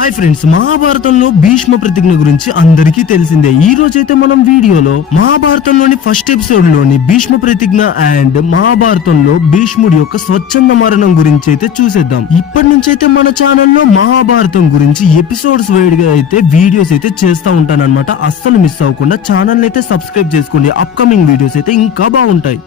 Hi friends, మహాభారతంలో భీష్మ ప్రతిజ్ఞ గురించి అందరికీ తెలిసిందే. ఈ రోజైతే మనం వీడియోలో మహాభారతంలోని ఫస్ట్ ఎపిసోడ్ లోని భీష్మ ప్రతిజ్ఞ అండ్ మహాభారతంలో భీష్ముడి యొక్క స్వచ్ఛంద మరణం గురించి అయితే చూసేద్దాం. ఇప్పటి నుంచి అయితే మన ఛానల్లో మహాభారతం గురించి ఎపిసోడ్స్ వైడ్ గా అయితే వీడియోస్ అయితే చేస్తా ఉంటానన్నమాట. అస్సలు మిస్ అవ్వకుండా ఛానల్ అయితే సబ్స్క్రైబ్ చేసుకోండి. అప్కమింగ్ వీడియోస్ అయితే ఇంకా బాగుంటాయి.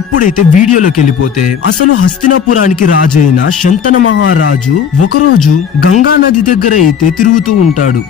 ఇప్పుడైతే వీడియోలోకి వెళ్ళిపోతే, అసలు హస్తినాపురానికి రాజైన శంతన మహారాజు ఒకరోజు గంగా నది దగ్గర అయితే తిరుగుతూ ఉంటాడు.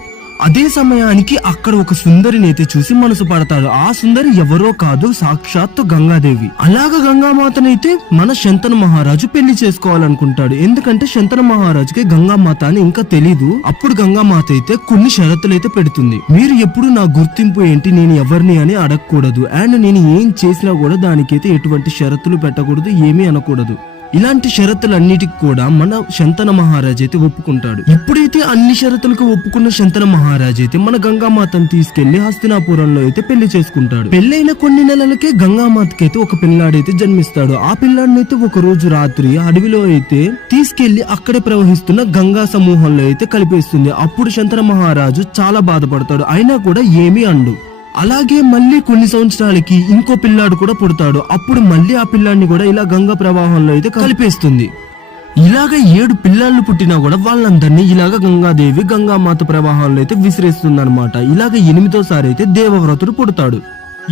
అదే సమయానికి అక్కడ ఒక సుందరిని అయితే చూసి మనసు పడతాడు. ఆ సుందరి ఎవరో కాదు, సాక్షాత్తు గంగాదేవి. అలాగా గంగామాతనైతే మన శంతన మహారాజు పెళ్లి చేసుకోవాలనుకుంటాడు. ఎందుకంటే శంతన మహారాజుకి గంగామాత అని ఇంకా తెలీదు. అప్పుడు గంగామాత అయితే కొన్ని షరతులు అయితే పెడుతుంది. మీరు ఎప్పుడు నా గుర్తింపు ఏంటి, నేను ఎవరిని అని అడగకూడదు, అండ్ నేను ఏం చేసినా కూడా దానికైతే ఎటువంటి షరతులు పెట్టకూడదు, ఏమీ అనకూడదు. ఇలాంటి షరతులన్నిటికి కూడా మన శంతన మహారాజు అయితే ఒప్పుకుంటాడు. ఇప్పుడైతే అన్ని షరతులకు ఒప్పుకున్న శంతన మహారాజు అయితే మన గంగామాతను తీసుకెళ్లి హస్తినాపురంలో అయితే పెళ్లి చేసుకుంటాడు. పెళ్లైన కొన్ని నెలలకే గంగామాతకి అయితే ఒక పిల్లాడైతే జన్మిస్తాడు. ఆ పిల్లాడినైతే ఒక రోజు రాత్రి అడవిలో అయితే తీసుకెళ్లి అక్కడే ప్రవహిస్తున్న గంగా సమూహంలో అయితే కలిపేస్తుంది. అప్పుడు శంతన మహారాజు చాలా బాధపడతాడు. అయినా కూడా ఏమీ అండు. అలాగే మళ్ళీ కొన్ని సంవత్సరాలకి ఇంకో పిల్లాడు కూడా పుడతాడు. అప్పుడు మళ్ళీ ఆ పిల్లాడిని కూడా ఇలా గంగా ప్రవాహంలో అయితే కలిపేస్తుంది. ఇలాగ 7 పిల్లలు పుట్టినా కూడా వాళ్ళందరినీ ఇలాగ గంగాదేవి గంగామాత ప్రవాహంలో అయితే విసిరేస్తుంది అనమాట. ఇలాగ 8వ అయితే దేవవ్రతుడు పుడతాడు.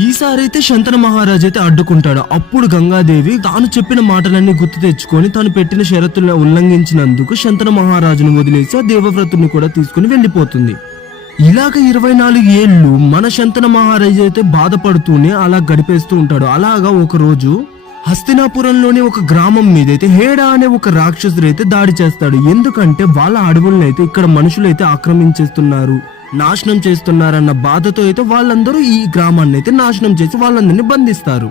ఈసారి అయితే శంతన మహారాజు అయితే అడ్డుకుంటాడు. అప్పుడు గంగాదేవి తాను చెప్పిన మాటలన్నీ గుర్తు తెచ్చుకొని తాను పెట్టిన షరతులను ఉల్లంఘించినందుకు శంతన మహారాజును వదిలేసి ఆ దేవవ్రతుడిని కూడా తీసుకుని వెళ్లిపోతుంది. ఇలాగ 24 ఏళ్ళు మన శంతన మహారాజు అయితే బాధపడుతూనే అలా గడిపేస్తూ ఉంటాడు. అలాగా ఒక రోజు హస్తినాపురంలోని ఒక గ్రామం మీద అయితే హేడా అనే ఒక రాక్షసుడు అయితే దాడి చేస్తాడు. ఎందుకంటే వాళ్ళ అడవులను అయితే ఇక్కడ మనుషులైతే ఆక్రమించేస్తున్నారు, నాశనం చేస్తున్నారన్న బాధతో అయితే వాళ్ళందరూ ఈ గ్రామాన్ని అయితే నాశనం చేసి వాళ్ళందరినీ బంధిస్తారు.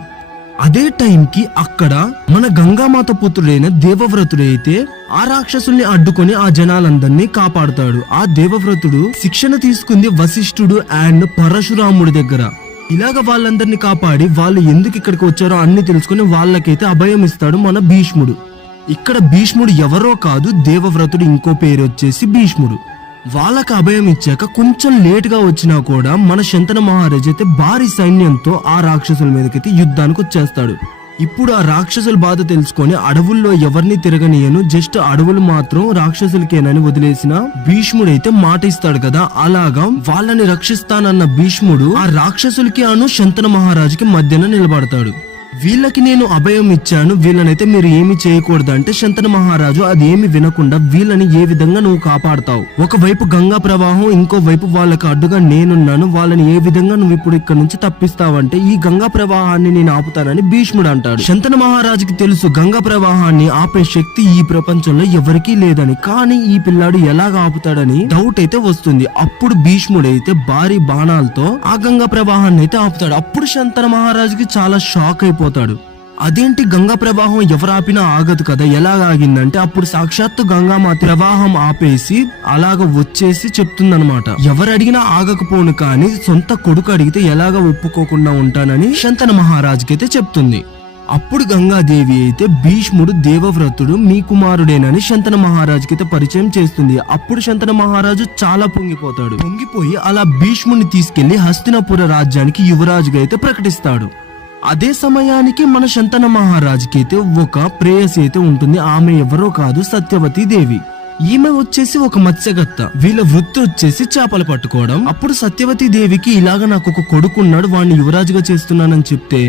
అదే టైంకి అక్కడ మన గంగామాత పుత్రుడైన దేవవ్రతుడైతే ఆ రాక్షసుల్ని అడ్డుకొని ఆ జనాలందరినీ కాపాడుతాడు. ఆ దేవవ్రతుడు శిక్షణ తీసుకుంది వశిష్ఠుడు అండ్ పరశురాముడి దగ్గర. ఇలాగ వాళ్ళందరినీ కాపాడి వాళ్ళు ఎందుకు ఇక్కడికి వచ్చారో అన్ని తెలుసుకుని వాళ్ళకైతే అభయం ఇస్తాడు మన భీష్ముడు. ఇక్కడ భీష్ముడు ఎవరో కాదు, దేవవ్రతుడు ఇంకో పేరు వచ్చేసి భీష్ముడు. వాళ్ళకి అభయం ఇచ్చాక కొంచెం లేట్ గా వచ్చినా కూడా మన శంతన మహారాజు అయితే భారీ సైన్యంతో ఆ రాక్షసుల మీదకైతే యుద్ధానికి వచ్చేస్తాడు. ఇప్పుడు ఆ రాక్షసుల బాధ తెలుసుకొని అడవుల్లో ఎవరిని తిరగనీయను, జస్ట్ అడవులు మాత్రం రాక్షసులకేనని వదిలేసిన భీష్ముడైతే మాట ఇస్తాడు కదా. అలాగా వాళ్ళని రక్షిస్తానన్న భీష్ముడు ఆ రాక్షసులకి శంతన మహారాజుకి మధ్యన నిలబడతాడు. వీళ్ళకి నేను అభయం ఇచ్చాను, వీళ్ళనైతే మీరు ఏమి చేయకూడదు అంటే శంతన మహారాజు అదేమి వినకుండా వీళ్ళని ఏ విధంగా నువ్వు కాపాడతావు, ఒకవైపు గంగా ప్రవాహం, ఇంకో వైపు వాళ్ళకి అడ్డుగా నేనున్నాను, వాళ్ళని ఏ విధంగా నువ్వు ఇప్పుడు ఇక్కడ నుంచి తప్పిస్తావంటే ఈ గంగా ప్రవాహాన్ని నేను ఆపుతానని భీష్ముడు అంటాడు. శంతన మహారాజుకి తెలుసు గంగా ప్రవాహాన్ని ఆపే శక్తి ఈ ప్రపంచంలో ఎవరికీ లేదని, కానీ ఈ పిల్లాడు ఎలాగ ఆపుతాడని డౌట్ అయితే వస్తుంది. అప్పుడు భీష్ముడైతే భారీ బాణాలతో ఆ గంగా ప్రవాహాన్ని అయితే ఆపుతాడు. అప్పుడు శంతన మహారాజుకి చాలా షాక్ అయిపోతాడు. అదేంటి గంగా ప్రవాహం ఎవరు ఆపినా ఆగదు కదా, ఎలాగ ఆగిందంటే అప్పుడు సాక్షాత్తు గంగామాత ప్రవాహం ఆపేసి అలాగ వచ్చేసి చెప్తుందనమాట. ఎవరు అడిగినా ఆగకపోను, కానీ సొంత కొడుకు అడిగితే ఎలాగ ఒప్పుకోకుండా ఉంటానని శంతన మహారాజుకి అయితే చెప్తుంది. అప్పుడు గంగాదేవి అయితే భీష్ముడు దేవవ్రతుడు మీ కుమారుడేనని శంతన మహారాజుకి అయితే పరిచయం చేస్తుంది. అప్పుడు శంతన మహారాజు చాలా పొంగిపోతాడు. పొంగిపోయి అలా భీష్ముడిని తీసుకెళ్లి హస్తినాపుర రాజ్యానికి యువరాజుగా అయితే ప్రకటిస్తాడు. అదే సమయానికి మన శంతన మహారాజుకి అయితే ఒక ప్రేయసి అయితే ఉంటుంది. ఆమె ఎవరో కాదు, సత్యవతి దేవి. ఈమె వచ్చేసి ఒక మత్స్యగత్త. వీళ్ళ వృత్తి వచ్చేసి చేపలు పట్టుకోవడం. అప్పుడు సత్యవతి దేవికి ఇలాగ నాకు ఒక కొడుకున్నాడు, వాడిని యువరాజుగా చేస్తున్నానని చెప్తే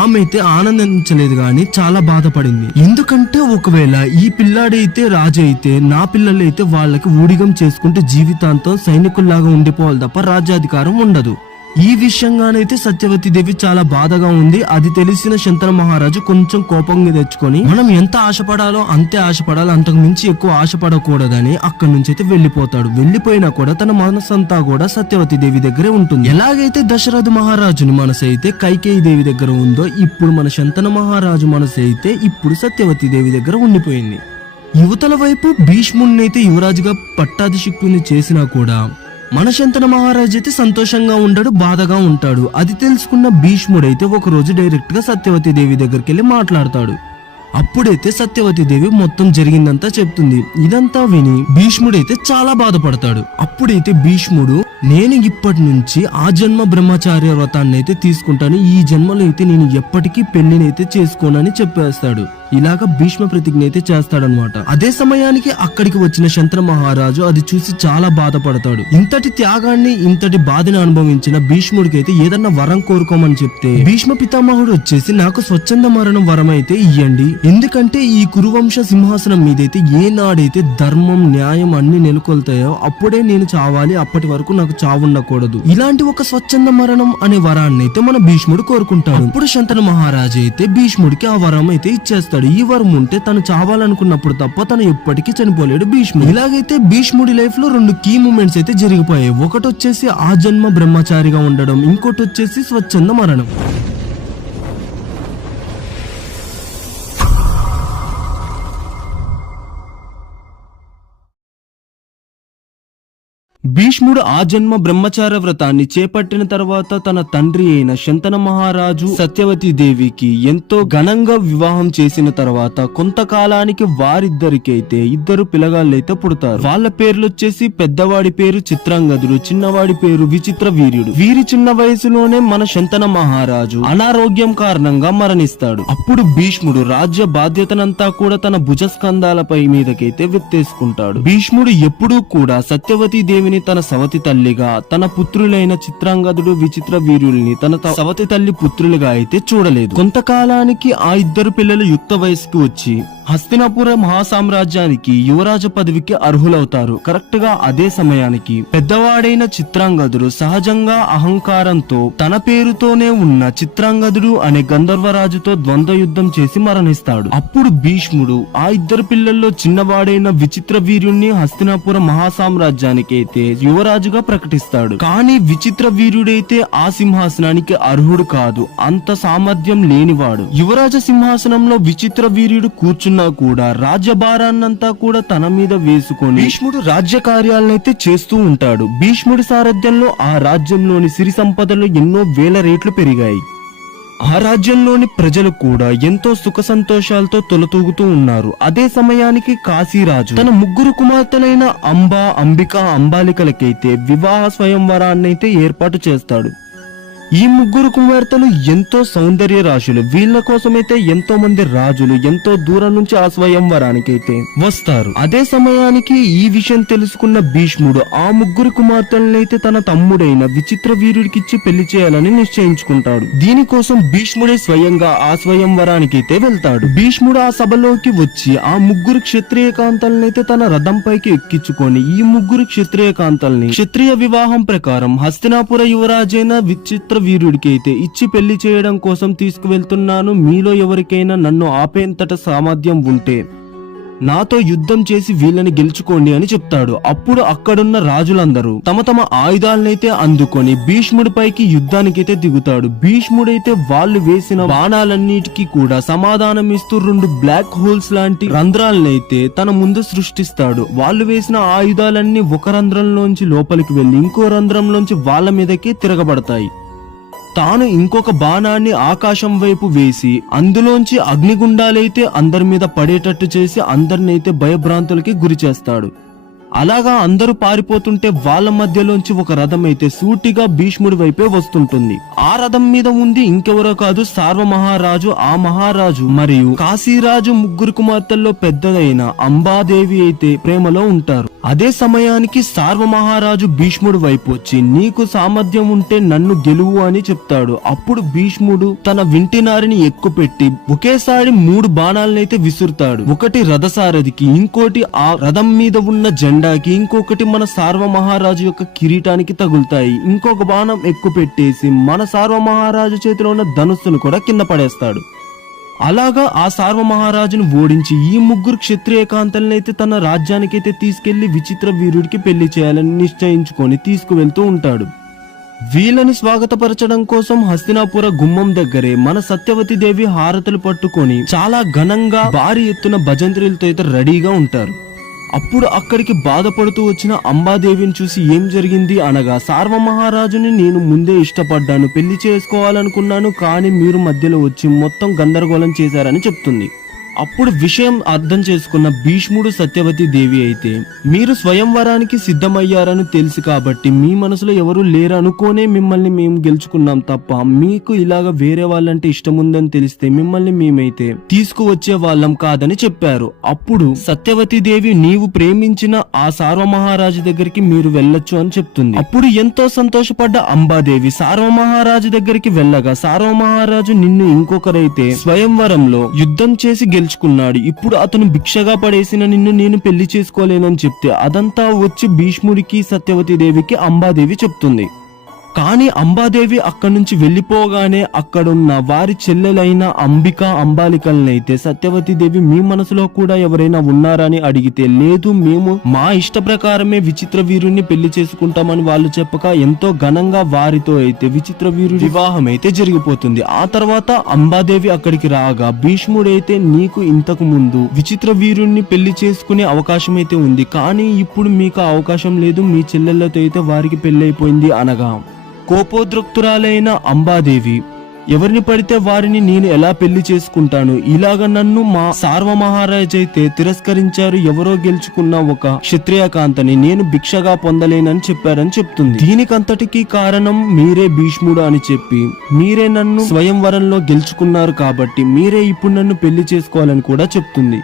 ఆమె అయితే ఆనందించలేదు గాని చాలా బాధపడింది. ఎందుకంటే ఒకవేళ ఈ పిల్లాడైతే రాజు అయితే నా పిల్లలైతే వాళ్ళకి ఊడిగం చేసుకుంటూ జీవితాంతం సైనికుల్లాగా ఉండిపోవాలి తప్ప రాజ్యాధికారం ఉండదు. ఈ విషయంగానైతే సత్యవతి దేవి చాలా బాధగా ఉంది. అది తెలిసిన శంతన మహారాజు కొంచెం కోపంగా తెచ్చుకొని మనం ఎంత ఆశపడాలో అంతే ఆశపడాలి, అంతకు మించి ఎక్కువ ఆశపడకూడదని అక్కడి నుంచి అయితే వెళ్లిపోతాడు. వెళ్లిపోయినా కూడా తన మనసంతా కూడా సత్యవతి దేవి దగ్గరే ఉంటుంది. ఎలాగైతే దశరథ మహారాజుని మనసు అయితే కైకేయి దేవి దగ్గర ఉందో, ఇప్పుడు మన శంతన మహారాజు మనసు అయితే ఇప్పుడు సత్యవతి దేవి దగ్గర ఉండిపోయింది. యువతల వైపు భీష్ముడిని అయితే యువరాజుగా పట్టాభిషిక్తుని చేసినా కూడా మన శంతన మహారాజు అయితే సంతోషంగా ఉండడు, బాధగా ఉంటాడు. అది తెలుసుకున్న భీష్ముడైతే ఒక రోజు డైరెక్ట్ గా సత్యవతి దేవి దగ్గరికి వెళ్ళి మాట్లాడతాడు. అప్పుడైతే సత్యవతి దేవి మొత్తం జరిగిందంతా చెప్తుంది. ఇదంతా విని భీష్ముడైతే చాలా బాధపడతాడు. అప్పుడైతే భీష్ముడు, నేను ఇప్పటి నుంచి ఆ జన్మ బ్రహ్మచార్య వ్రతాన్ని అయితే తీసుకుంటాను, ఈ జన్మలో అయితే నేను ఎప్పటికీ పెళ్లినైతే చేసుకోనని చెప్పేస్తాడు. ఇలాగా భీష్మ ప్రతిజ్ఞ అయితే చేస్తాడనమాట. అదే సమయానికి అక్కడికి వచ్చిన శంతన మహారాజు అది చూసి చాలా బాధపడతాడు. ఇంతటి త్యాగాన్ని, ఇంతటి బాధని అనుభవించిన భీష్ముడికి అయితే ఏదన్నా వరం కోరుకోమని చెప్తే భీష్మ పితామహుడు వచ్చేసి, నాకు స్వచ్ఛంద మరణం వరం అయితే ఇయ్యండి, ఎందుకంటే ఈ కురువంశ సింహాసనం మీదైతే ఏనాడైతే ధర్మం, న్యాయం అన్ని నెలకొల్తాయో అప్పుడే నేను చావాలి, అప్పటి వరకు నాకు చావుండకూడదు. ఇలాంటి ఒక స్వచ్ఛంద మరణం అనే వరాన్ని అయితే మన భీష్ముడు కోరుకుంటాడు. అప్పుడు శంతన మహారాజు అయితే భీష్ముడికి ఆ వరం అయితే ఇచ్చేస్తాడు. ఈ వరం ఉంటే తను చావాలనుకున్నప్పుడు తప్ప తను ఎప్పటికీ చనిపోలేడు భీష్ముడు. ఇలాగైతే భీష్ముడి లైఫ్ లో 2 కీ మూమెంట్స్ అయితే జరిగిపోయాయి. ఒకటి వచ్చేసి ఆ జన్మ బ్రహ్మచారిగా ఉండడం, ఇంకోటి వచ్చేసి స్వచ్ఛంద మరణం. భీష్ముడు ఆ జన్మ బ్రహ్మచార వ్రతాన్ని చేపట్టిన తర్వాత తన తండ్రి అయిన శంతన మహారాజు సత్యవతి దేవికి ఎంతో ఘనంగా వివాహం చేసిన తర్వాత కొంతకాలానికి వారిద్దరికైతే 2 పిల్లగాళ్ళైతే పుడతారు. వాళ్ళ పేర్లు వచ్చేసి పెద్దవాడి పేరు చిత్రాంగదుడు, చిన్నవాడి పేరు విచిత్ర వీర్యుడు. వీరి చిన్న వయసులోనే మన శంతన మహారాజు అనారోగ్యం కారణంగా మరణిస్తాడు. అప్పుడు భీష్ముడు రాజ్య బాధ్యతనంతా కూడా తన భుజస్కంధాలపై మీదకైతే వెత్తేసుకుంటాడు. భీష్ముడు ఎప్పుడూ కూడా సత్యవతి దేవిని తన సవతి తల్లిగా, తన పుత్రులైన చిత్రాంగదుడు, విచిత్ర వీరుల్ని తన సవతి తల్లి పుత్రులుగా అయితే చూడలేదు. కొంతకాలానికి ఆ 2 పిల్లలు యుక్త వయసుకు వచ్చి హస్తినాపుర మహాసామ్రాజ్యానికి యువరాజ పదవికి అర్హులవుతారు. కరెక్ట్ గా అదే సమయానికి పెద్దవాడైన చిత్రాంగదుడు సహజంగా అహంకారంతో తన పేరుతోనే ఉన్న చిత్రాంగదుడు అనే గంధర్వరాజుతో ద్వంద్వ యుద్ధం చేసి మరణిస్తాడు. అప్పుడు భీష్ముడు ఆ 2 పిల్లల్లో చిన్నవాడైన విచిత్ర వీర్యుణ్ణి హస్తినాపుర మహాసామ్రాజ్యానికి అయితే యువరాజుగా ప్రకటిస్తాడు. కానీ విచిత్ర వీరుడైతే ఆ సింహాసనానికి అర్హుడు కాదు, అంత సామర్థ్యం లేనివాడు. యువరాజ సింహాసనంలో విచిత్ర వీరుడు కూర్చున్నా కూడా రాజ్యభారాన్నంతా కూడా తన మీద వేసుకొని భీష్ముడు రాజ్య కార్యాలనైతే చేస్తూ ఉంటాడు. భీష్ముడి సారథ్యంలో ఆ రాజ్యంలోని సిరి సంపదలు ఎన్నో వేల రెట్లు పెరిగాయి. ఆ రాజ్యంలోని ప్రజలు కూడా ఎంతో సుఖ సంతోషాలతో తొలతూగుతూ ఉన్నారు. అదే సమయానికి కాశీరాజు తన 3 కుమార్తెలైన అంబ, అంబిక, అంబాలికలకైతే వివాహ స్వయంవరాన్నైతే ఏర్పాటు చేస్తాడు. ఈ 3 కుమార్తెలు ఎంతో సౌందర్య రాశులు. వీళ్ళ కోసమైతే ఎంతో మంది రాజులు ఎంతో దూరం నుంచి ఆ స్వయంవరానికైతే వస్తారు. అదే సమయానికి ఈ విషయం తెలుసుకున్న భీష్ముడు ఆ 3 కుమార్తెలనైతే తన తమ్ముడైన విచిత్ర వీరుడికిచ్చి పెళ్లి చేయాలని నిశ్చయించుకుంటాడు. దీనికోసం భీష్ముడే స్వయంగా ఆ స్వయంవరానికైతే వెళ్తాడు. భీష్ముడు ఆ సభలోకి వచ్చి ఆ 3 క్షత్రియ కాంతలనైతే తన రథంపైకి ఎక్కించుకొని ఈ 3 క్షత్రియ కాంతల్ని క్షత్రియ వివాహం ప్రకారం హస్తినాపుర యువరాజైన విచిత్ర వీరుడికి అయితే ఇచ్చి పెళ్లి చేయడం కోసం తీసుకువెళ్తున్నాను. మీలో ఎవరికైనా నన్ను ఆపేంతట సామర్థ్యం ఉంటే నాతో యుద్ధం చేసి వీళ్ళని గెలుచుకోండి అని చెప్తాడు. అప్పుడు అక్కడున్న రాజులందరూ తమ తమ ఆయుధాలనైతే అందుకొని భీష్ముడిపైకి యుద్ధానికైతే దిగుతాడు. భీష్ముడైతే వాళ్ళు వేసిన బాణాలన్నిటికీ కూడా సమాధానం ఇస్తూ 2 బ్లాక్ హోల్స్ లాంటి రంధ్రాలనైతే తన ముందు సృష్టిస్తాడు. వాళ్ళు వేసిన ఆయుధాలన్నీ ఒక రంధ్రంలోంచి లోపలికి వెళ్లి ఇంకో రంధ్రంలోంచి వాళ్ళ మీదకే తిరగబడతాయి. తాను ఇంకొక బాణాన్ని ఆకాశం వైపు వేసి అందులోంచి అగ్నిగుండాలైతే అందరి మీద పడేటట్టు చేసి అందరినైతే భయభ్రాంతులకి గురి చేస్తాడు. అలాగా అందరూ పారిపోతుంటే వాళ్ళ మధ్యలోంచి ఒక రథం అయితే సూటిగా భీష్ముడి వైపే వస్తుంటుంది. ఆ రథం మీద ఉంది ఇంకెవరో కాదు, సార్వమహారాజు. ఆ మహారాజు మరియు కాశీరాజు 3 కుమార్తెల్లో పెద్దదైన అంబాదేవి అయితే ప్రేమలో ఉంటారు. అదే సమయానికి సార్వమహారాజు భీష్ముడి వైపు వచ్చి, నీకు సామర్థ్యం ఉంటే నన్ను గెలువు అని చెప్తాడు. అప్పుడు భీష్ముడు తన వింటినారిని ఎక్కుపెట్టి ఒకేసారి 3 బాణాలనైతే విసురుతాడు. ఒకటి రథసారథికి, ఇంకోటి ఆ రథం మీద ఉన్న జెండాకి, ఇంకొకటి మన సార్వమహారాజు యొక్క కిరీటానికి తగులుతాయి. ఇంకొక బాణం ఎక్కుపెట్టేసి మన సార్వమహారాజు చేతిలో ఉన్న ధనుస్సును కూడా కింద పడేస్తాడు. అలాగా ఆ సార్వమహారాజును ఓడించి ఈ 3 క్షత్రియ కాంతలనైతే తన రాజ్యానికైతే తీసుకెళ్లి విచిత్ర వీరుడికి పెళ్లి చేయాలని నిశ్చయించుకొని తీసుకువెళ్తూ ఉంటాడు. వీళ్ళని స్వాగతపరచడం కోసం హస్తినాపుర గుమ్మం దగ్గరే మన సత్యవతి దేవి హారతులు పట్టుకొని చాలా ఘనంగా భారీ ఎత్తున భజంత్రులతో అయితే రెడీగా ఉంటారు. అప్పుడు అక్కడికి బాధపడుతూ వచ్చిన అంబాదేవిని చూసి ఏం జరిగింది అనగా, సార్వమహారాజుని నేను ముందే ఇష్టపడ్డాను, పెళ్లి చేసుకోవాలనుకున్నాను, కానీ మీరు మధ్యలో వచ్చి మొత్తం గందరగోళం చేశారని చెప్తుంది. అప్పుడు విషయం అర్థం చేసుకున్న భీష్ముడు సత్యవతి దేవి అయితే, మీరు స్వయంవరానికి సిద్ధమయ్యారని తెలుసు కాబట్టి మీ మనసులో ఎవరు లేరు అనుకోనే మిమ్మల్ని మేము గెలుచుకున్నాం తప్ప మీకు ఇలాగ వేరే వాళ్ళంటే ఇష్టం ఉందని తెలిస్తే మిమ్మల్ని మేమైతే తీసుకువచ్చే వాళ్ళం కాదని చెప్పారు. అప్పుడు సత్యవతి దేవి, నీవు ప్రేమించిన ఆ సార్వమహారాజు దగ్గరికి మీరు వెళ్ళొచ్చు అని చెప్తుంది. అప్పుడు ఎంతో సంతోషపడ్డ అంబాదేవి సార్వమహారాజు దగ్గరికి వెళ్ళగా సార్వమహారాజు, నిన్ను ఇంకొకరైతే స్వయంవరంలో యుద్ధం చేసి గెలుచుకున్నాడు, ఇప్పుడు అతను భిక్షగా పడేసిన నిన్ను నేను పెళ్లి చేసుకోలేనని చెప్తే అదంతా వచ్చి భీష్ముడికి సత్యవతి దేవికి అంబాదేవి చెప్తుంది. కానీ అంబాదేవి అక్కడి నుంచి వెళ్లిపోగానే అక్కడున్న వారి చెల్లెలైన అంబాలికలనైతే సత్యవతి దేవి, మీ మనసులో కూడా ఎవరైనా ఉన్నారని అడిగితే, లేదు మేము మా ఇష్ట ప్రకారమే విచిత్ర వీరుణ్ణి పెళ్లి చేసుకుంటామని వాళ్ళు చెప్పక ఎంతో ఘనంగా వారితో అయితే విచిత్ర వీరుడి వివాహం అయితే జరిగిపోతుంది. ఆ తర్వాత అంబాదేవి అక్కడికి రాగా భీష్ముడైతే, నీకు ఇంతకు ముందు విచిత్ర వీరుణ్ణి పెళ్లి చేసుకునే అవకాశం అయితే ఉంది, కానీ ఇప్పుడు మీకు అవకాశం లేదు, మీ చెల్లెళ్ళతో అయితే వారికి పెళ్లైపోయింది అనగా కోపోద్రక్తురాలైన అంబాదేవి, ఎవరిని పడితే వారిని నేను ఎలా పెళ్లి చేసుకుంటాను, ఇలాగ నన్ను మా సార్వమహారాజు అయితే తిరస్కరించారు, ఎవరో గెలుచుకున్న ఒక క్షత్రియకాంతని నేను భిక్షగా పొందలేనని చెప్పారని చెప్తుంది. దీనికంతటికి కారణం మీరే భీష్ముడు అని చెప్పి, మీరే నన్ను స్వయంవరంలో గెలుచుకున్నారు కాబట్టి మీరే ఇప్పుడు నన్ను పెళ్లి చేసుకోవాలని కూడా చెప్తుంది.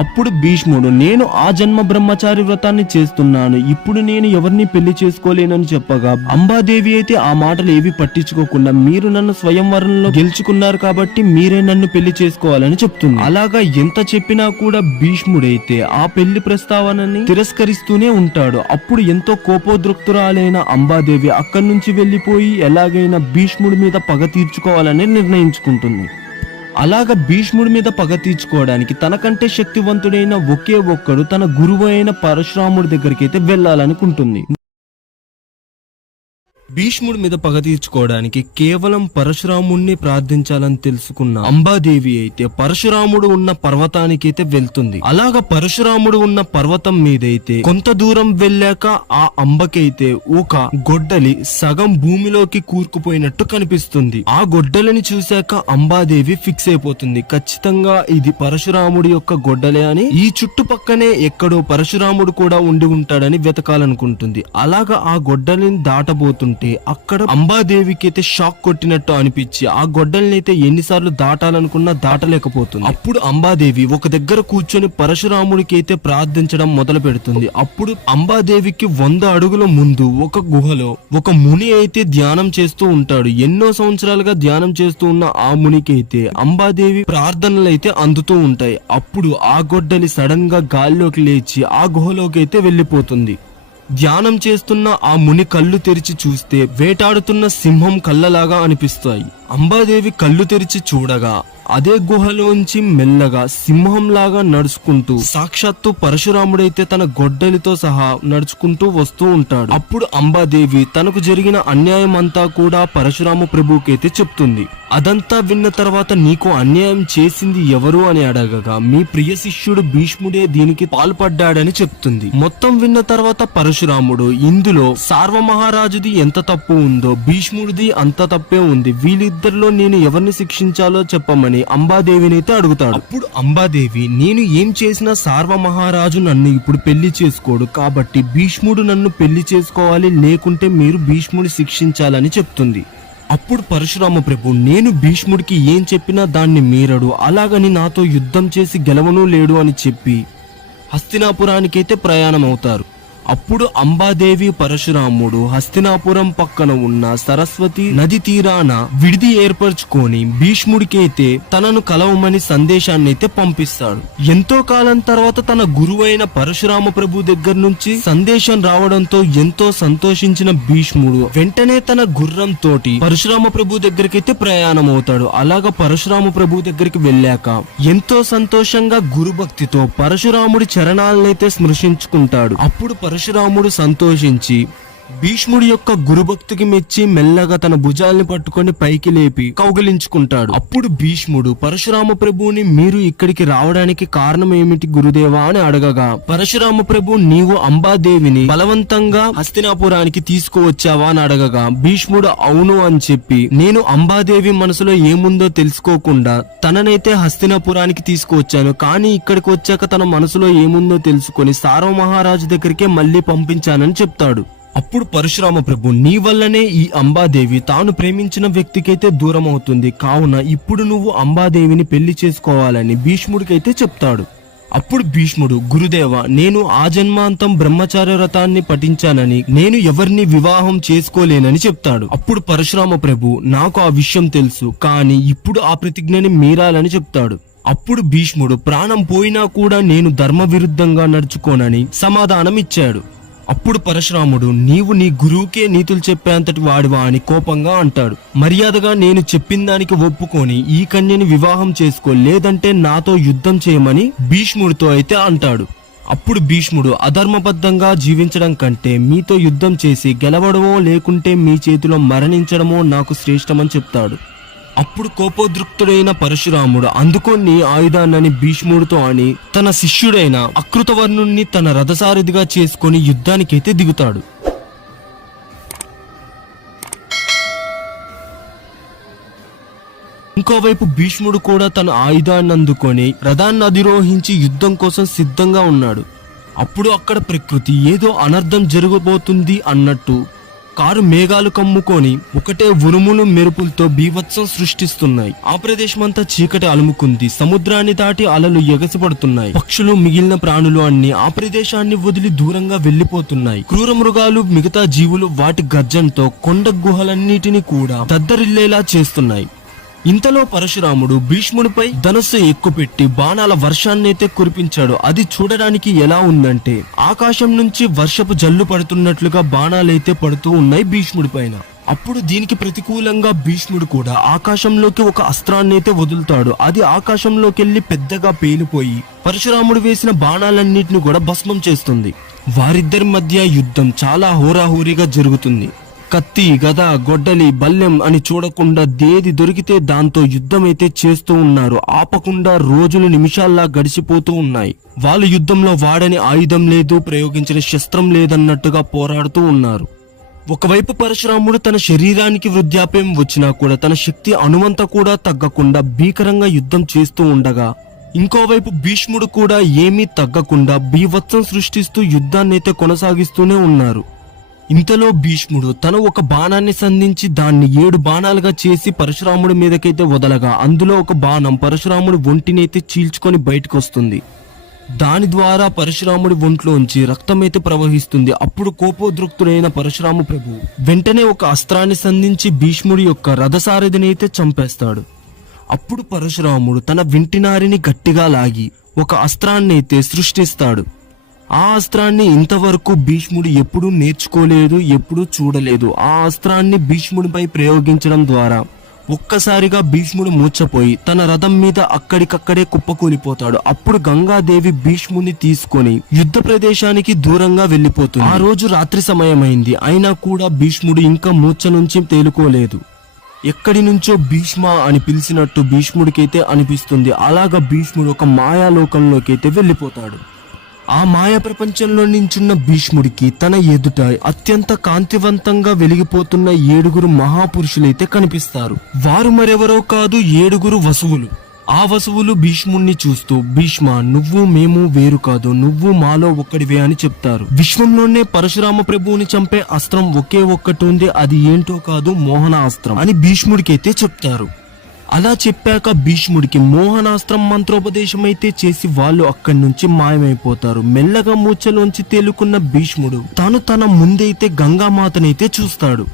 అప్పుడు భీష్ముడు, నేను ఆ జన్మ బ్రహ్మచారి వ్రతాన్ని చేస్తున్నాను, ఇప్పుడు నేను ఎవరిని పెళ్లి చేసుకోలేనని చెప్పగా అంబాదేవి అయితే ఆ మాటలు ఏవి పట్టించుకోకుండా, మీరు నన్ను స్వయంవరంలో గెలుచుకున్నారు కాబట్టి మీరే నన్ను పెళ్లి చేసుకోవాలని చెప్తుంది. అలాగా ఎంత చెప్పినా కూడా భీష్ముడైతే ఆ పెళ్లి ప్రస్తావనని తిరస్కరిస్తూనే ఉంటాడు. అప్పుడు ఎంతో కోపోద్రక్తురాలైన అంబాదేవి అక్కడి నుంచి వెళ్లిపోయి ఎలాగైనా భీష్ముడి మీద పగ తీర్చుకోవాలని నిర్ణయించుకుంటుంది. అలాగ భీష్ముడి మీద పగ తీర్చుకోవడానికి తనకంటే శక్తివంతుడైన ఒకే ఒక్కడు తన గురువు అయిన పరశురాముడి దగ్గరికి అయితే వెళ్ళాలనుకుంటుంది. భీష్ముడి మీద పగ తీర్చుకోవడానికి కేవలం పరశురాముణ్ణి ప్రార్థించాలని తెలుసుకున్న అంబాదేవి అయితే పరశురాముడు ఉన్న పర్వతానికి అయితే వెళ్తుంది. అలాగా పరశురాముడు ఉన్న పర్వతం మీదైతే కొంత దూరం వెళ్ళాక ఆ అంబకైతే ఒక గొడ్డలి సగం భూమిలోకి కూరుకుపోయినట్టు కనిపిస్తుంది. ఆ గొడ్డలిని చూశాక అంబాదేవి ఫిక్స్ అయిపోతుంది, ఖచ్చితంగా ఇది పరశురాముడి యొక్క గొడ్డలే అని. ఈ చుట్టుపక్కనే ఎక్కడో పరశురాముడు కూడా ఉండి ఉంటాడని వెతకాలనుకుంటుంది. అలాగా ఆ గొడ్డలిని దాటబోతుంటే అక్కడ అంబాదేవికి అయితే షాక్ కొట్టినట్టు అనిపించి ఆ గొడ్డల్ని అయితే ఎన్నిసార్లు దాటాలనుకున్నా దాటలేకపోతుంది. అప్పుడు అంబాదేవి ఒక దగ్గర కూర్చొని పరశురాముడికి అయితే ప్రార్థించడం మొదలు పెడుతుంది. అప్పుడు అంబాదేవికి 100 అడుగుల ముందు ఒక గుహలో ఒక ముని అయితే ధ్యానం చేస్తూ ఉంటాడు. ఎన్నో సంవత్సరాలుగా ధ్యానం చేస్తూ ఉన్న ఆ మునికి అయితే అంబాదేవి ప్రార్థనలు అయితే అందుతూ ఉంటాయి. అప్పుడు ఆ గొడ్డలి సడన్ గా గాల్లోకి లేచి ఆ గుహలోకి అయితే వెళ్లిపోతుంది. ధ్యానం చేస్తున్న ఆ ముని కళ్ళు తెరిచి చూస్తే వేటాడుతున్న సింహం కళ్ళలాగా అనిపిస్తాయి. అంబాదేవి కళ్ళు తెరిచి చూడగా అదే గుహలోంచి మెల్లగా సింహంలాగా నడుచుకుంటూ సాక్షాత్తు పరశురాముడైతే తన గొడ్డలితో సహా నడుచుకుంటూ వస్తూ ఉంటాడు. అప్పుడు అంబాదేవి తనకు జరిగిన అన్యాయం అంతా కూడా పరశురామ ప్రభువుకైతే చెప్తుంది. అదంతా విన్న తర్వాత, నీకు అన్యాయం చేసింది ఎవరు అని అడగగా మీ ప్రియ శిష్యుడు భీష్ముడే దీనికి పాల్పడ్డాడని చెప్తుంది. మొత్తం విన్న తర్వాత పరశురాముడు, ఇందులో సార్వమహారాజుది ఎంత తప్పు ఉందో భీష్ముడిది అంత తప్పే ఉంది, వీళ్ళిద్దరిలో నేను ఎవరిని శిక్షించాలో చెప్పమని అంబాదేవినైతే అడుగుతాడు. అప్పుడు అంబాదేవి, నేను ఏం చేసినా సార్వమహారాజు నన్ను ఇప్పుడు పెళ్లి చేసుకోడు, కాబట్టి భీష్ముడు నన్ను పెళ్లి చేసుకోవాలి, లేకుంటే మీరు భీష్ముడి శిక్షించాలని చెప్తుంది. అప్పుడు పరశురామ ప్రభు, నేను భీష్ముడికి ఏం చెప్పినా దాన్ని మీరడు, అలాగని నాతో యుద్ధం చేసి గెలవనూ లేడు అని చెప్పి హస్తినాపురానికైతే ప్రయాణం అవుతారు. అప్పుడు అంబాదేవి పరశురాముడు హస్తినాపురం పక్కన ఉన్న సరస్వతి నది తీరాన విడిది ఏర్పరచుకొని భీష్ముడికైతే తనను కలవమని సందేశాన్ని అయితే పంపిస్తాడు. ఎంతో కాలం తర్వాత తన గురువైన పరశురామ ప్రభు దగ్గర నుంచి సందేశం రావడంతో ఎంతో సంతోషించిన భీష్ముడు వెంటనే తన గుర్రం తోటి పరశురామ ప్రభు దగ్గరికైతే ప్రయాణం అవుతాడు. అలాగా పరశురామ ప్రభు దగ్గరికి వెళ్ళాక ఎంతో సంతోషంగా గురుభక్తితో పరశురాముడి చరణాలనైతే స్మృశించుకుంటాడు. అప్పుడు పరశురాముడు సంతోషించి భీష్ముడి యొక్క గురుభక్తికి మెచ్చి మెల్లగా తన భుజాల్ని పట్టుకొని పైకి లేపి కౌగిలించుకుంటాడు. అప్పుడు భీష్ముడు పరశురామ ప్రభువుని, మీరు ఇక్కడికి రావడానికి కారణం ఏమిటి గురుదేవా అని అడగగా, పరశురామ ప్రభు, నీవు అంబాదేవిని బలవంతంగా హస్తినాపురానికి తీసుకువచ్చావా అని అడగగా, భీష్ముడు అవును అని చెప్పి, నేను అంబాదేవి మనసులో ఏముందో తెలుసుకోకుండా తననైతే హస్తినాపురానికి తీసుకువచ్చాను, కానీ ఇక్కడికి వచ్చాక తన మనసులో ఏముందో తెలుసుకొని సార్వ మహారాజు దగ్గరికే మళ్ళీ పంపించానని చెప్తాడు. అప్పుడు పరశురామ ప్రభు, నీ వల్లనే ఈ అంబాదేవి తాను ప్రేమించిన వ్యక్తికైతే దూరం అవుతుంది, కావున ఇప్పుడు నువ్వు అంబాదేవిని పెళ్లి చేసుకోవాలని భీష్ముడికైతే చెప్తాడు. అప్పుడు భీష్ముడు, గురుదేవ, నేను ఆ జన్మాంతం బ్రహ్మచార్య వ్రతాన్ని పఠించానని నేను ఎవరిని వివాహం చేసుకోలేనని చెప్తాడు. అప్పుడు పరశురామ ప్రభు, నాకు ఆ విషయం తెలుసు, కానీ ఇప్పుడు ఆ ప్రతిజ్ఞని మీరాలని చెప్తాడు. అప్పుడు భీష్ముడు, ప్రాణం పోయినా కూడా నేను ధర్మ విరుద్ధంగా నడుచుకోనని సమాధానం ఇచ్చాడు. అప్పుడు పరశురాముడు, నీవు నీ గురువుకే నీతులు చెప్పేంతటి వాడివా అని కోపంగా అంటాడు. మర్యాదగా నేను చెప్పిన దానికి ఒప్పుకొని ఈ కన్యని వివాహం చేసుకో, లేదంటే నాతో యుద్ధం చేయమని భీష్ముడితో అయితే అంటాడు. అప్పుడు భీష్ముడు, అధర్మబద్ధంగా జీవించడం కంటే మీతో యుద్ధం చేసి గెలవడమో లేకుంటే మీ చేతిలో మరణించడమో నాకు శ్రేష్టమని చెప్తాడు. అప్పుడు కోపోద్రిక్తుడైన పరశురాముడు, అందుకొని ఆయుధాన్ని భీష్ముడితో అని తన శిష్యుడైన అకృతవర్ణుణ్ణి తన రథసారథిగా చేసుకుని యుద్ధానికైతే దిగుతాడు. ఇంకోవైపు భీష్ముడు కూడా తన ఆయుధాన్ని అందుకొని రథాన్ని అధిరోహించి యుద్ధం కోసం సిద్ధంగా ఉన్నాడు. అప్పుడు అక్కడ ప్రకృతి ఏదో అనర్థం జరగబోతుంది అన్నట్టు కారు మేఘాలు కమ్ముకొని ఒకటే ఉరుములు మెరుపులతో బీభత్సం సృష్టిస్తున్నాయి. ఆ ప్రదేశమంతా చీకటి అలుముకుంది. సముద్రాన్ని దాటి అలలు ఎగసిపడుతున్నాయి. పక్షులు, మిగిలిన ప్రాణులు అన్ని ఆ ప్రదేశాన్ని వదిలి దూరంగా వెళ్లిపోతున్నాయి. క్రూర మృగాలు, మిగతా జీవులు వాటి గర్జంతో కొండ గుహలన్నిటిని కూడా దద్దరిల్లేలా చేస్తున్నాయి. ఇంతలో పరశురాముడు భీష్ముడిపై ధనస్సు ఎక్కుపెట్టి బాణాల వర్షాన్నైతే కురిపించాడు. అది చూడడానికి ఎలా ఉందంటే ఆకాశం నుంచి వర్షపు జల్లు పడుతున్నట్లుగా బాణాలైతే పడుతూ ఉన్నాయి భీష్ముడి పైన. అప్పుడు దీనికి ప్రతికూలంగా భీష్ముడు కూడా ఆకాశంలోకి ఒక అస్త్రాన్ని అయితే వదులుతాడు. అది ఆకాశంలోకి వెళ్లి పెద్దగా పేలిపోయి పరశురాముడు వేసిన బాణాలన్నిటిని కూడా భస్మం చేస్తుంది. వారిద్దరి మధ్య యుద్ధం చాలా హోరాహోరీగా జరుగుతుంది. కత్తి, గద, గొడ్డలి, బల్లెం అని చూడకుండా దేది దొరికితే దాంతో యుద్ధమైతే చేస్తూ ఉన్నారు. ఆపకుండా రోజులు నిమిషాల్లా గడిచిపోతూ ఉన్నాయి. వాళ్ళు యుద్ధంలో వాడని ఆయుధం లేదు, ప్రయోగించిన శస్త్రం లేదన్నట్టుగా పోరాడుతూ ఉన్నారు. ఒకవైపు పరశురాముడు తన శరీరానికి వృద్ధాప్యం వచ్చినా కూడా తన శక్తి అణువంత కూడా తగ్గకుండా భీకరంగా యుద్ధం చేస్తూ ఉండగా, ఇంకోవైపు భీష్ముడు కూడా ఏమీ తగ్గకుండా బీభత్సం సృష్టిస్తూ యుద్ధాన్నైతే కొనసాగిస్తూనే ఉన్నారు. ఇంతలో భీష్ముడు తన ఒక బాణాన్ని సంధించి దాన్ని 7 బాణాలుగా చేసి పరశురాముడి మీదకైతే వదలగా, అందులో ఒక బాణం పరశురాముడి ఒంటినైతే చీల్చుకొని బయటకు వస్తుంది. దాని ద్వారా పరశురాముడి ఒంట్లోంచి రక్తమైతే ప్రవహిస్తుంది. అప్పుడు కోపోద్రిక్తుడైన పరశురామ ప్రభు వెంటనే ఒక అస్త్రాన్ని సంధించి భీష్ముడి యొక్క రథసారథిని అయితే చంపేస్తాడు. అప్పుడు పరశురాముడు తన వింటినారిని గట్టిగా లాగి ఒక అస్త్రాన్ని అయితే సృష్టిస్తాడు. ఆ అస్త్రాన్ని ఇంతవరకు భీష్ముడు ఎప్పుడూ నేర్చుకోలేదు, ఎప్పుడూ చూడలేదు. ఆ అస్త్రాన్ని భీష్ముడిపై ప్రయోగించడం ద్వారా ఒక్కసారిగా భీష్ముడు మూర్ఛపోయి తన రథం మీద అక్కడికక్కడే కుప్పకూలిపోతాడు. అప్పుడు గంగాదేవి భీష్ముడిని తీసుకొని యుద్ధ ప్రదేశానికి దూరంగా వెళ్లిపోతుంది. ఆ రోజు రాత్రి సమయమైంది, అయినా కూడా భీష్ముడు ఇంకా మూర్ఛ నుంచి తేలుకోలేదు. ఎక్కడి నుంచో భీష్మ అని పిలిచినట్టు భీష్ముడికైతే అనిపిస్తుంది. అలాగా భీష్ముడు ఒక మాయాలోకంలోకైతే వెళ్లిపోతాడు. ఆ మాయా ప్రపంచంలో నించున్న భీష్ముడికి తన ఎదుట అత్యంత కాంతివంతంగా వెలిగిపోతున్న 7 మహాపురుషులైతే కనిపిస్తారు. వారు మరెవరో కాదు, 7 వసువులు. ఆ వసువులు భీష్ముణ్ణి చూస్తూ, భీష్మ, నువ్వు మేము వేరు కాదు, నువ్వు మాలో ఒక్కడివే అని చెప్తారు. విశ్వంలోనే పరశురామ ప్రభువుని చంపే అస్త్రం ఒకే ఒక్కటి ఉంది, అది ఏంటో కాదు, మోహన అస్త్రం అని భీష్ముడికైతే చెప్తారు. అలా చెప్పాక భీష్ముడికి మోహనాస్త్రం మంత్రోపదేశం అయితే చేసి వాళ్ళు అక్కడి నుంచి మాయమైపోతారు. మెల్లగా మూర్ఛలోంచి తేలుకున్న భీష్ముడు తాను తన ముందైతే గంగామాతనైతే చూస్తాడు.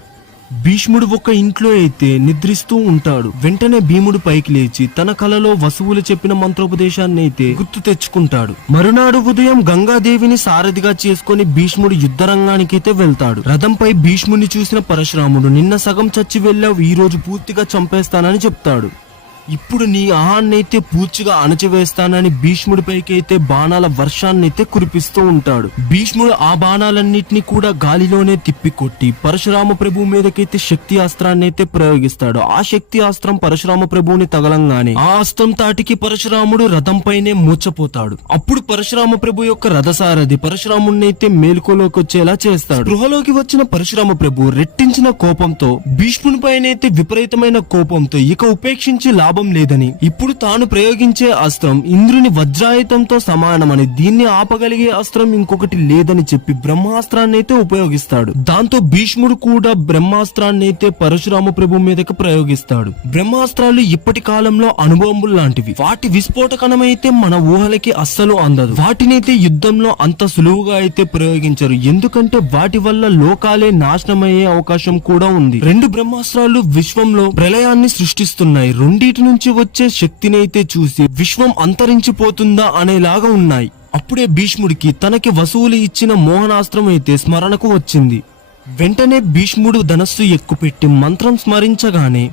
భీష్ముడు ఒక ఇంట్లో అయితే నిద్రిస్తూ ఉంటాడు. వెంటనే భీముడు పైకి లేచి తన కలలో వసువులు చెప్పిన మంత్రోపదేశాన్ని అయితే గుర్తు తెచ్చుకుంటాడు. మరునాడు ఉదయం గంగాదేవిని సారథిగా చేసుకుని భీష్ముడు యుద్ధరంగానికైతే వెళ్తాడు. రథంపై భీష్ముడిని చూసిన పరశురాముడు, నిన్న సగం చచ్చి వెళ్ళావు, ఈ రోజు పూర్తిగా చంపేస్తానని చెప్తాడు. ఇప్పుడు నీ ఆహాన్నైతే పూర్తిగా అణచివేస్తానని భీష్ముడిపైకి అయితే బాణాల వర్షాన్నైతే కురిపిస్తూ ఉంటాడు. భీష్ముడు ఆ బాణాలన్నిటినీ కూడా గాలిలోనే తిప్పికొట్టి పరశురామ ప్రభు మీదకైతే శక్తి అస్త్రాన్ని అయితే ప్రయోగిస్తాడు. ఆ శక్తి అస్త్రం పరశురామ ప్రభువుని తగలంగానే ఆ అస్త్రం తాటికి పరశురాముడు రథంపైనే మూర్చపోతాడు. అప్పుడు పరశురామ ప్రభు యొక్క రథసారథి పరశురాముడిని అయితే మేల్కోలోకి వచ్చేలా చేస్తాడు. గృహలోకి వచ్చిన పరశురామ ప్రభు రెట్టించిన కోపంతో భీష్ముని పైనైతే విపరీతమైన కోపంతో ఇక ఉపేక్షించి లాభం లేదని, ఇప్పుడు తాను ప్రయోగించే అస్త్రం ఇంద్రుని వజ్రాయుధంతో సమానమని, దీన్ని ఆపగలిగే అస్త్రం ఇంకొకటి లేదని చెప్పి బ్రహ్మాస్త్రాన్ని అయితే ఉపయోగిస్తాడు. దాంతో భీష్ముడు కూడా బ్రహ్మాస్త్రాన్ని అయితే పరశురామ ప్రభు మీదకి ప్రయోగిస్తాడు. బ్రహ్మాస్త్రాలు ఇప్పటి కాలంలో అణుబాంబులు లాంటివి. వాటి విస్ఫోటకనమైతే మన ఊహలకి అస్సలు అందదు. వాటినైతే యుద్ధంలో అంత సులువుగా అయితే ప్రయోగించరు, ఎందుకంటే వాటి వల్ల లోకాలే నాశనమయ్యే అవకాశం కూడా ఉంది. రెండు బ్రహ్మాస్త్రాలు విశ్వంలో ప్రళయాన్ని సృష్టిస్తున్నాయి. రెండిటి నుంచి వచ్చే శక్తిని అయితే చూసి విశ్వం అంతరించిపోతుందా అనేలాగా ఉన్నాయి. అప్పుడే భీష్ముడికి తనకి వసువులు ఇచ్చిన మోహనాస్త్రం అయితే స్మరణకు వచ్చింది. వెంటనే భీష్ముడు ధనస్సు ఎక్కుపెట్టి మంత్రం స్మరించగానే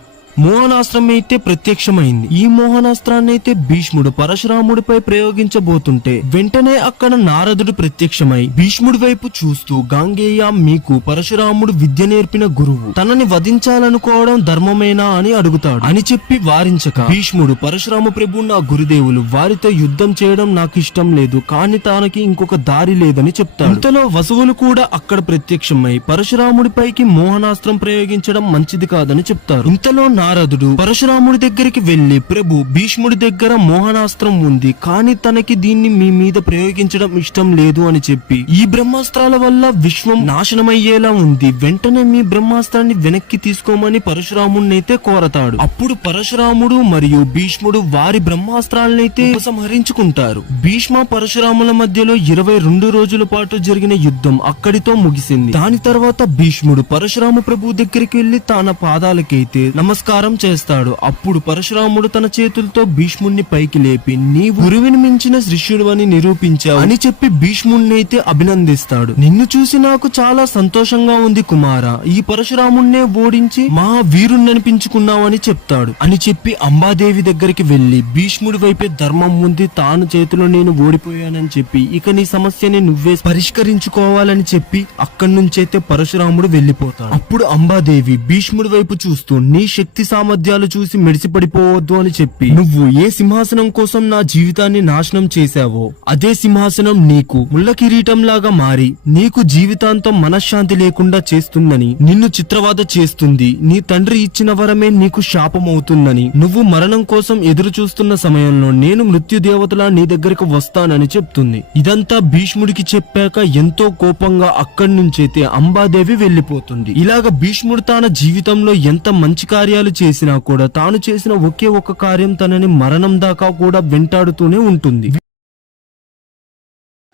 మోహనాస్త్రం అయితే ప్రత్యక్షమైంది. ఈ మోహనాస్త్రాన్ని అయితే భీష్ముడు పరశురాముడిపై ప్రయోగించబోతుంటే వెంటనే అక్కడ నారదుడు ప్రత్యక్షమై భీష్ముడి వైపు చూస్తూ, గాంగేయ, మీకు పరశురాముడు విద్య నేర్పిన గురువు, తనని వధించాలనుకోవడం ధర్మమేనా అని అడుగుతాడు. అని చెప్పి వారించక భీష్ముడు, పరశురామ ప్రభు నా గురుదేవులు, వారితో యుద్ధం చేయడం నాకు ఇష్టం లేదు, కానీ తనకి ఇంకొక దారి లేదని చెప్తాడు. ఇంతలో వసువులు కూడా అక్కడ ప్రత్యక్షమై పరశురాముడిపైకి మోహనాస్త్రం ప్రయోగించడం మంచిది కాదని చెప్తారు. ఇంతలో నారదుడు పరశురాముడి దగ్గరికి వెళ్లి, ప్రభు, భీష్ముడి దగ్గర మోహనాస్త్రం ఉంది, కానీ తనకి దీన్ని మీ మీద ప్రయోగించడం ఇష్టం లేదు అని చెప్పి, ఈ బ్రహ్మాస్త్రాల వల్ల విశ్వం నాశనమయ్యేలా ఉంది, వెంటనే మీ బ్రహ్మాస్త్రాన్ని వెనక్కి తీసుకోమని పరశురాముడినైతే కోరతాడు. అప్పుడు పరశురాముడు మరియు భీష్ముడు వారి బ్రహ్మాస్త్రాలనైతే ఉపసంహరించుకుంటారు. భీష్మ పరశురాముల మధ్యలో 22 రోజుల పాటు జరిగిన యుద్ధం అక్కడితో ముగిసింది. దాని తర్వాత భీష్ముడు పరశురామ ప్రభు దగ్గరికి వెళ్లి తన పాదాలకైతే నమస్కారం చేస్తాడు. అప్పుడు పరశురాముడు తన చేతులతో భీష్ముడిని పైకి లేపి, నీవు గురువుని మించిన శిష్యుడు అని నిరూపించావు అని చెప్పి భీష్ముడిని అయితే అభినందిస్తాడు. నిన్ను చూసి నాకు చాలా సంతోషంగా ఉంది కుమార, ఈ పరశురాముడినే ఓడించి మహా వీరుణ్ణనిపించుకున్నావని చెప్తాడు. అని చెప్పి అంబాదేవి దగ్గరికి వెళ్లి, భీష్ముడి వైపే ధర్మం ఉంది, తాను చేతిలో నేను ఓడిపోయానని చెప్పి ఇక నీ సమస్యని నువ్వే పరిష్కరించుకోవాలని చెప్పి అక్కడి నుంచైతే పరశురాముడు వెళ్లిపోతాడు. అప్పుడు అంబాదేవి భీష్ముడి వైపు చూస్తూ, నీ శక్తి సామర్థ్యాలు చూసి మెడిసిపడిపోవద్దు అని చెప్పి, నువ్వు ఏ సింహాసనం కోసం నా జీవితాన్ని నాశనం చేశావో అదే సింహాసనం నీకు ముళ్ళ కిరీటం లాగా మారి నీకు జీవితాంతం మనశ్శాంతి లేకుండా చేస్తుందని, నిన్ను చిత్రవాద చేస్తుంది, నీ తండ్రి ఇచ్చిన వరమే నీకు శాపమవుతుందని, నువ్వు మరణం కోసం ఎదురు చూస్తున్న సమయంలో నేను మృత్యుదేవతలా నీ దగ్గరకు వస్తానని చెప్తుంది. ఇదంతా భీష్ముడికి చెప్పాక ఎంతో కోపంగా అక్కడి నుంచైతే అంబాదేవి వెళ్లిపోతుంది. ఇలాగ భీష్ముడు తన జీవితంలో ఎంత మంచి కార్యాలు చేసినా కూడా తాను చేసిన ఒకే ఒక కార్యం తనని మరణం దాకా కూడా వెంటాడుతూనే ఉంటుంది.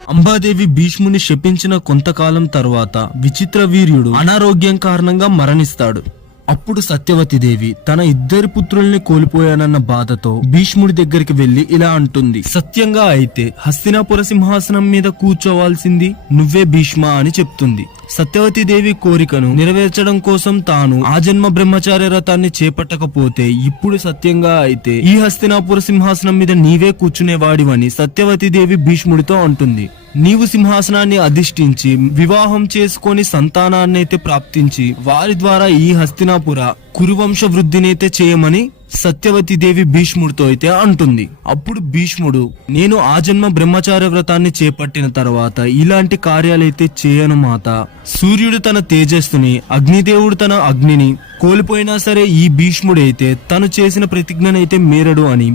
అంబాదేవి భీష్ముని శపించిన కొంతకాలం తర్వాత విచిత్ర వీర్యుడు అనారోగ్యం కారణంగా మరణిస్తాడు. అప్పుడు సత్యవతిదేవి తన 2 పుత్రుల్ని కోల్పోయానన్న బాధతో భీష్ముడి దగ్గరికి వెళ్లి ఇలా అంటుంది, సత్యంగా అయితే హస్తినాపుర సింహాసనం మీద కూర్చోవాల్సింది నువ్వే భీష్మ అని చెప్తుంది. సత్యవతిదేవి కోరికను నెరవేర్చడం కోసం తాను ఆ జన్మ బ్రహ్మచార్య రథాన్ని చేపట్టకపోతే ఇప్పుడు సత్యంగా అయితే ఈ హస్తినాపుర సింహాసనం మీద నీవే కూర్చునేవాడివని సత్యవతిదేవి భీష్ముడితో అంటుంది. నీవు సింహాసనాన్ని అధిష్ఠించి వివాహం చేసుకొని సంతానాన్నైతే ప్రాప్తించి వారి ద్వారా ఈ హస్తినాపుర కురువంశ వృద్ధినైతే చేయమని సత్యవతిదేవి భీష్ముడితో అయితే అంటుంది. అప్పుడు భీష్ముడు, నేను ఆ జన్మ బ్రహ్మచార్య వ్రతాన్ని చేపట్టిన తర్వాత ఇలాంటి కార్యాలైతే చేయను మాత. సూర్యుడు తన తేజస్సుని, అగ్నిదేవుడు తన అగ్నిని కోల్పోయినా సరే ఈ భీష్ముడైతే తను చేసిన ప్రతిజ్ఞనైతే మేరడు అని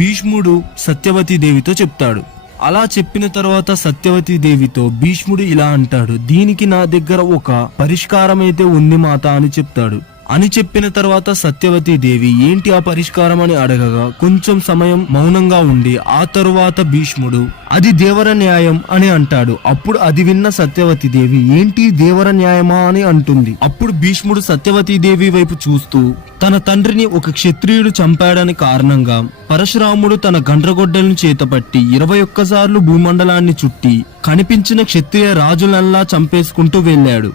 భీష్ముడు సత్యవతిదేవితో చెప్తాడు. అలా చెప్పిన తర్వాత సత్యవతిదేవితో భీష్ముడు ఇలా అంటాడు, దీనికి నా దగ్గర ఒక పరిష్కారం అయితే ఉంది మాత అని చెప్తాడు. అని చెప్పిన తర్వాత సత్యవతీదేవి ఏంటి ఆ పరిష్కారం అని అడగగా కొంచెం సమయం మౌనంగా ఉండి ఆ తరువాత భీష్ముడు అది దేవర న్యాయం అని అంటాడు. అప్పుడు అది విన్న సత్యవతీదేవి ఏంటి దేవర న్యాయమా అని అంటుంది. అప్పుడు భీష్ముడు సత్యవతీదేవి వైపు చూస్తూ తన తండ్రిని ఒక క్షత్రియుడు చంపాడని కారణంగా పరశురాముడు తన గండ్రగొడ్డలను చేతపట్టి 21 సార్లు భూమండలాన్ని చుట్టి కనిపించిన క్షత్రియ రాజులల్లా చంపేసుకుంటూ వెళ్ళాడు.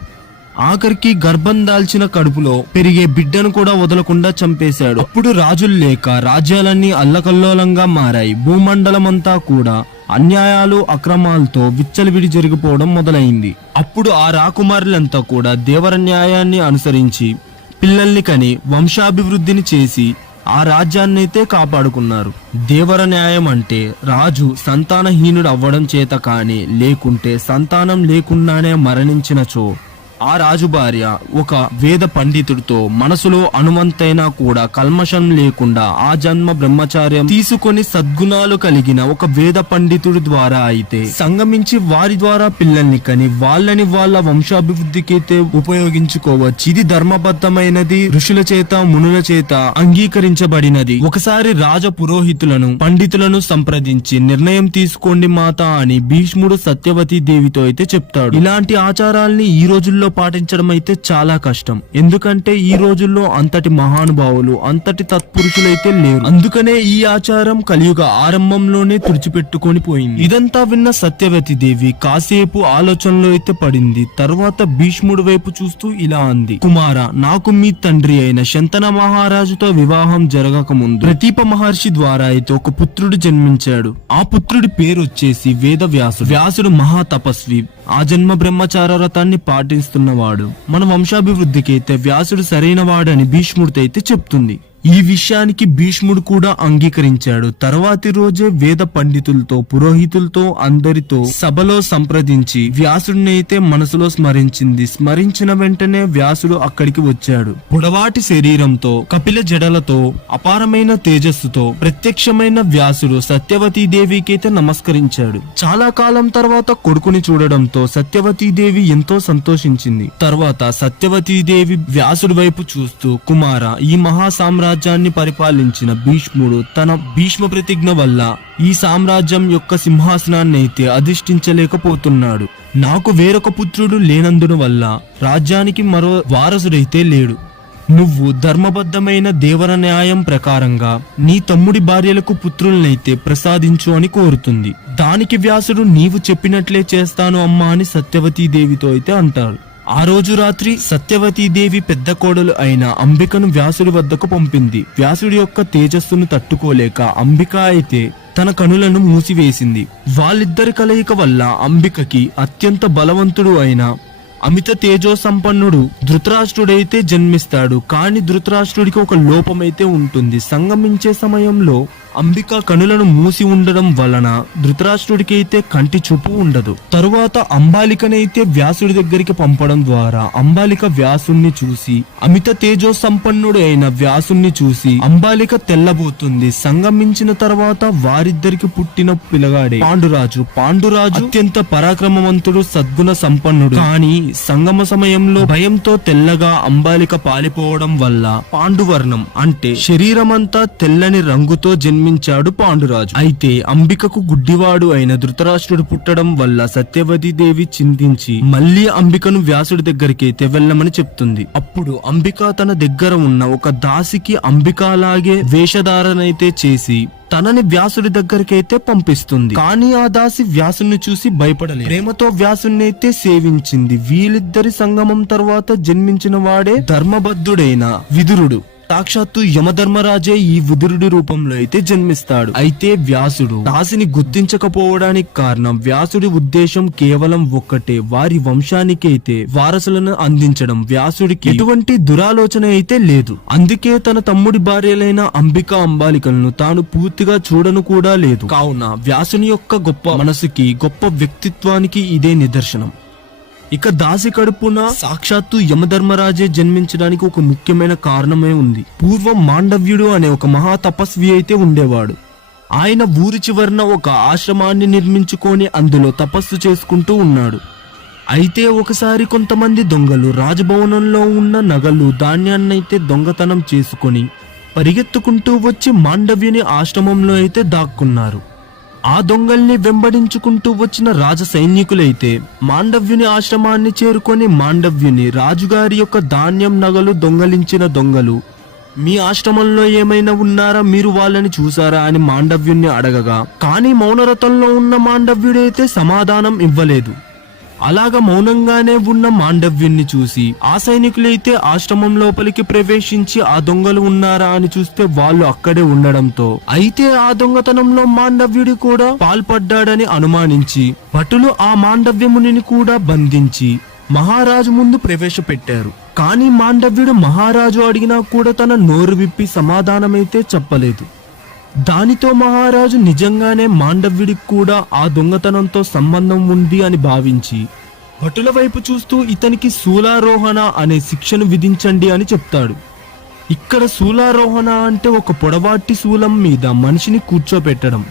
ఆఖరికి గర్భం దాల్చిన కడుపులో పెరిగే బిడ్డను కూడా వదలకుండా చంపేశాడు. అప్పుడు రాజులు లేక రాజ్యాలన్నీ అల్లకల్లోలంగా మారాయి. భూమండలమంతా కూడా అన్యాయాలు అక్రమాలతో విచ్చలవిడి జరిగిపోవడం మొదలైంది. అప్పుడు ఆ రాకుమారులంతా కూడా దేవర న్యాయాన్ని అనుసరించి పిల్లల్ని కని వంశాభివృద్ధిని చేసి ఆ రాజ్యాన్నైతే కాపాడుకున్నారు. దేవర న్యాయం అంటే రాజు సంతానహీనుడు అవ్వడం చేత కానీ లేకుంటే సంతానం లేకుండానే మరణించినచో ఆ రాజు భార్య ఒక వేద పండితుడితో మనసులో అనుమంతైనా కూడా కల్మషం లేకుండా ఆ జన్మ బ్రహ్మచార్యం తీసుకొని సద్గుణాలు కలిగిన ఒక వేద పండితుడి ద్వారా అయితే సంగమించి వారి ద్వారా పిల్లల్ని కని వాళ్ళని వాళ్ళ వంశాభివృద్ధికి అయితే ఉపయోగించుకోవచ్చు. ఇది ధర్మబద్ధమైనది, ఋషుల చేత మునుల చేత అంగీకరించబడినది. ఒకసారి రాజ పురోహితులను పండితులను సంప్రదించి నిర్ణయం తీసుకోండి మాత అని భీష్ముడు సత్యవతి దేవితో అయితే చెప్తాడు. ఇలాంటి ఆచారాల్ని ఈ రోజుల్లో పాటించడం అయితే చాలా కష్టం. ఎందుకంటే ఈ రోజుల్లో అంతటి మహానుభావులు అంతటి తత్పురుషులైతే లేరు. అందుకనే ఈ ఆచారం కలియుగ ఆరంభంలోనే తుడిచిపెట్టుకొని పోయింది. ఇదంతా విన్న సత్యవతి దేవి కాసేపు ఆలోచనలో అయితే పడింది. తర్వాత భీష్ముడి వైపు చూస్తూ ఇలా అంది, కుమార, నాకు మీ తండ్రి అయిన శంతన మహారాజుతో వివాహం జరగక ముందు ప్రతీప మహర్షి ద్వారా అయితే ఒక పుత్రుడు జన్మించాడు. ఆ పుత్రుడి పేరు వచ్చేసి వేద వ్యాసుడు. వ్యాసుడు మహా తపస్వి, ఆ జన్మ బ్రహ్మచార వ్రతాన్ని పాటిస్తున్నవాడు. మన వంశాభివృద్ధికి అయితే వ్యాసుడు సరైన వాడని భీష్ముడితో అయితే చెప్తుంది. ఈ విషయానికి భీష్ముడు కూడా అంగీకరించాడు. తర్వాతి రోజే వేద పండితులతో పురోహితులతో అందరితో సభలో సంప్రదించి వ్యాసుడిని అయితే మనసులో స్మరించింది. స్మరించిన వెంటనే వ్యాసుడు అక్కడికి వచ్చాడు. పొడవాటి శరీరంతో కపిల జడలతో అపారమైన తేజస్సుతో ప్రత్యక్షమైన వ్యాసుడు సత్యవతీదేవికి అయితే నమస్కరించాడు. చాలా కాలం తర్వాత కొడుకుని చూడడంతో సత్యవతీదేవి ఎంతో సంతోషించింది. తర్వాత సత్యవతీదేవి వ్యాసుడి వైపు చూస్తూ, కుమార, ఈ మహా సామ్రాజ్యాన్ని పరిపాలించిన భీష్ముడు తన భీష్మ ప్రతిజ్ఞ వల్ల ఈ సామ్రాజ్యం యొక్క సింహాసనాన్ని అయితే అధిష్ఠించలేకపోతున్నాడు. నాకు వేరొక పుత్రుడు లేనందున వల్ల రాజ్యానికి మరో వారసుడైతే లేడు. నువ్వు ధర్మబద్ధమైన దేవర న్యాయం ప్రకారంగా నీ తమ్ముడి భార్యలకు పుత్రులనైతే ప్రసాదించు అని కోరుతుంది. దానికి వ్యాసుడు నీవు చెప్పినట్లే చేస్తాను అమ్మా అని సత్యవతీదేవితో అయితే అంటారు. ఆ రోజు రాత్రి సత్యవతీదేవి పెద్ద కోడలు అయిన అంబికను వ్యాసుడి వద్దకు పంపింది. వ్యాసుడి యొక్క తేజస్సును తట్టుకోలేక అంబిక అయితే తన కనులను మూసివేసింది. వాళ్ళిద్దరి కలయిక వల్ల అంబికకి అత్యంత బలవంతుడు అయిన అమిత తేజో సంపన్నుడు ధృతరాష్ట్రుడైతే జన్మిస్తాడు. కాని ధృతరాష్ట్రుడికి ఒక లోపమైతే ఉంటుంది. సంగమించే సమయంలో అంబిక కనులను మూసి ఉండడం వలన ధృతరాష్ట్రుడికి అయితే కంటి చూపు ఉండదు. తరువాత అంబాలికనైతే వ్యాసుడి దగ్గరికి పంపడం ద్వారా అంబాలిక వ్యాసుణ్ణి చూసి అమిత తేజో సంపన్నుడు అయిన వ్యాసుణ్ణి చూసి అంబాలిక తెల్లబోతుంది. సంగమించిన తర్వాత వారిద్దరికి పుట్టిన పిల్లగాడే పాండురాజు. పాండురాజు అత్యంత పరాక్రమవంతుడు, సద్గుణ సంపన్నుడు. కానీ సంగమ సమయంలో భయంతో తెల్లగా అంబాలిక పాలిపోవడం వల్ల పాండువర్ణం అంటే శరీరమంతా తెల్లని రంగుతో జన్మించాడు పాండురాజు. అయితే అంబికకు గుడ్డివాడు అయిన ధృతరాష్ట్రుడు పుట్టడం వల్ల సత్యవతీదేవి చింతించి మళ్లీ అంబికను వ్యాసుడి దగ్గరికి అయితే వెళ్ళమని చెప్తుంది. అప్పుడు అంబిక తన దగ్గర ఉన్న ఒక దాసికి అంబికలాగే వేషధారణైతే చేసి తనని వ్యాసుడి దగ్గరికి అయితే పంపిస్తుంది. కానీ ఆ దాసి వ్యాసుని చూసి భయపడలేదు. ప్రేమతో వ్యాసుని అయితే సేవించింది. వీళ్ళిద్దరి సంగమం తర్వాత జన్మించిన వాడే ధర్మబద్ధుడైన విదురుడు. సాక్షాత్తు యమధర్మరాజే ఈ విదురుడి రూపంలో అయితే జన్మిస్తాడు. అయితే వ్యాసుడు దాసిని గుర్తించకపోవడానికి కారణం వ్యాసుడి ఉద్దేశం కేవలం ఒక్కటే, వారి వంశానికి అయితే వారసులను అందించడం. వ్యాసుడికి ఎటువంటి దురాలోచన అయితే లేదు. అందుకే తన తమ్ముడి భార్యలైన అంబిక అంబాలికలను తాను పూర్తిగా చూడను కూడా లేదు. కావున వ్యాసుని యొక్క గొప్ప మనసుకి, గొప్ప వ్యక్తిత్వానికి ఇదే నిదర్శనం. ఇక దాసి కడుపున సాక్షాత్తు యమధర్మరాజే జన్మించడానికి ఒక ముఖ్యమైన కారణమే ఉంది. పూర్వం మాండవ్యుడు అనే ఒక మహా తపస్వి అయితే ఉండేవాడు. ఆయన ఊరి చివరన ఒక ఆశ్రమాన్ని నిర్మించుకొని అందులో తపస్సు చేసుకుంటూ ఉన్నాడు. అయితే ఒకసారి కొంతమంది దొంగలు రాజభవనంలో ఉన్న నగలు, ధాన్యాన్నైతే దొంగతనం చేసుకొని పరిగెత్తుకుంటూ వచ్చి మాండవ్యుని ఆశ్రమంలో అయితే దాక్కున్నారు. ఆ దొంగల్ని వెంబడించుకుంటూ వచ్చిన రాజ సైనికులైతే మాండవ్యుని ఆశ్రమాన్ని చేరుకొని మాండవ్యుని, రాజుగారి యొక్క ధాన్యం, నగలు దొంగలించిన దొంగలు మీ ఆశ్రమంలో ఏమైనా ఉన్నారా, మీరు వాళ్ళని చూసారా అని మాండవ్యుణ్ణి అడగగా, కానీ మౌనరథంలో ఉన్న మాండవ్యుడైతే సమాధానం ఇవ్వలేదు. అలాగా మౌనంగానే ఉన్న మాండవ్యుణ్ణి చూసి ఆ సైనికులైతే ఆశ్రమం లోపలికి ప్రవేశించి ఆ దొంగలు ఉన్నారా అని చూస్తే వాళ్ళు అక్కడే ఉండడంతో అయితే ఆ దొంగతనంలో మాండవ్యుడు కూడా పాల్పడ్డాడని అనుమానించి భటులు ఆ మాండవ్యమునిని కూడా బంధించి మహారాజు ముందు ప్రవేశపెట్టారు. కానీ మాండవ్యుడు మహారాజు అడిగినా కూడా తన నోరు విప్పి సమాధానమైతే చెప్పలేదు. దానితో మహారాజు నిజంగానే మాండవ్యుడికి కూడా ఆ దొంగతనంతో సంబంధం ఉంది అని భావించి భటుల వైపు చూస్తూ ఇతనికి శూలారోహణ అనే శిక్షను విధించండి అని చెప్తాడు. ఇక్కడ శూలారోహణ అంటే ఒక పొడవాటి శూలం మీద మనిషిని కూర్చోపెట్టడం.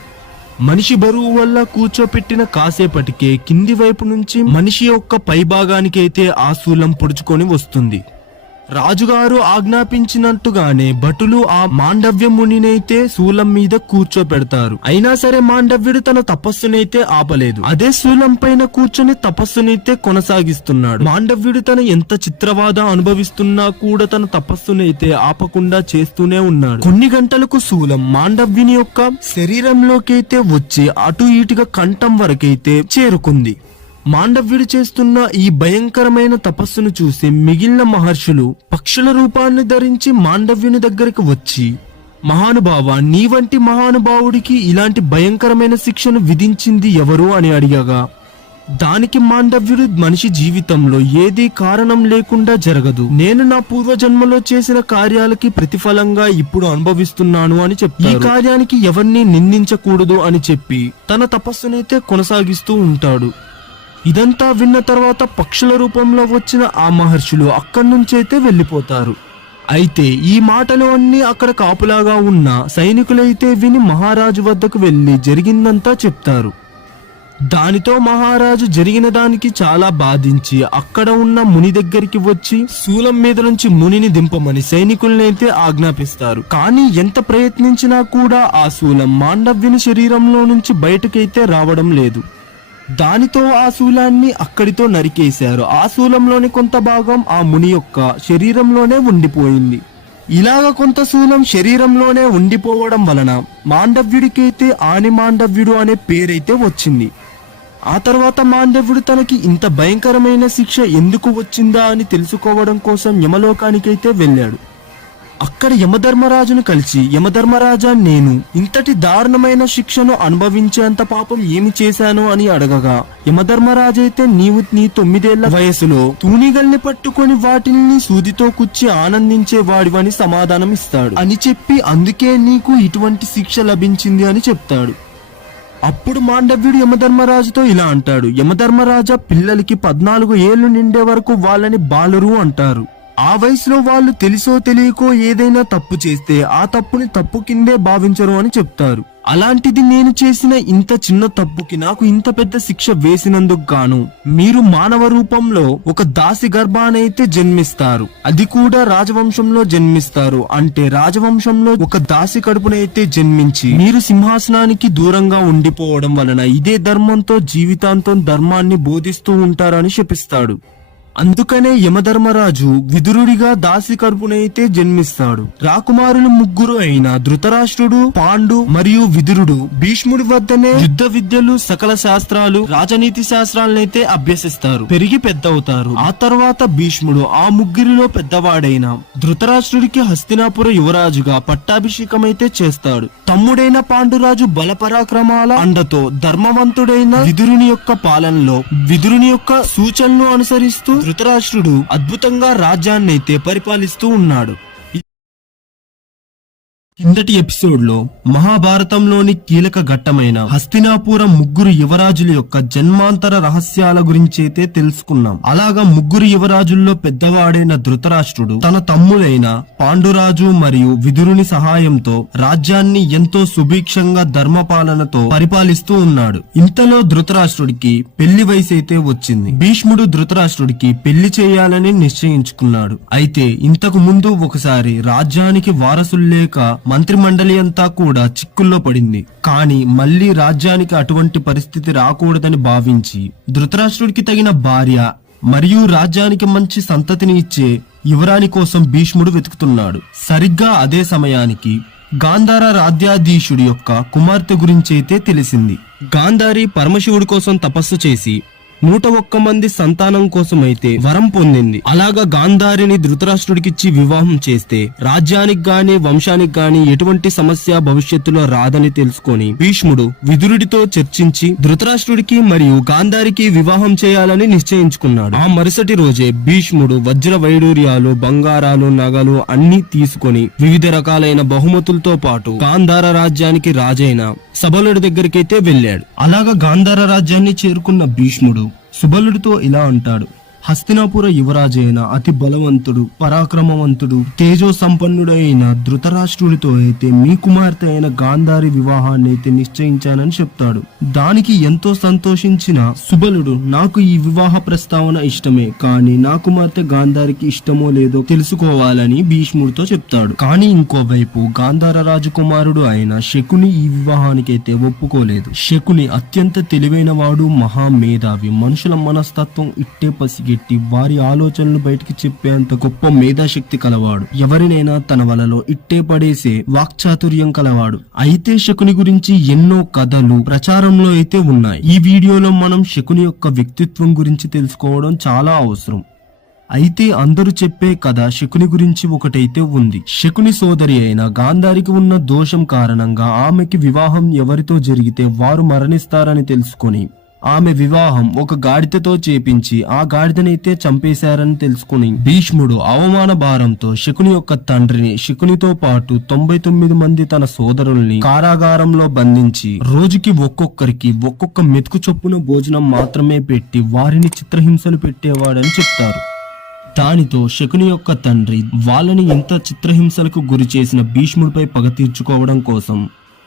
మనిషి బరువు వల్ల కూర్చోపెట్టిన కాసేపటికే కింది వైపు నుంచి మనిషి యొక్క పైభాగానికి అయితే ఆ శూలం పొడుచుకొని వస్తుంది. రాజుగారు ఆజ్ఞాపించినట్టుగానే భటులు ఆ మాండవ్య మునినైతే శూలం మీద కూర్చోపెడతారు. అయినా సరే మాండవ్యుడు తన తపస్సునైతే ఆపలేదు. అదే శూలం పైన కూర్చొని తపస్సునైతే కొనసాగిస్తున్నాడు. మాండవ్యుడు తన ఎంత చిత్రవాద అనుభవిస్తున్నా కూడా తన తపస్సునైతే ఆపకుండా చేస్తూనే ఉన్నాడు. కొన్ని గంటలకు శూలం మాండవ్యుని యొక్క శరీరంలోకైతే వచ్చి అటు ఇటుగా కంఠం వరకైతే చేరుకుంది. మాండవ్యుడు చేస్తున్న ఈ భయంకరమైన తపస్సును చూసి మిగిలిన మహర్షులు పక్షుల రూపాన్ని ధరించి మాండవ్యుని దగ్గరికి వచ్చి, మహానుభావ, నీ వంటి మహానుభావుడికి ఇలాంటి భయంకరమైన శిక్షను విధించింది ఎవరు అని అడిగగా, దానికి మాండవ్యుడు, మనిషి జీవితంలో ఏదీ కారణం లేకుండా జరగదు. నేను నా పూర్వజన్మలో చేసిన కార్యాలకి ప్రతిఫలంగా ఇప్పుడు అనుభవిస్తున్నాను అని చెప్పి ఈ కార్యానికి ఎవరిని నిందించకూడదు అని చెప్పి తన తపస్సునైతే కొనసాగిస్తూ ఉంటాడు. ఇదంతా విన్న తర్వాత పక్షుల రూపంలో వచ్చిన ఆ మహర్షులు అక్కడి నుంచైతే వెళ్ళిపోతారు. అయితే ఈ మాటలు అన్ని అక్కడ కాపులాగా ఉన్న సైనికులైతే విని మహారాజు వద్దకు వెళ్లి జరిగిందంతా చెప్తారు. దానితో మహారాజు జరిగిన దానికి చాలా బాధించి అక్కడ ఉన్న ముని దగ్గరికి వచ్చి శూలం మీద నుంచి మునిని దింపమని సైనికులనైతే ఆజ్ఞాపిస్తారు. కానీ ఎంత ప్రయత్నించినా కూడా ఆ శూలం మాండవ్యుని శరీరంలో నుంచి బయటకైతే రావడం లేదు. దానితో ఆ శూలాన్ని అక్కడితో నరికేశారు. ఆ శూలంలోని కొంత భాగం ఆ ముని యొక్క శరీరంలోనే ఉండిపోయింది. ఇలాగ కొంత శూలం శరీరంలోనే ఉండిపోవడం వలన మాండవ్యుడికైతే ఆని మాండవ్యుడు అనే పేరైతే వచ్చింది. ఆ తర్వాత మాండవ్యుడు తనకి ఇంత భయంకరమైన శిక్ష ఎందుకు వచ్చిందా అని తెలుసుకోవడం కోసం యమలోకానికైతే వెళ్ళాడు. అక్కడ యమధర్మరాజును కలిసి, యమధర్మరాజా, నేను ఇంతటి దారుణమైన శిక్షను అనుభవించేంత పాపం ఏమి చేశాను అని అడగగా, యమధర్మరాజైతే నీవు నీ 9 ఏళ్ల వయసులో తూనిగల్ని పట్టుకొని వాటిని సూదితో కుచ్చి ఆనందించే వాడివని సమాధానం ఇస్తాడు అని చెప్పి, అందుకే నీకు ఇటువంటి శిక్ష లభించింది అని చెప్తాడు. అప్పుడు మాండవ్యుడు యమధర్మరాజుతో ఇలా అంటాడు, యమధర్మరాజా, పిల్లలకి 14 ఏళ్లు నిండే వరకు వాళ్ళని బాలురు అంటారు. ఆ వయసులో వాళ్ళు తెలుసో తెలియకో ఏదైనా తప్పు చేస్తే ఆ తప్పుని తప్పు కిందే భావించరు అని చెప్తారు. అలాంటిది నేను చేసిన ఇంత చిన్న తప్పుకి నాకు ఇంత పెద్ద శిక్ష వేసినందుకు గాను మీరు మానవ రూపంలో ఒక దాసి గర్భానైతే జన్మిస్తారు. అది కూడా రాజవంశంలో జన్మిస్తారు. అంటే రాజవంశంలో ఒక దాసి కడుపునైతే జన్మించి మీరు సింహాసనానికి దూరంగా ఉండిపోవడం వలన ఇదే ధర్మంతో జీవితాంతం ధర్మాన్ని బోధిస్తూ ఉంటారని శపిస్తాడు. అందుకనే యమధర్మరాజు విదురుడిగా దాసి కడుపునైతే జన్మిస్తాడు. రాకుమారులు 3 అయిన ధృతరాష్ట్రుడు, పాండు మరియు విదురుడు భీష్ముడి వద్దనే యుద్ధ విద్యలు, సకల శాస్త్రాలు, రాజనీతి శాస్త్రాలనైతే అభ్యసిస్తారు. పెరిగి పెద్దవుతారు. ఆ తర్వాత భీష్ముడు ఆ 3లో పెద్దవాడైన ధృతరాష్ట్రుడికి హస్తినాపుర యువరాజుగా పట్టాభిషేకమైతే చేస్తాడు. తమ్ముడైన పాండురాజు బలపరాక్రమాల అండతో ధర్మవంతుడైన విదురుని యొక్క పాలనలో విదురుని యొక్క సూచనలు అనుసరిస్తూ ధృతరాష్ట్రుడు అద్భుతంగా రాజ్యాన్ని అయితే పరిపాలిస్తూ ఉన్నాడు. కిందటి ఎపిసోడ్ లో మహాభారతంలోని కీలక ఘట్టమైన హస్తినాపురం 3 యువరాజుల యొక్క జన్మాంతర రహస్యాల గురించి అయితే తెలుసుకున్నాం. అలాగా 3 యువరాజుల్లో పెద్దవాడైన ధృతరాష్ట్రుడు తన తమ్ముడైన పాండురాజు మరియు విదురుని సహాయంతో రాజ్యాన్ని ఎంతో సుభిక్షంగా ధర్మపాలనతో పరిపాలిస్తూ ఉన్నాడు. ఇంతలో ధృతరాష్ట్రుడికి పెళ్లి వయసు అయితే వచ్చింది. భీష్ముడు ధృతరాష్ట్రుడికి పెళ్లి చేయాలని నిశ్చయించుకున్నాడు. అయితే ఇంతకు ముందు ఒకసారి రాజ్యానికి వారసులు లేక మంత్రిమండలి అంతా కూడా చిక్కుల్లో పడింది. కానీ మళ్లీ రాజ్యానికి అటువంటి పరిస్థితి రాకూడదని భావించి ధృతరాష్ట్రుడికి తగిన భార్య మరియు రాజ్యానికి మంచి సంతతిని ఇచ్చే యువరాణి కోసం భీష్ముడు వెతుకుతున్నాడు. సరిగ్గా అదే సమయానికి గాంధార రాజ్యాధీశుడి యొక్క కుమార్తె గురించి అయితే తెలిసింది. గాంధారి పరమశివుడి కోసం తపస్సు చేసి 101 మంది సంతానం కోసమైతే వరం పొందింది. అలాగా గాంధారిని ధృతరాష్ట్రుడికిచ్చి వివాహం చేస్తే రాజ్యానికి గాని వంశానికి గాని ఎటువంటి సమస్య భవిష్యత్తులో రాదని తెలుసుకొని భీష్ముడు విదురుడితో చర్చించి ధృతరాష్ట్రుడికి మరియు గాంధారికి వివాహం చేయాలని నిశ్చయించుకున్నాడు. ఆ మరుసటి రోజే భీష్ముడు వజ్ర వైడూర్యాలు, బంగారాలు, నగలు అన్ని తీసుకొని వివిధ రకాలైన బహుమతులతో పాటు గాంధార రాజ్యానికి రాజైన సబలుడి దగ్గరికైతే వెళ్ళాడు. అలాగా గాంధార రాజ్యాన్ని చేరుకున్న భీష్ముడు సుబలుడితో ఇలా అంటాడు: హస్తినాపుర యువరాజైన అతి బలవంతుడు, పరాక్రమవంతుడు, తేజో సంపన్నుడైన ధృతరాష్ట్రుడితో అయితే మీ కుమార్తె అయిన గాంధారి వివాహాన్ని అయితే నిశ్చయించానని చెప్తాడు. దానికి ఎంతో సంతోషించిన సుబలుడు, నాకు ఈ వివాహ ప్రస్తావన ఇష్టమే, కానీ నా కుమార్తె గాంధారికి ఇష్టమో లేదో తెలుసుకోవాలని భీష్ముడితో చెప్తాడు. కానీ ఇంకోవైపు గాంధార రాజకుమారుడు అయిన శకుని ఈ వివాహానికైతే ఒప్పుకోలేదు. శకుని అత్యంత తెలివైన వాడు, మహామేధావి, మనుషుల మనస్తత్వం ఇట్టే పసిగి వారి ఆలోచనలు బయటికి చెప్పేంత గొప్ప మేధాశక్తి కలవాడు. ఎవరినైనా తన వలలో ఇట్టే పడేసే వాక్చాతుర్యం కలవాడు. అయితే శకుని గురించి ఎన్నో కథలు ప్రచారంలో అయితే ఉన్నాయి. ఈ వీడియోలో మనం శకుని యొక్క వ్యక్తిత్వం గురించి తెలుసుకోవడం చాలా అవసరం. అయితే అందరూ చెప్పే కథ శకుని గురించి ఒకటైతే ఉంది. శకుని సోదరి అయిన గాంధారికి ఉన్న దోషం కారణంగా ఆమెకి వివాహం ఎవరితో జరిగితే వారు మరణిస్తారని తెలుసుకొని ఆమె వివాహం ఒక గాడిదతో చేపించి ఆ గాడిదనైతే చంపేశారని తెలుసుకుని భీష్ముడు అవమాన భారంతో శకుని యొక్క తండ్రిని, శకునితో పాటు 99 మంది తన సోదరుల్ని కారాగారంలో బంధించి రోజుకి ఒక్కొక్కరికి ఒక్కొక్క మెతుకు చొప్పున భోజనం మాత్రమే పెట్టి వారిని చిత్రహింసలు పెట్టేవాడని చెప్తారు. దానితో శకుని యొక్క తండ్రి వాళ్ళని ఇంత చిత్రహింసలకు గురి చేసిన భీష్ముడిపై పగ తీర్చుకోవడం కోసం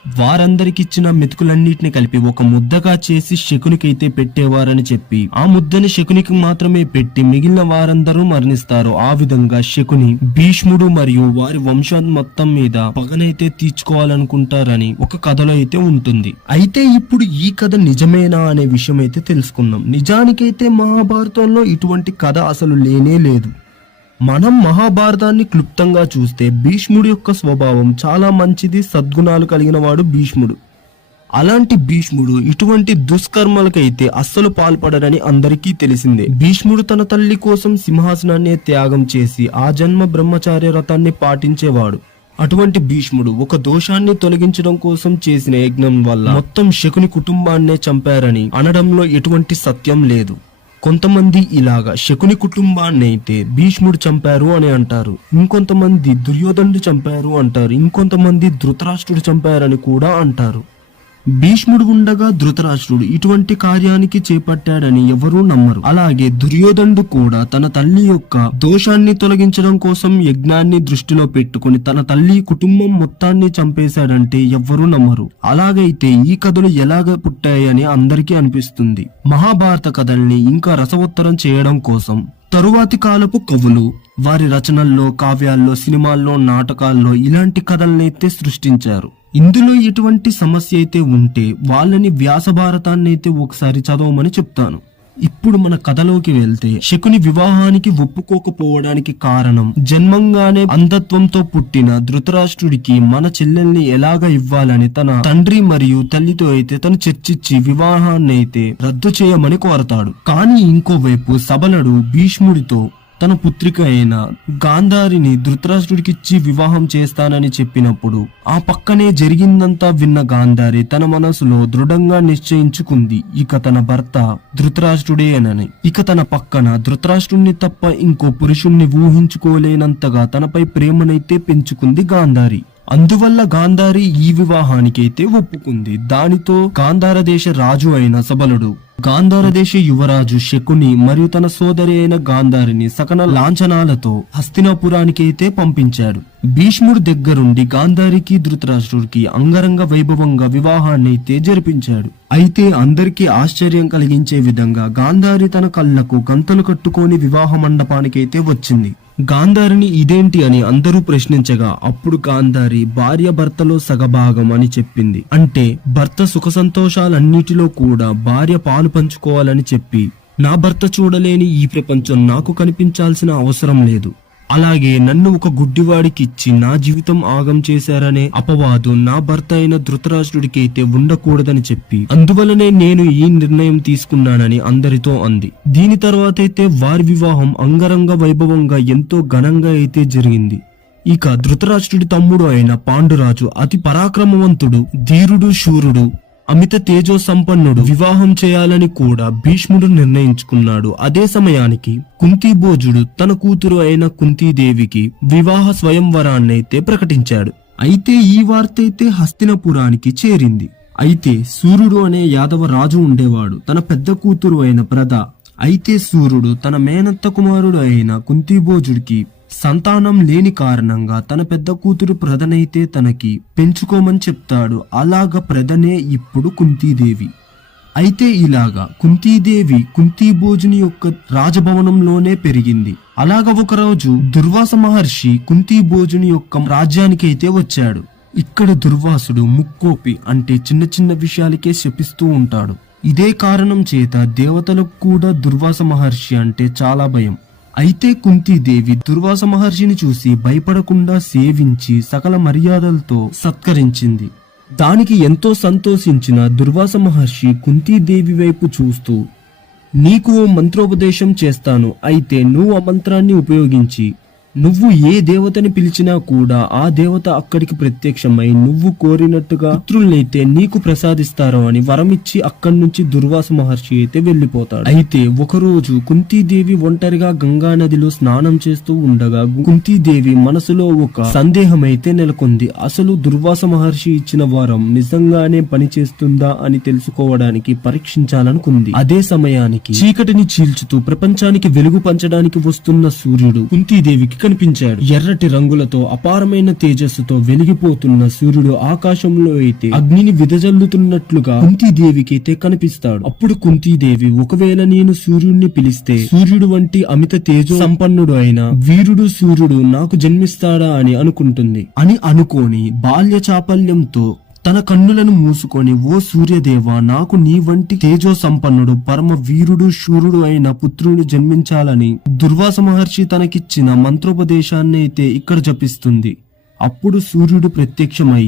వారందరికిచ్చిన మెతుకులన్నిటిని కలిపి ఒక ముద్దగా చేసి శకునికైతే పెట్టేవారని చెప్పి ఆ ముద్దని శకునికి మాత్రమే పెట్టి మిగిలిన వారందరూ మరణిస్తారు. ఆ విధంగా శకుని భీష్ముడు మరియు వారి వంశం మొత్తం మీద పగనైతే తీర్చుకోవాలనుకుంటారని ఒక కథలో అయితే ఉంటుంది. అయితే ఇప్పుడు ఈ కథ నిజమేనా అనే విషయం అయితే తెలుసుకుందాం. నిజానికైతే మహాభారతంలో ఇటువంటి కథ అసలు లేనే లేదు. మనం మహాభారతాన్ని క్లుప్తంగా చూస్తే భీష్ముడి యొక్క స్వభావం చాలా మంచిది, సద్గుణాలు కలిగిన వాడు భీష్ముడు. అలాంటి భీష్ముడు ఇటువంటి దుష్కర్మలకైతే అస్సలు పాల్పడరని అందరికీ తెలిసిందే. భీష్ముడు తన తల్లి కోసం సింహాసనాన్ని త్యాగం చేసి ఆ జన్మ బ్రహ్మచార్య వ్రతాన్ని పాటించేవాడు. అటువంటి భీష్ముడు ఒక దోషాన్ని తొలగించడం కోసం చేసిన యజ్ఞం వల్ల మొత్తం శకుని కుటుంబాన్నే చంపారని అనడంలో ఎటువంటి సత్యం లేదు. కొంతమంది ఇలాగా శకుని కుటుంబాన్ని అయితే భీష్ముడు చంపారు అని అంటారు, ఇంకొంతమంది దుర్యోధనుడు చంపారు అంటారు, ఇంకొంతమంది ధృతరాష్ట్రుడు చంపారని కూడా అంటారు. భీష్ముడు ఉండగా ధృతరాష్ట్రుడు ఇటువంటి కార్యానికి చేపట్టాడని ఎవరూ నమ్మరు. అలాగే దుర్యోధనుడు కూడా తన తల్లి యొక్క దోషాన్ని తొలగించడం కోసం యజ్ఞాన్ని దృష్టిలో పెట్టుకుని తన తల్లి కుటుంబం మొత్తాన్ని చంపేశాడంటే ఎవ్వరూ నమ్మరు. అలాగైతే ఈ కథలు ఎలాగ పుట్టాయని అందరికీ అనిపిస్తుంది. మహాభారత కథల్ని ఇంకా రసవత్తరం చేయడం కోసం తరువాతి కాలపు కవులు వారి రచనల్లో, కావ్యాల్లో, సినిమాల్లో, నాటకాల్లో ఇలాంటి కథలనైతే సృష్టించారు. ఇందులో ఎటువంటి సమస్య అయితే ఉంటే వాళ్ళని వ్యాస భారతాన్ని అయితే ఒకసారి చదవమని చెప్తాను. ఇప్పుడు మన కథలోకి వెళ్తే శకుని వివాహానికి ఒప్పుకోకపోవడానికి కారణం జన్మంగానే అంధత్వంతో పుట్టిన ధృతరాష్ట్రుడికి మన చెల్లెల్ని ఎలాగ ఇవ్వాలని తన తండ్రి మరియు తల్లితో అయితే తను చర్చించి వివాహాన్ని అయితే రద్దు చేయమని కోరతాడు. కానీ ఇంకోవైపు సబలుడు భీష్ముడితో తన పుత్రిక అయిన గాంధారిని ధృతరాష్ట్రుడికిచ్చి వివాహం చేస్తానని చెప్పినప్పుడు ఆ పక్కనే జరిగిందంతా విన్న గాంధారి తన మనసులో దృఢంగా నిశ్చయించుకుంది ఇక తన భర్త ధృతరాష్ట్రుడే అని. ఇక తన పక్కన ధృతరాష్ట్రుడిని తప్ప ఇంకో పురుషుణ్ణి ఊహించుకోలేనంతగా తనపై ప్రేమనైతే పెంచుకుంది గాంధారి. అందువల్ల గాంధారి ఈ వివాహానికైతే ఒప్పుకుంది. దానితో గాంధార దేశ రాజు అయిన సబలుడు గాంధార దేశ యువరాజు శకుని మరియు తన సోదరి అయిన గాంధారిని సకల లాంఛనాలతో హస్తినాపురానికి అయితే పంపించాడు. భీష్ముడు దగ్గరుండి గాంధారికి ధృతరాష్ట్రుడికి అంగరంగ వైభవంగా వివాహాన్ని అయితే జరిపించాడు. అయితే అందరికీ ఆశ్చర్యం కలిగించే విధంగా గాంధారి తన కళ్ళకు గంతలు కట్టుకొని వివాహ మండపానికైతే వచ్చింది. గాంధారిని ఇదేంటి అని అందరూ ప్రశ్నించగా అప్పుడు గాంధారి భార్య భర్తలో సగభాగం అని చెప్పింది. అంటే భర్త సుఖ సంతోషాలన్నిటిలో కూడా భార్య పాలు పంచుకోవాలని చెప్పి, నా భర్త చూడలేని ఈ ప్రపంచం నాకు కనిపించాల్సిన అవసరం లేదు, అలాగే నన్ను ఒక గుడ్డివాడికిచ్చి నా జీవితం ఆగం చేశారనే అపవాదు నా భర్త అయిన ధృతరాష్ట్రుడికి అయితే ఉండకూడదని చెప్పి అందువలనే నేను ఈ నిర్ణయం తీసుకున్నానని అందరితో అంది. దీని తర్వాత అయితే వారి వివాహం అంగరంగ వైభవంగా ఎంతో ఘనంగా అయితే జరిగింది. ఇక ధృతరాష్ట్రుడి తమ్ముడు అయిన పాండురాజు అతి పరాక్రమవంతుడు, ధీరుడు, శూరుడు, అమిత తేజో సంపన్నుడు. వివాహం చేయాలని కూడా భీష్ముడు నిర్ణయించుకున్నాడు. అదే సమయానికి కుంతీభోజుడు తన కూతురు అయిన కుంతీదేవికి వివాహ స్వయంవరాన్నైతే ప్రకటించాడు. అయితే ఈ వార్త అయితే హస్తినపురానికి చేరింది. అయితే సూర్యుడు అనే యాదవ రాజు ఉండేవాడు. తన పెద్ద కూతురు అయిన ప్రద. అయితే సూర్యుడు తన మేనత్త కుమారుడు అయిన కుంతీభోజుడికి సంతానం లేని కారణంగా తన పెద్ద కూతురు ప్రదనైతే తనకి పెంచుకోమని చెప్తాడు. అలాగా ప్రదనే ఇప్పుడు కుంతీదేవి. అయితే ఇలాగా కుంతీదేవి కుంతీభోజుని యొక్క రాజభవనంలోనే పెరిగింది. అలాగా ఒకరోజు దుర్వాస మహర్షి కుంతీభోజుని యొక్క రాజ్యానికి అయితే వచ్చాడు. ఇక్కడ దుర్వాసుడు ముక్కోపి, అంటే చిన్న చిన్న విషయాలకే శపిస్తూ ఉంటాడు. ఇదే కారణం చేత దేవతలకు కూడా దుర్వాస మహర్షి అంటే చాలా భయం. అయితే కుంతీదేవి దుర్వాస మహర్షిని చూసి భయపడకుండా సేవించి సకల మర్యాదలతో సత్కరించింది. దానికి ఎంతో సంతోషించిన దుర్వాస మహర్షి కుంతీదేవి వైపు చూస్తూ, నీకు ఓ మంత్రోపదేశం చేస్తాను. అయితే నువ్వు ఆ మంత్రాన్ని ఉపయోగించి నువ్వు ఏ దేవతని పిలిచినా కూడా ఆ దేవత అక్కడికి ప్రత్యక్షమై నువ్వు కోరినట్టుగా పుత్రుల్నైతే నీకు ప్రసాదిస్తారో అని వరమిచ్చి అక్కడి నుంచి దుర్వాస మహర్షి అయితే వెళ్లిపోతాడు. అయితే ఒకరోజు కుంతీదేవి ఒంటరిగా గంగా నదిలో స్నానం చేస్తూ ఉండగా కుంతీదేవి మనసులో ఒక సందేహం అయితే నెలకొంది. అసలు దుర్వాస మహర్షి ఇచ్చిన వరం నిజంగానే పనిచేస్తుందా అని తెలుసుకోవడానికి పరీక్షించాలనుకుంది. అదే సమయానికి చీకటిని చీల్చుతూ ప్రపంచానికి వెలుగు పంచడానికి వస్తున్న సూర్యుడు కుంతీదేవికి కనిపించాడు. ఎర్రటి రంగులతో అపారమైన తేజస్సుతో వెలిగిపోతున్న సూర్యుడు ఆకాశంలో అయితే అగ్నిని విదజల్లుతున్నట్లుగా కుంతీదేవికి అయితే కనిపిస్తాడు. అప్పుడు కుంతీదేవి, ఒకవేళ నేను సూర్యుడిని పిలిస్తే సూర్యుడు వంటి అమిత తేజో సంపన్నుడు అయిన వీరుడు సూర్యుడు నాకు జన్మిస్తాడా అని అనుకుంటుంది. అని అనుకోని బాల్య చాపల్యంతో తన కన్నులను మూసుకొని, ఓ సూర్యదేవ, నాకు నీ వంటి తేజో సంపన్నుడు పరమ వీరుడు శూరుడు అయిన పుత్రుని జన్మించాలని దుర్వాస మహర్షి తనకిచ్చిన మంత్రోపదేశాన్ని అయితే ఇక్కడ జపిస్తుంది. అప్పుడు సూర్యుడు ప్రత్యక్షమై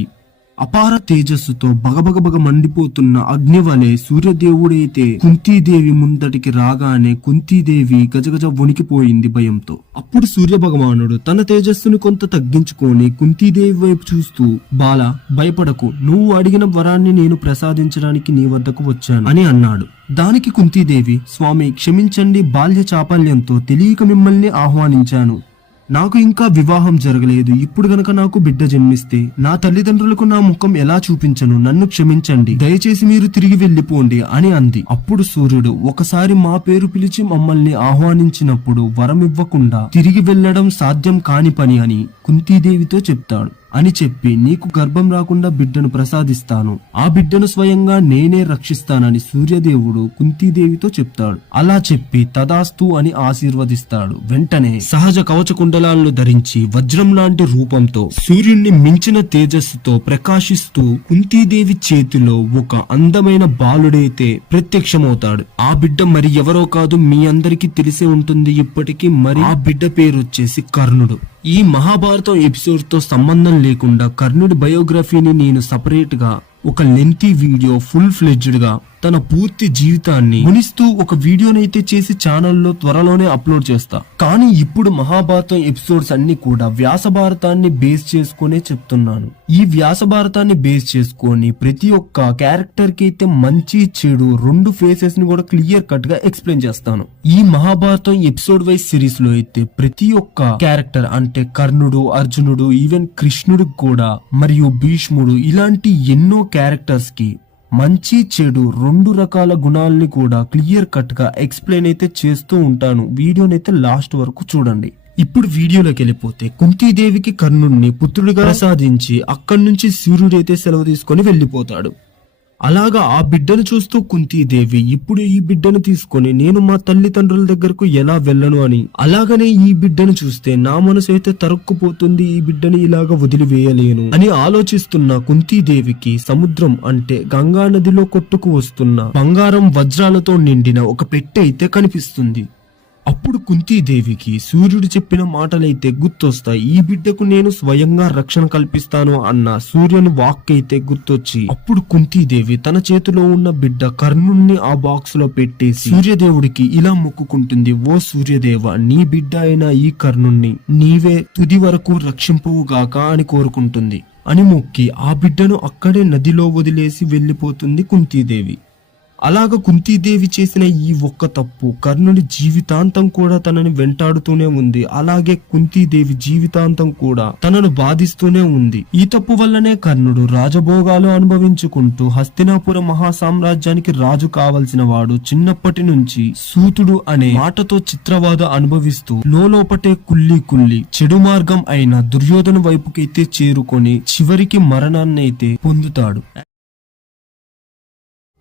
అపార తేజస్సుతో బగబగబగ మండిపోతున్న అగ్ని వలె సూర్యదేవుడైతే కుంతీదేవి ముందటికి రాగానే కుంతీదేవి గజగజ వణికిపోయింది భయంతో. అప్పుడు సూర్య భగవానుడు తన తేజస్సును కొంత తగ్గించుకొని కుంతీదేవి వైపు చూస్తూ, బాల, భయపడకు, నువ్వు అడిగిన వరాన్ని నేను ప్రసాదించడానికి నీ వద్దకు వచ్చాను అని అన్నాడు. దానికి కుంతీదేవి, స్వామి క్షమించండి, బాల్య చాపల్యంతో తెలియక మిమ్మల్ని ఆహ్వానించాను. నాకు ఇంకా వివాహం జరగలేదు. ఇప్పుడు గనక నాకు బిడ్డ జన్మిస్తే నా తల్లిదండ్రులకు నా ముఖం ఎలా చూపించను? నన్ను క్షమించండి, దయచేసి మీరు తిరిగి వెళ్లిపోండి అని అంది. అప్పుడు సూర్యుడు, ఒకసారి మా పేరు పిలిచి మమ్మల్ని ఆహ్వానించినప్పుడు వరమివ్వకుండా తిరిగి వెళ్లడం సాధ్యం కాని పని అని కుంతీదేవితో చెప్తాడు. అని చెప్పి, నీకు గర్భం రాకుండా బిడ్డను ప్రసాదిస్తాను, ఆ బిడ్డను స్వయంగా నేనే రక్షిస్తానని సూర్యదేవుడు కుంతీదేవితో చెప్తాడు. అలా చెప్పి తదాస్తు అని ఆశీర్వదిస్తాడు. వెంటనే సహజ కవచ కుండలాలను ధరించి వజ్రం లాంటి రూపంతో సూర్యుణ్ణి మించిన తేజస్సుతో ప్రకాశిస్తూ కుంతీదేవి చేతిలో ఒక అందమైన బాలుడైతే ప్రత్యక్షమవుతాడు. ఆ బిడ్డ మరి ఎవరో కాదు, మీ అందరికీ తెలిసే ఉంటుంది ఇప్పటికీ. మరి ఆ బిడ్డ పేరు వచ్చేసి కర్ణుడు. ఈ మహాభారతం ఎపిసోడ్ తో సంబంధం లేకుండా కర్ణుడి బయోగ్రఫీని నేను సపరేట్ గా ఒక లెంతీ వీడియో ఫుల్ ఫ్లెడ్జ్డ్ గా తన పూర్తి జీవితాన్ని మునిస్తూ ఒక వీడియోనైతే చేసి ఛానల్లో త్వరలోనే అప్లోడ్ చేస్తా. కానీ ఇప్పుడు మహాభారతం ఎపిసోడ్స్ అన్ని కూడా వ్యాస భారతాన్ని బేస్ చేసుకునే చెప్తున్నాను. ఈ వ్యాస భారతాన్ని బేస్ చేసుకొని ప్రతి ఒక్క క్యారెక్టర్ కి అయితే మంచి చెడు రెండు ఫేసెస్ ని కూడా క్లియర్ కట్ గా ఎక్స్ప్లెయిన్ చేస్తాను. ఈ మహాభారతం ఎపిసోడ్ వైజ్ సిరీస్ లో అయితే ప్రతి ఒక్క క్యారెక్టర్ అంటే కర్ణుడు, అర్జునుడు, ఈవెన్ కృష్ణుడు కూడా మరియు భీష్ముడు ఇలాంటి ఎన్నో క్యారెక్టర్స్ కి మంచి చెడు రెండు రకాల గుణాలని కూడా క్లియర్ కట్ గా ఎక్స్ప్లెయిన్ అయితే చేస్తూ ఉంటాను. వీడియోనైతే లాస్ట్ వరకు చూడండి. ఇప్పుడు వీడియోలోకి వెళ్ళిపోతే కుంతీదేవికి కర్ణుడిని పుత్రుడిగా ప్రసాదించి అక్కడి నుంచి సూర్యుడైతే సెలవు తీసుకొని వెళ్లిపోతాడు. అలాగా ఆ బిడ్డను చూస్తూ కుంతీదేవి, ఇప్పుడు ఈ బిడ్డను తీసుకొని నేను మా తల్లిదండ్రుల దగ్గరకు ఎలా వెళ్ళను అని, అలాగనే ఈ బిడ్డను చూస్తే నా మనసు అయితే తరుక్కుపోతుంది, ఈ బిడ్డని ఇలాగ వదిలివేయలేను అని ఆలోచిస్తున్న కుంతీదేవికి సముద్రం అంటే గంగా నదిలో కొట్టుకు వస్తున్న బంగారం వజ్రాలతో నిండిన ఒక పెట్టె అయితే కనిపిస్తుంది. అప్పుడు కుంతీదేవికి సూర్యుడు చెప్పిన మాటలైతే గుర్తొస్తాయి. ఈ బిడ్డకు నేను స్వయంగా రక్షణ కల్పిస్తాను అన్న సూర్యుని వాక్ అయితే గుర్తొచ్చి అప్పుడు కుంతీదేవి తన చేతిలో ఉన్న బిడ్డ కర్ణుణ్ణి ఆ బాక్స్ లో పెట్టేసి సూర్యదేవుడికి ఇలా మొక్కుకుంటుంది. ఓ సూర్యదేవ, నీ బిడ్డ అయిన ఈ కర్ణుణ్ణి నీవే తుది వరకు రక్షింపువుగాక అని కోరుకుంటుంది అని మొక్కి ఆ బిడ్డను అక్కడే నదిలో వదిలేసి వెళ్లిపోతుంది కుంతీదేవి. అలాగ కుంతీదేవి చేసిన ఈ ఒక్క తప్పు కర్ణుడి జీవితాంతం కూడా తనని వెంటాడుతూనే ఉంది. అలాగే కుంతీదేవి జీవితాంతం కూడా తనను బాధిస్తూనే ఉంది. ఈ తప్పు వల్లనే కర్ణుడు రాజభోగాలు అనుభవించుకుంటూ హస్తినాపుర మహాసామ్రాజ్యానికి రాజు కావలసిన వాడు చిన్నప్పటి నుంచి సూతుడు అనే మాటతో చిత్రవాద అనుభవిస్తూ లోపటే కుల్లి చెడు మార్గం అయిన దుర్యోధన వైపుకైతే చేరుకొని చివరికి మరణాన్నైతే పొందుతాడు.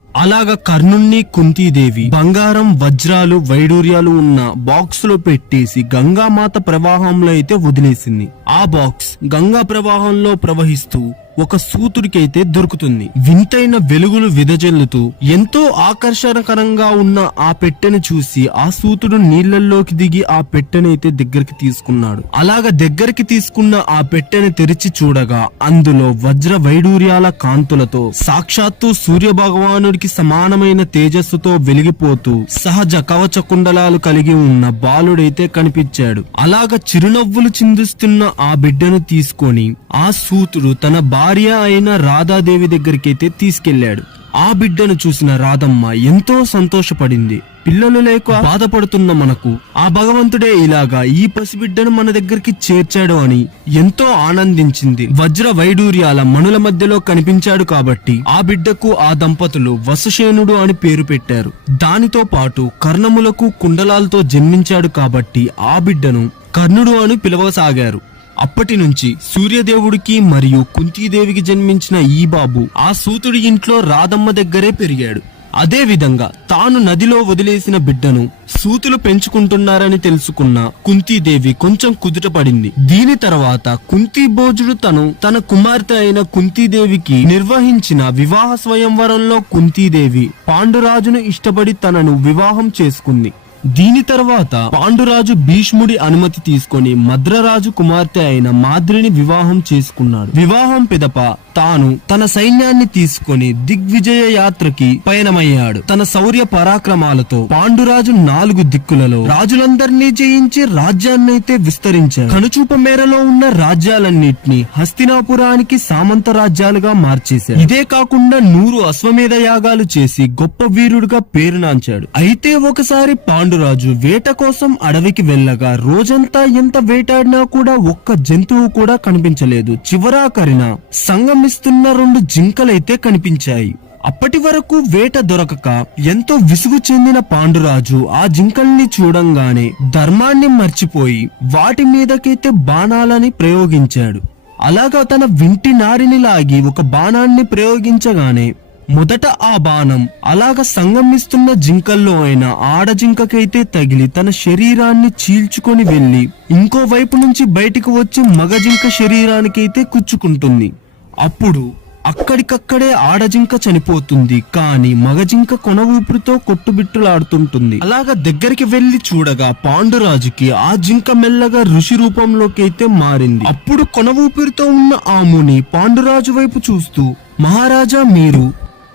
అలాగా కర్ణుణ్ణి కుంతీదేవి బంగారం, వజ్రాలు, వైడూర్యాలు ఉన్న బాక్స్ లో పెట్టేసి గంగామాత ప్రవాహంలో అయితే వదిలేసింది. ఆ బాక్స్ గంగా ప్రవాహంలో ప్రవహిస్తూ ఒక సూతుడికైతే దొరుకుతుంది. వింతైన వెలుగులు విదజల్లుతూ ఎంతో ఆకర్షణకరంగా ఉన్న ఆ పెట్టెను చూసి ఆ సూతుడు నీళ్లలోకి దిగి ఆ పెట్టెనైతే దగ్గరికి తీసుకున్నాడు. అలాగ దగ్గరికి తీసుకున్న ఆ పెట్టెను తెరిచి చూడగా అందులో వజ్ర వైడూర్యాల కాంతులతో సాక్షాత్తు సూర్య భగవానుడికి సమానమైన తేజస్సుతో వెలిగిపోతూ సహజ కవచ కుండలాలు కలిగి ఉన్న బాలుడైతే కనిపించాడు. అలాగ చిరునవ్వులు చిందిస్తున్న ఆ బిడ్డను తీసుకొని ఆ సూతుడు తన భార్య అయిన రాధాదేవి దగ్గరికైతే తీసుకెళ్లాడు. ఆ బిడ్డను చూసిన రాధమ్మ ఎంతో సంతోషపడింది. పిల్లలు లేక బాధపడుతున్న మనకు ఆ భగవంతుడే ఇలాగా ఈ పసిబిడ్డను మన దగ్గరికి చేర్చాడు అని ఎంతో ఆనందించింది. వజ్ర వైడూర్యాల మణుల మధ్యలో కనిపించాడు కాబట్టి ఆ బిడ్డకు ఆ దంపతులు వసుషేనుడు అని పేరు పెట్టారు. దానితో పాటు కర్ణములకు కుండలాలతో జన్మించాడు కాబట్టి ఆ బిడ్డను కర్ణుడు అని పిలవసాగారు. అప్పటి నుంచి సూర్యదేవుడికి మరియు కుంతీదేవికి జన్మించిన ఈ బాబు ఆ సూతుడి ఇంట్లో రాధమ్మ దగ్గరే పెరిగాడు. అదే విధంగా తాను నదిలో వదిలేసిన బిడ్డను సూతులు పెంచుకుంటున్నారని తెలుసుకున్న కుంతీదేవి కొంచెం కుదుటపడింది. దీని తర్వాత కుంతీభోజుడు తన కుమార్తె అయిన కుంతీదేవికి నిర్వహించిన వివాహ స్వయంవరంలో కుంతీదేవి పాండురాజును ఇష్టపడి తనను వివాహం చేసుకుంది. దీని తర్వాత పాండురాజు భీష్ముడి అనుమతి తీసుకొని మద్రరాజు కుమార్తె అయిన మాద్రిని వివాహం చేసుకున్నాడు. వివాహం పిదప తాను తన సైన్యాన్ని తీసుకొని దిగ్విజయ యాత్రకి పయనమయ్యాడు. తన శౌర్య పరాక్రమాలతో పాండురాజు 4 దిక్కులలో రాజులందరినీ జయించి రాజ్యాన్నైతే విస్తరించాడు. కనుచూప మేరలో ఉన్న రాజ్యాలన్నిటినీ హస్తినాపురానికి సామంత రాజ్యాలుగా మార్చేశాడు. ఇదే కాకుండా 100 అశ్వమేధ యాగాలు చేసి గొప్ప వీరుడుగా పేరునాంచాడు. అయితే ఒకసారి పాండురాజు వేట కోసం అడవికి వెళ్ళగా రోజంతా ఎంత వేటాడినా కూడా ఒక్క జంతువు కూడా కనిపించలేదు. చివరాఖరిన సంగమిస్తున్న 2 జింకలైతే కనిపించాయి. అప్పటి వరకు వేట దొరకక ఎంతో విసుగు చెందిన పాండురాజు ఆ జింకల్ని చూడంగానే ధర్మాన్ని మర్చిపోయి వాటి మీదకైతే బాణాలని ప్రయోగించాడు. అలాగా తన వింటి నారిని లాగి ఒక బాణాన్ని ప్రయోగించగానే మొదట ఆ బాణం అలాగ సంగమిస్తున్న జింకల్లో అయిన ఆడజింకకైతే తగిలి తన శరీరాన్ని చీల్చుకొని వెళ్లి ఇంకో వైపు నుంచి బయటికి వచ్చి మగ జింక శరీరానికైతే కుచ్చుకుంటుంది. అప్పుడు అక్కడికక్కడే ఆడజింక చనిపోతుంది. కానీ మగజింక కొన ఊపిరితో కొట్టుబిట్టులాడుతుంటుంది. అలాగా దగ్గరికి వెళ్లి చూడగా పాండురాజుకి ఆ జింక మెల్లగా ఋషి రూపంలోకి అయితే మారింది. అప్పుడు కొన ఊపిరితో ఉన్న ఆ ముని పాండురాజు వైపు చూస్తూ, మహారాజా, మీరు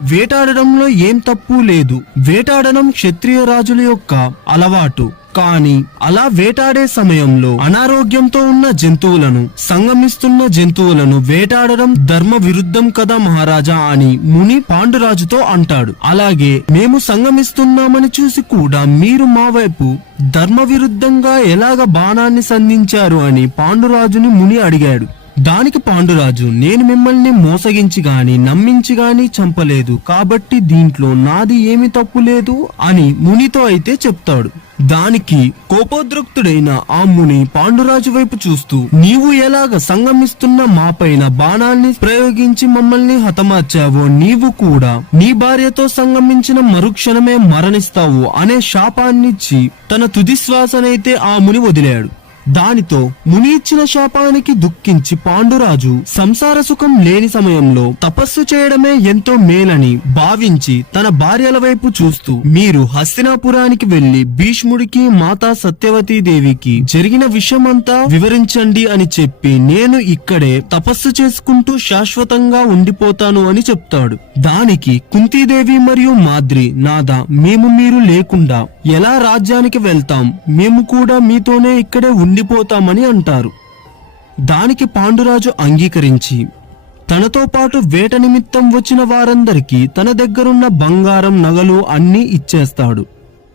వేటాడడంలో ఏం తప్పు లేదు. వేటాడడం క్షత్రియ రాజుల యొక్క అలవాటు. కానీ అలా వేటాడే సమయంలో అనారోగ్యంతో ఉన్న జంతువులను, సంగమిస్తున్న జంతువులను వేటాడడం ధర్మ విరుద్ధం కదా మహారాజా అని ముని పాండురాజుతో అంటాడు. అలాగే మేము సంగమిస్తున్నామని చూసి కూడా మీరు మా వైపు ధర్మ విరుద్ధంగా ఎలాగ బాణాన్ని సంధించారు అని పాండురాజుని ముని అడిగాడు. దానికి పాండురాజు, నేను మిమ్మల్ని మోసగించి గాని నమ్మించి గాని చంపలేదు, కాబట్టి దీంట్లో నాది ఏమి తప్పు లేదు అని మునితో అయితే చెప్తాడు. దానికి కోపోద్రక్తుడైన ఆ ముని పాండురాజు వైపు చూస్తూ, నీవు ఎలాగ సంగమిస్తున్న మాపైన బాణాల్ని ప్రయోగించి మమ్మల్ని హతమార్చావో నీవు కూడా నీ భార్యతో సంగమించిన మరుక్షణమే మరణిస్తావు అనే శాపాన్నిచ్చి తన తుది శ్వాసనైతే ఆ ముని వదిలాడు. దానితో ముని ఇచ్చిన శాపానికి దుఃఖించి పాండురాజు సంసార సుఖం లేని సమయంలో తపస్సు చేయడమే ఎంతో మేలని భావించి తన భార్యల వైపు చూస్తూ, మీరు హస్తినాపురానికి వెళ్లి భీష్ముడికి మాతా సత్యవతీ దేవికి జరిగిన విషయమంతా వివరించండి అని చెప్పి నేను ఇక్కడే తపస్సు చేసుకుంటూ శాశ్వతంగా ఉండిపోతాను అని చెప్తాడు. దానికి కుంతీదేవి మరియు మాద్రి, నాదా మేము మీరు లేకుండా ఎలా రాజ్యానికి వెళ్తాం, మేము కూడా మీతోనే ఇక్కడే ఉండిపోతామని అంటారు. దానికి పాండురాజు అంగీకరించి తనతో పాటు వేట నిమిత్తం వచ్చిన వారందరికీ తన దగ్గరున్న బంగారం నగలు అన్నీ ఇచ్చేస్తాడు.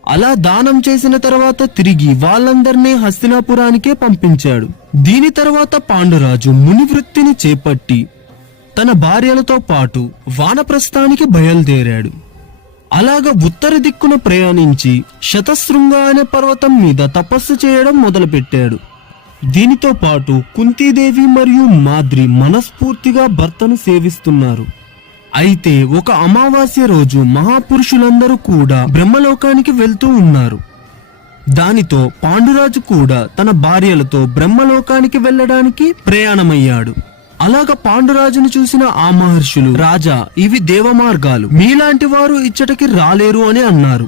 అలా దానం చేసిన తర్వాత తిరిగి వాళ్ళందరినీ హస్తినాపురానికే పంపించాడు. దీని తర్వాత పాండురాజు ముని వృత్తిని చేపట్టి తన భార్యలతో పాటు వానప్రస్థానికి బయలుదేరాడు. అలాగా ఉత్తర దిక్కున ప్రయాణించి శతశృంగ అనే పర్వతం మీద తపస్సు చేయడం మొదలుపెట్టాడు. దీనితో పాటు కుంతీదేవి మరియు మాద్రి మనస్ఫూర్తిగా భర్తను సేవిస్తున్నారు. అయితే ఒక అమావాస్య రోజు మహాపురుషులందరూ కూడా బ్రహ్మలోకానికి వెళ్తూ ఉన్నారు. దానితో పాండురాజు కూడా తన భార్యలతో బ్రహ్మలోకానికి వెళ్ళడానికి ప్రయాణమయ్యాడు. అలాగ పాండురాజును చూసిన ఆ మహర్షులు, రాజా ఇవి దేవ మార్గాలు, మీలాంటి వారు ఇచ్చటికి రాలేరు అని అన్నారు.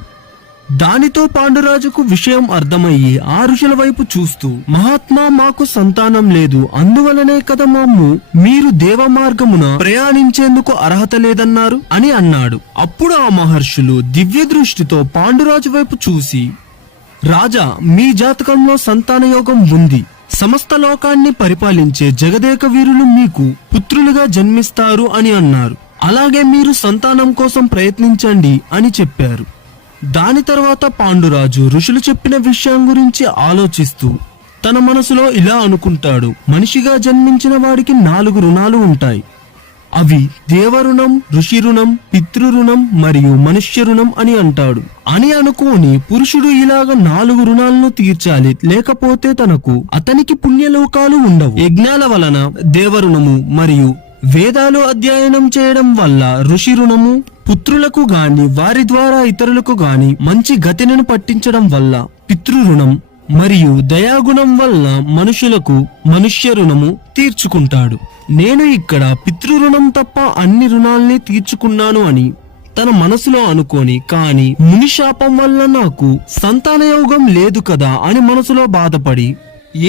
దానితో పాండురాజుకు విషయం అర్థమయ్యి ఆ ఋషుల వైపు చూస్తూ, మహాత్మా మాకు సంతానం లేదు, అందువలనే కదా మమ్ము మీరు దేవ మార్గమున ప్రయాణించేందుకు అర్హత లేదన్నారు అని అన్నాడు. అప్పుడు ఆ మహర్షులు దివ్య దృష్టితో పాండురాజు వైపు చూసి, రాజా మీ జాతకంలో సంతాన యోగం ఉంది, సమస్త లోకాన్ని పరిపాలించే జగదేక వీరులు మీకు పుత్రులుగా జన్మిస్తారు అని అన్నారు. అలాగే మీరు సంతానం కోసం ప్రయత్నించండి అని చెప్పారు. దాని తర్వాత పాండురాజు ఋషులు చెప్పిన విషయం గురించి ఆలోచిస్తూ తన మనసులో ఇలా అనుకుంటాడు, మనిషిగా జన్మించిన వాడికి 4 రుణాలు ఉంటాయి. అవి దేవరుణం, ఋషి రుణం, పితృరుణం మరియు మనుష్య రుణం అని అంటాడు. అని అనుకోని పురుషుడు ఇలాగ 4 రుణాలను తీర్చాలి, లేకపోతే అతనికి పుణ్యలోకాలు ఉండవు. యజ్ఞాల వలన దేవరుణము మరియు వేదాలు అధ్యయనం చేయడం వల్ల ఋషి రుణము, పుత్రులకు గాని వారి ద్వారా ఇతరులకు గాని మంచి గతిని పట్టించడం వల్ల పితృరుణం మరియు దయాగుణం వల్ల మనుషులకు మనుష్య రుణము తీర్చుకుంటాడు. నేను ఇక్కడ పితృరుణం తప్ప అన్ని రుణాల్ని తీర్చుకున్నాను అని తన మనసులో అనుకోని, కాని ముని శాపం వల్ల నాకు సంతానయోగం లేదు కదా అని మనసులో బాధపడి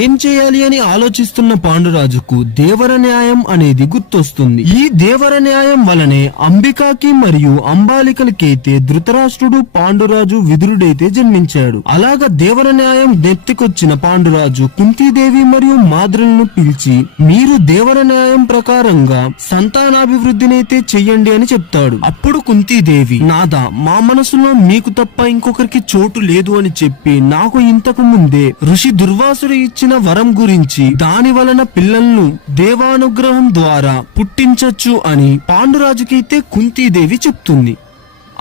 ఏం చేయాలి అని ఆలోచిస్తున్న పాండురాజుకు దేవర న్యాయం అనేది గుర్తొస్తుంది. ఈ దేవర న్యాయం వలనే అంబికాకి మరియు అంబాలికలకైతే ధృతరాష్ట్రుడు, పాండురాజు, విదురుడైతే జన్మించాడు. అలాగా దేవర న్యాయం నెత్తికొచ్చిన పాండురాజు కుంతీదేవి మరియు మాద్రులను పిలిచి, మీరు దేవర న్యాయం ప్రకారంగా సంతానాభివృద్ధినైతే చెయ్యండి అని చెప్తాడు. అప్పుడు కుంతీదేవి, నాదా మా మనసులో మీకు తప్ప ఇంకొకరికి చోటు లేదు అని చెప్పి నాకు ఇంతకు ముందే ఋషి దుర్వాసుడు ఇచ్చిన వరం గురించి, దాని వలన పిల్లలను దేవానుగ్రహం ద్వారా పుట్టించొచ్చు అని పాండురాజుకైతే కుంతీదేవి చెప్తుంది.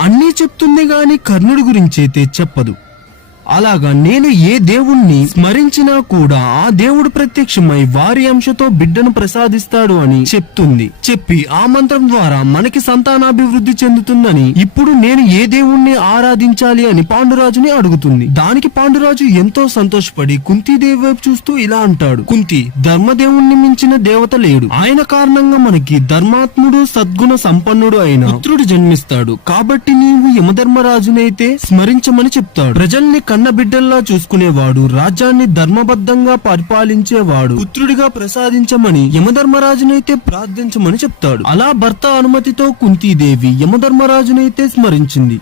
అన్నీ చెప్తుంది గాని కర్ణుడి గురించైతే చెప్పదు. అలాగా నేను ఏ దేవుణ్ణి స్మరించినా కూడా ఆ దేవుడు ప్రత్యక్షమై వారి అంశతో బిడ్డను ప్రసాదిస్తాడు అని చెప్తుంది. చెప్పి ఆ మంత్రం ద్వారా మనకి సంతానాభివృద్ధి చెందుతుందని, ఇప్పుడు నేను ఏ దేవుణ్ణి ఆరాధించాలి అని పాండురాజుని అడుగుతుంది. దానికి పాండురాజు ఎంతో సంతోషపడి కుంతీదేవి వైపు చూస్తూ ఇలా అంటాడు, కుంతి, ధర్మదేవుణ్ణి మించిన దేవత లేడు. ఆయన కారణంగా మనకి ధర్మాత్ముడు, సద్గుణ సంపన్నుడు అయిన పుత్రుడు జన్మిస్తాడు. కాబట్టి నీవు యమధర్మరాజునైతే స్మరించమని చెప్తాడు. ప్రజల్ని కన్న బిడ్డల్లా చూసుకునేవాడు, రాజ్యాన్ని ధర్మబద్ధంగా పరిపాలించేవాడు పుత్రుడిగా ప్రసాదించమని యమధర్మరాజునైతే ప్రార్థించమని చెప్తాడు. అలా భర్త అనుమతితో కుంతీదేవి యమధర్మరాజునైతే స్మరించింది.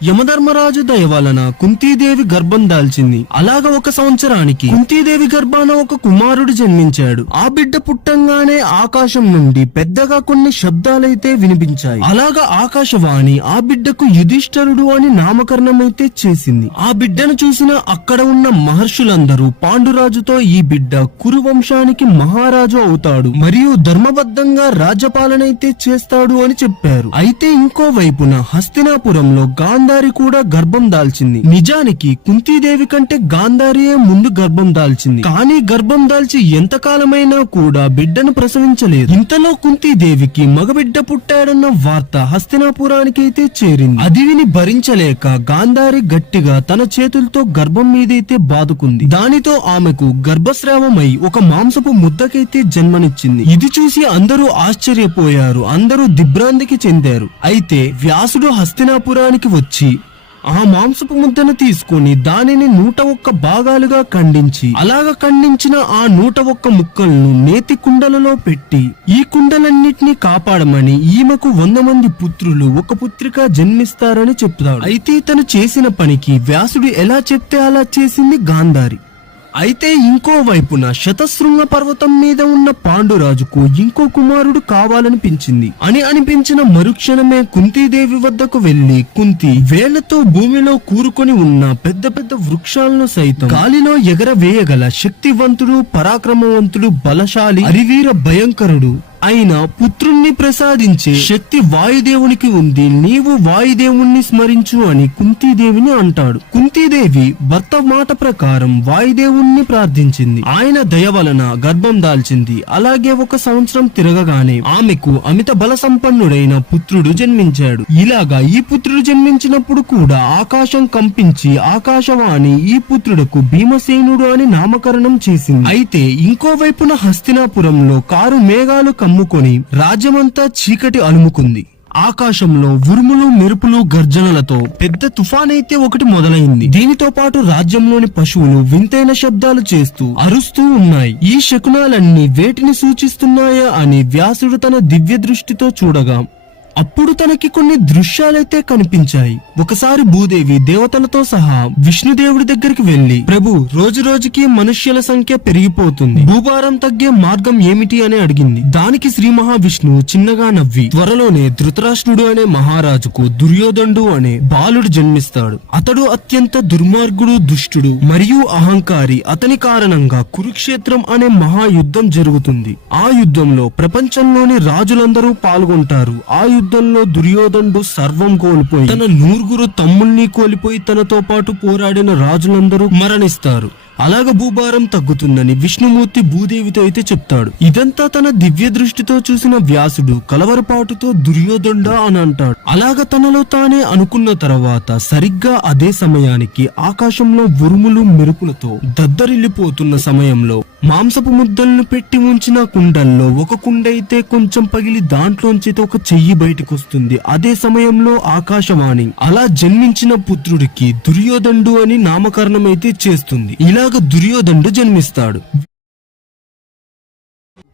యమధర్మరాజు దయ వలన కుంతీదేవి గర్భం దాల్చింది. అలాగా 1 సంవత్సరానికి కుంతీదేవి గర్భాన ఒక కుమారుడు జన్మించాడు. ఆ బిడ్డ పుట్టంగానే ఆకాశం నుండి పెద్దగా కొన్ని శబ్దాలైతే వినిపించాయి. అలాగా ఆకాశవాణి ఆ బిడ్డకు యుధిష్ఠరుడు అని నామకరణమైతే చేసింది. ఆ బిడ్డను చూసిన అక్కడ ఉన్న మహర్షులందరూ పాండురాజుతో, ఈ బిడ్డ కురువంశానికి మహారాజు అవుతాడు మరియు ధర్మబద్ధంగా రాజ్యపాలనైతే చేస్తాడు అని చెప్పారు. అయితే ఇంకో వైపున హస్తినాపురంలో గాంధారి గాంధారి కూడా గర్భం దాల్చింది. నిజానికి కుంతీదేవి కంటే గాంధారియే ముందు గర్భం దాల్చింది. కానీ గర్భం దాల్చి ఎంతకాలమైనా కూడా బిడ్డను ప్రసవించలేదు. ఇంతలో కుంతీదేవికి మగబిడ్డ పుట్టాడన్న వార్త హస్తినాపురానికి అయితే చేరింది. అది విని భరించలేక గాంధారి గట్టిగా తన చేతులతో గర్భం మీదైతే బాదుకుంది. దానితో ఆమెకు గర్భస్రావమై ఒక మాంసపు ముద్దకైతే జన్మనిచ్చింది. ఇది చూసి అందరూ ఆశ్చర్యపోయారు. అందరూ దిగ్భ్రాంతికి చెందారు. అయితే వ్యాసుడు హస్తినాపురానికి వచ్చి ఆ మాంసపు ముద్దను తీసుకుని దానిని 101 భాగాలుగా ఖండించి అలాగా ఖండించిన ఆ 101 ముక్కలను నేతి కుండలలో పెట్టి ఈ కుండలన్నిటినీ కాపాడమని ఈమెకు 100 మంది పుత్రులు ఒక పుత్రిక జన్మిస్తారని చెప్తాడు. అయితే తను చేసిన పనికి వ్యాసుడు ఎలా చెప్తే అలా చేసింది గాంధారి. అయితే ఇంకో వైపున శతశృంగ పర్వతం మీద ఉన్న పాండురాజుకు ఇంకో కుమారుడు కావాలనిపించింది. అనిపించిన మరుక్షణమే కుంతీదేవి వద్దకు వెళ్లి కుంతి వేళ్లతో భూమిలో కూరుకొని ఉన్న పెద్ద పెద్ద వృక్షాలను సైతం గాలిలో ఎగరవేయగల శక్తివంతుడు, పరాక్రమవంతుడు, బలశాలి, అరివీర భయంకరుడు అయిన పుత్రుణ్ణి ప్రసాదించే శక్తి వాయుదేవునికి ఉంది. నీవు వాయుదేవుణ్ణి స్మరించు అని కుంతీదేవిని అంటాడు. కుంతీదేవి భర్త మాట ప్రకారం వాయుదేవుణ్ణి ప్రార్థించింది. ఆయన దయ వలన గర్భం దాల్చింది. అలాగే 1 సంవత్సరం తిరగగానే ఆమెకు అమిత బల సంపన్నుడైన పుత్రుడు జన్మించాడు. ఇలాగా ఈ పుత్రుడు జన్మించినప్పుడు కూడా ఆకాశం కంపించి ఆకాశవాణి ఈ పుత్రుడకు భీమసేనుడు అని నామకరణం చేసింది. అయితే ఇంకోవైపున హస్తినాపురంలో కారు మేఘాలు కమ్ముకొని రాజ్యమంతా చీకటి అలుముకుంది. ఆకాశంలో ఉరుములు, మెరుపులు, గర్జనలతో పెద్ద తుఫానైతే ఒకటి మొదలైంది. దీనితో పాటు రాజ్యంలోని పశువులు వింతైన శబ్దాలు చేస్తూ అరుస్తూ ఉన్నాయి. ఈ శకునాలన్నీ వేటిని సూచిస్తున్నాయా అని వ్యాసుడు తన దివ్య దృష్టితో చూడగా అప్పుడు తనకి కొన్ని దృశ్యాలైతే కనిపించాయి. ఒకసారి భూదేవి దేవతలతో సహా విష్ణుదేవుడి దగ్గరికి వెళ్లి, ప్రభు, రోజు రోజుకి మనుష్యుల సంఖ్య పెరిగిపోతుంది, భూభారం తగ్గే మార్గం ఏమిటి అని అడిగింది. దానికి శ్రీ మహావిష్ణువు చిన్నగా నవ్వి, త్వరలోనే ధృతరాష్ట్రుడు అనే మహారాజుకు దుర్యోధనుడు అనే బాలుడు జన్మిస్తాడు. అతడు అత్యంత దుర్మార్గుడు, దుష్టుడు మరియు అహంకారి. అతని కారణంగా కురుక్షేత్రం అనే మహాయుద్ధం జరుగుతుంది. ఆ యుద్ధంలో ప్రపంచంలోని రాజులందరూ పాల్గొంటారు. ఆ యుద్ధంలో దుర్యోధనుడు సర్వం కోల్పోయి తన 100 తమ్ముల్ని కోల్పోయి తనతో పాటు పోరాడిన రాజులందరూ మరణిస్తారు. అలాగ భూభారం తగ్గుతుందని విష్ణుమూర్తి భూదేవితో అయితే చెప్తాడు. ఇదంతా తన దివ్య దృష్టితో చూసిన వ్యాసుడు కలవరపాటుతో దుర్యోధనుడా అని అంటాడు. అలాగ తనలో తానే అనుకున్న తర్వాత సరిగ్గా అదే సమయానికి ఆకాశంలో ఉరుములు, మెరుపులతో దద్దరిల్లిపోతున్న సమయంలో మాంసపు ముద్దలను పెట్టి ఉంచిన కుండల్లో ఒక కుండ అయితే కొంచెం పగిలి దాంట్లోంచి ఒక చెయ్యి బయటకు వస్తుంది. అదే సమయంలో ఆకాశవాణి అలా జన్మించిన పుత్రుడికి దుర్యోధనుడు అని నామకరణం అయితే చేస్తుంది. ఇలాగ దుర్యోధనుడు జన్మిస్తాడు.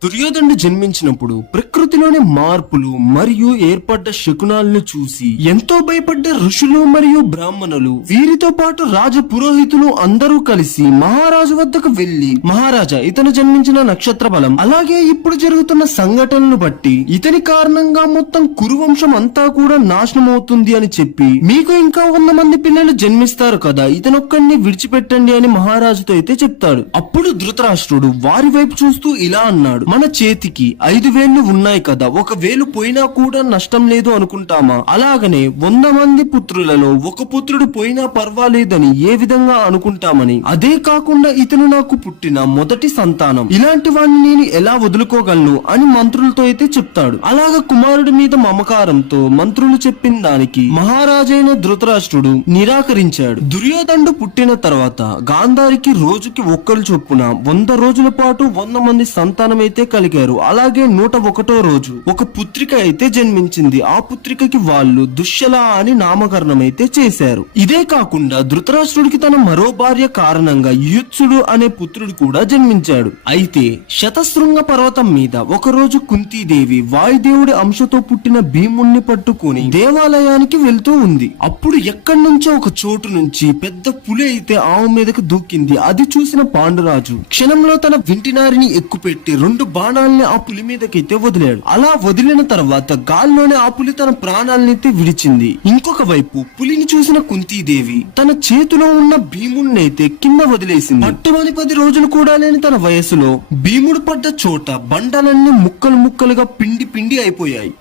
దుర్యోధనుడు జన్మించినప్పుడు ప్రకృతిలోని మార్పులు మరియు ఏర్పడ్డ శకునాలను చూసి ఎంతో భయపడ్డ ఋషులు మరియు బ్రాహ్మణులు, వీరితో పాటు రాజ పురోహితులు అందరూ కలిసి మహారాజు వద్దకు వెళ్లి, మహారాజా, ఇతను జన్మించిన నక్షత్ర బలం అలాగే ఇప్పుడు జరుగుతున్న సంఘటనలు బట్టి ఇతని కారణంగా మొత్తం కురువంశం అంతా కూడా నాశనం అవుతుంది అని చెప్పి, మీకు ఇంకా 100 మంది పిల్లలు జన్మిస్తారు కదా, ఇతనొక్కడిని విడిచిపెట్టండి అని మహారాజుతో అయితే చెప్తాడు. అప్పుడు ధృతరాష్ట్రుడు వారి వైపు చూస్తూ ఇలా అన్నాడు, మన చేతికి 5 వేళ్లు ఉన్నాయి కదా, 1 వేలు పోయినా కూడా నష్టం లేదు అనుకుంటామా? అలాగనే 100 మంది పుత్రులలో 1 పుత్రుడు పోయినా పర్వాలేదని ఏ విధంగా అనుకుంటామని? అదే కాకుండా ఇతను నాకు పుట్టిన మొదటి సంతానం, ఇలాంటి వాడిని నేను ఎలా వదులుకోగలను అని మంత్రులతో అయితే చెప్తాడు. అలాగ కుమారుడి మీద మమకారంతో మంత్రులు చెప్పిన దానికి మహారాజైన ధృతరాష్ట్రుడు నిరాకరించాడు. దుర్యోధనుడు పుట్టిన తర్వాత గాంధారికి రోజుకి 1 చొప్పున 100 రోజుల పాటు 100 మంది సంతానం అయితే కలిగారు. అలాగే 101వ రోజు ఒక పుత్రిక అయితే జన్మించింది. ఆ పుత్రికకి వాళ్ళు దుశ్శల అని నామకరణం అయితే చేశారు. ఇదే కాకుండా ధృతరాష్ట్రుడికి తన మరో భార్య కారణంగా యుత్సుడు అనే పుత్రుడు కూడా జన్మించాడు. అయితే శతశృంగ పర్వతం మీద ఒక రోజు కుంతీదేవి వాయుదేవుడి అంశతో పుట్టిన భీముణ్ణి పట్టుకుని దేవాలయానికి వెళ్తూ ఉంది. అప్పుడు ఎక్కడి నుంచో ఒక చోటు నుంచి పెద్ద పులి అయితే ఆమె మీదకి దూకింది. అది చూసిన పాండురాజు క్షణంలో తన వింటినారిని ఎక్కుపెట్టి 2 బాణాలని ఆ పులి మీదకైతే వదిలాడు. అలా వదిలిన తర్వాత గాల్లోనే ఆ పులి తన ప్రాణాలనైతే విడిచింది. ఇంకొక వైపు పులిని చూసిన కుంతీదేవి తన చేతిలో ఉన్న భీముడినైతే కింద వదిలేసింది. పట్టుమని 10 రోజులు కూడా లేని తన వయసులో భీముడు పడ్డ చోట బండలన్నీ ముక్కలు ముక్కలుగా పిండి అయిపోయాయి.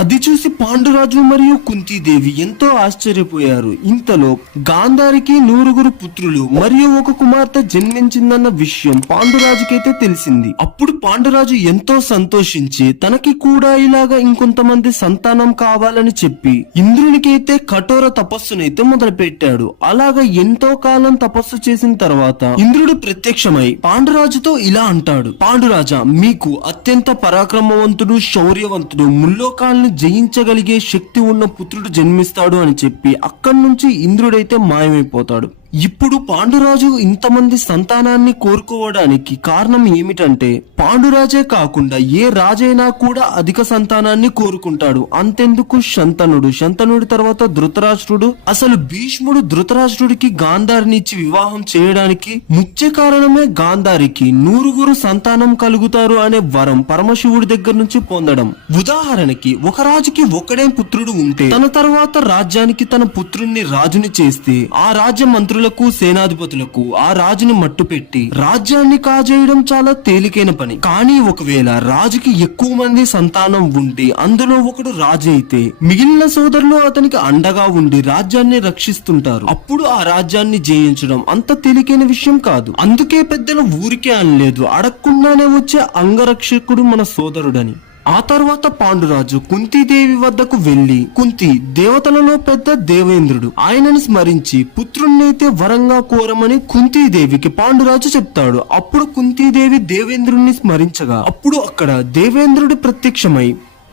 అది చూసి పాండురాజు మరియు కుంతీదేవి ఎంతో ఆశ్చర్యపోయారు. ఇంతలో గాంధారికి 9 పుత్రులు మరియు ఒక కుమార్తె జన్మించిందన్న విషయం పాండురాజుకైతే తెలిసింది. అప్పుడు పాండురాజు ఎంతో సంతోషించి తనకి కూడా ఇలాగా ఇంకొంతమంది సంతానం కావాలని చెప్పి ఇంద్రునికైతే కఠోర తపస్సునైతే మొదలు పెట్టాడు. అలాగా ఎంతో కాలం తపస్సు చేసిన తర్వాత ఇంద్రుడు ప్రత్యక్షమై పాండురాజుతో ఇలా అంటాడు, పాండురాజా, మీకు అత్యంత పరాక్రమవంతుడు, శౌర్యవంతుడు, ముల్లోకాలను జయించగలిగే శక్తి ఉన్న పుత్రుడు జన్మిస్తాడు అని చెప్పి అక్కడి నుంచి ఇంద్రుడైతే మాయమైపోతాడు. ఇప్పుడు పాండురాజు ఇంతమంది సంతానాన్ని కోరుకోవడానికి కారణం ఏమిటంటే పాండురాజే కాకుండా ఏ రాజైనా కూడా అధిక సంతానాన్ని కోరుకుంటాడు. అంతెందుకు శంతనుడి తర్వాత ధృతరాష్ట్రుడు, అసలు భీష్ముడు ధృతరాష్ట్రుడికి గాంధారిని ఇచ్చి వివాహం చేయడానికి ముఖ్య కారణమే గాంధారికి 9 సంతానం కలుగుతారు అనే వరం పరమశివుడి దగ్గర నుంచి పొందడం. ఉదాహరణకి ఒక రాజుకి ఒకడే పుత్రుడు ఉంటే తన తర్వాత రాజ్యానికి తన పుత్రుణ్ణి రాజుని చేస్తే ఆ రాజ్య మంత్రులకు, సేనాధిపతులకు ఆ రాజుని మట్టుపెట్టి రాజ్యాన్ని కాజేయడం చాలా తేలికైన పని. కానీ ఒకవేళ రాజుకి ఎక్కువ మంది సంతానం ఉండి అందులో ఒకడు రాజు అయితే మిగిలిన సోదరులు అతనికి అండగా ఉండి రాజ్యాన్ని రక్షిస్తుంటారు. అప్పుడు ఆ రాజ్యాన్ని జయించడం అంత తేలికైన విషయం కాదు. అందుకే పెద్దలు ఊరికే అనలేదు, అడగకుండానే వచ్చే అంగరక్షకుడు మన సోదరుడని. ఆ తర్వాత పాండురాజు కుంతీదేవి వద్దకు వెళ్లి, కుంతి దేవతలలో పెద్ద దేవేంద్రుడు, ఆయనను స్మరించి పుత్రుణ్ణైతే వరంగా కోరమని కుంతీదేవికి పాండురాజు చెప్తాడు. అప్పుడు కుంతీదేవి దేవేంద్రుణ్ణి స్మరించగా అప్పుడు అక్కడ దేవేంద్రుడు ప్రత్యక్షమై,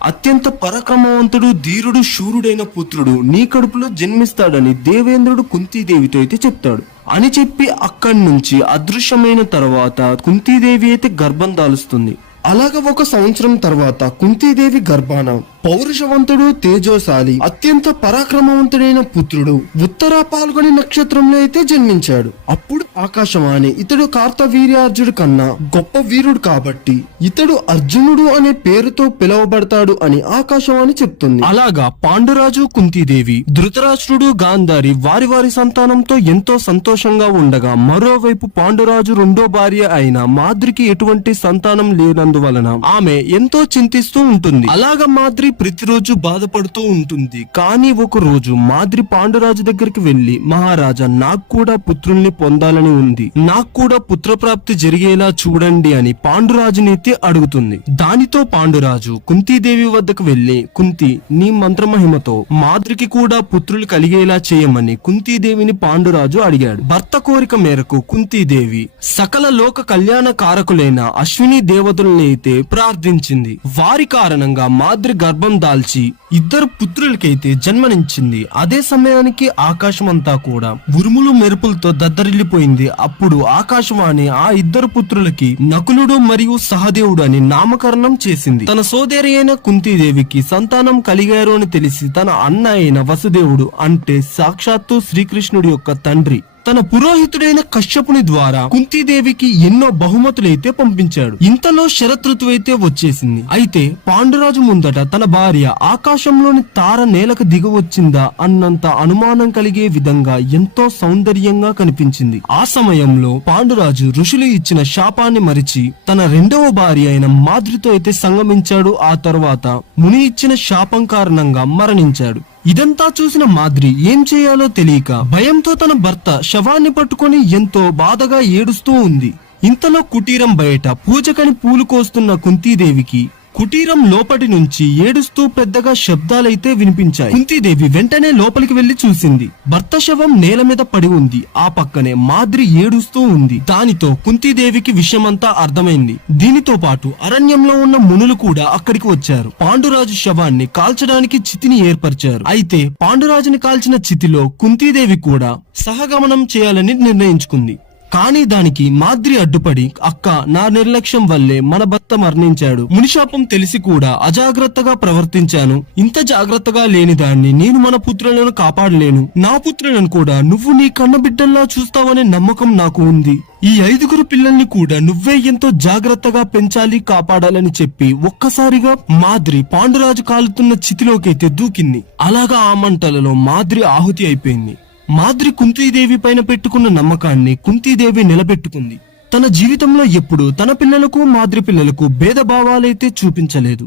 అత్యంత పరాక్రమవంతుడు, ధీరుడు, శూరుడైన పుత్రుడు నీ కడుపులో జన్మిస్తాడని దేవేంద్రుడు కుంతీదేవితో అయితే చెప్తాడు. అని చెప్పి అక్కడి నుంచి అదృశ్యమైన తర్వాత కుంతీదేవి అయితే గర్భం దాలుస్తుంది. అలాగ 1 సంవత్సరం తర్వాత కుంతీదేవి గర్భాన పౌరుషవంతుడు, తేజోశాలి, అత్యంత పరాక్రమవంతుడైన పుత్రుడు ఉత్తర పాల్గొని నక్షత్రంలో అయితే జన్మించాడు. అప్పుడు ఆకాశవాణి, ఇతడు కార్తవీర్యార్జుడు కన్నా గొప్ప వీరుడు కాబట్టి ఇతడు అర్జునుడు అనే పేరుతో పిలువబడతాడు అని ఆకాశవాణి చెప్తుంది. అలాగా పాండురాజు, కుంతీదేవి, ధృతరాష్ట్రుడు, గాంధారి వారి వారి సంతానంతో ఎంతో సంతోషంగా ఉండగా మరోవైపు పాండురాజు రెండో భార్య అయిన మాద్రికి ఎటువంటి సంతానం లేనందువలన ఆమె ఎంతో చింతిస్తూ ఉంటుంది. అలాగా మాద్రి ప్రతిరోజు బాధపడుతూ ఉంటుంది. కానీ ఒక రోజు మాద్రి పాండురాజు దగ్గరికి వెళ్లి, మహారాజా, నాకు కూడా పుత్రుల్ని పొందాలని ఉంది, నాకు కూడా పుత్రప్రాప్తి జరిగేలా చూడండి అని పాండురాజునైతే అడుగుతుంది. దానితో పాండురాజు కుంతీదేవి వద్దకు వెళ్లి, కుంతి, నీ మంత్రమహిమతో మాద్రికి కూడా పుత్రులు కలిగేలా చేయమని కుంతీదేవిని పాండురాజు అడిగాడు. భర్త కోరిక మేరకు కుంతీదేవి సకల లోక కళ్యాణ కారకులైన అశ్విని దేవతల్ని అయితే ప్రార్థించింది. వారి కారణంగా మాద్రి గర్భం దాల్చి 2 పుత్రులకైతే జన్మనిచ్చింది. అదే సమయానికి ఆకాశం అంతా కూడా ఉరుములు మెరుపులతో దద్దరిల్లిపోయింది. అప్పుడు ఆకాశవాణి ఆ 2 పుత్రులకి నకులుడు మరియు సహదేవుడు అని నామకరణం చేసింది. తన సోదరి అయిన కుంతీదేవికి సంతానం కలిగారు అని తెలిసి తన అన్న అయిన వసుదేవుడు, అంటే సాక్షాత్తు శ్రీకృష్ణుడి యొక్క తండ్రి, తన పురోహితుడైన కశ్యపుని ద్వారా కుంతీదేవికి ఎన్నో బహుమతులైతే పంపించాడు. ఇంతలో శరతృతువైతే వచ్చేసింది. అయితే పాండురాజు ముందట తన భార్య ఆకాశంలోని తార నేలకు దిగవచ్చిందా అన్నంత అనుమానం కలిగే విధంగా ఎంతో సౌందర్యంగా కనిపించింది. ఆ సమయంలో పాండురాజు ఋషులు ఇచ్చిన శాపాన్ని మరిచి తన రెండవ భార్య అయిన మాద్రితో అయితే సంగమించాడు. ఆ తర్వాత ముని ఇచ్చిన శాపం కారణంగా మరణించాడు. ఇదంతా చూసిన మాద్రి ఏం చేయాలో తెలియక భయంతో తన భర్త శవాన్ని పట్టుకొని ఎంతో బాధగా ఏడుస్తూ ఉంది. ఇంతలో కుటీరం బయట పూజకని పూలు కోస్తున్న కుంతీదేవికి కుటీరం లోపటి నుంచి ఏడుస్తూ పెద్దగా శబ్దాలైతే వినిపించాయి. కుంతీదేవి వెంటనే లోపలికి వెళ్లి చూసింది. భర్త శవం నేల మీద పడి ఉంది. ఆ పక్కనే మాద్రి ఏడుస్తూ ఉంది. దానితో కుంతీదేవికి విషయమంతా అర్థమైంది. దీనితో పాటు అరణ్యంలో ఉన్న మునులు కూడా అక్కడికి వచ్చారు. పాండురాజు శవాన్ని కాల్చడానికి చితిని ఏర్పరిచారు. అయితే పాండురాజుని కాల్చిన చితిలో కుంతీదేవి కూడా సహగమనం చేయాలని నిర్ణయించుకుంది. కానీ దానికి మాద్రి అడ్డుపడి, అక్క, నా నిర్లక్ష్యం వల్లే మన భర్త మరణించాడు. మునిశాపం తెలిసి కూడా అజాగ్రత్తగా ప్రవర్తించాను. ఇంత జాగ్రత్తగా లేని దాన్ని నేను మన పుత్రులను కాపాడలేను. నా పుత్రులను కూడా నువ్వు నీ కన్నబిడ్డల్లా చూస్తావనే నమ్మకం నాకు ఉంది. ఈ 5 పిల్లల్ని కూడా నువ్వే ఎంతో జాగ్రత్తగా పెంచాలి, కాపాడాలని చెప్పి ఒక్కసారిగా మాద్రి పాండురాజు కాలుతున్న చితిలోకైతే దూకింది. అలాగా ఆ మంటలలో మాద్రి ఆహుతి అయిపోయింది. మాద్రి కుంతీదేవి పైన పెట్టుకున్న నమ్మకాన్ని కుంతీదేవి నిలబెట్టుకుంది. తన జీవితంలో ఎప్పుడు తన పిల్లలకు, మాద్రి పిల్లలకు భేదభావాలైతే చూపించలేదు.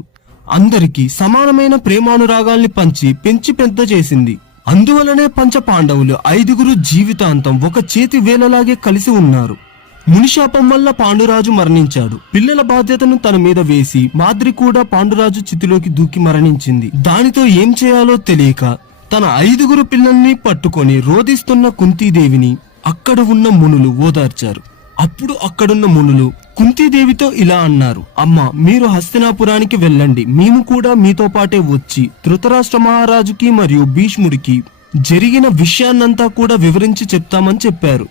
అందరికీ సమానమైన ప్రేమానురాగాల్ని పంచి పెంచి పెద్ద చేసింది. అందువలనే పంచ పాండవులు 5గురు జీవితాంతం ఒక చేతి వేలలాగే కలిసి ఉన్నారు. మునిశాపం వల్ల పాండురాజు మరణించాడు. పిల్లల బాధ్యతను తన మీద వేసి మాద్రి కూడా పాండురాజు చితిలోకి దూకి మరణించింది. దానితో ఏం చేయాలో తెలియక తన 5గురు పిల్లల్ని పట్టుకొని రోదిస్తున్న కుంతీదేవిని అక్కడ ఉన్న మునులు ఓదార్చారు. అప్పుడు అక్కడున్న మునులు కుంతీదేవితో ఇలా అన్నారు, అమ్మ, మీరు హస్తినాపురానికి వెళ్ళండి. మేము కూడా మీతో పాటే వచ్చి ధృతరాష్ట్ర మహారాజుకి మరియు భీష్ముడికి జరిగిన విషయాన్నంతా కూడా వివరించి చెప్తామని చెప్పారు.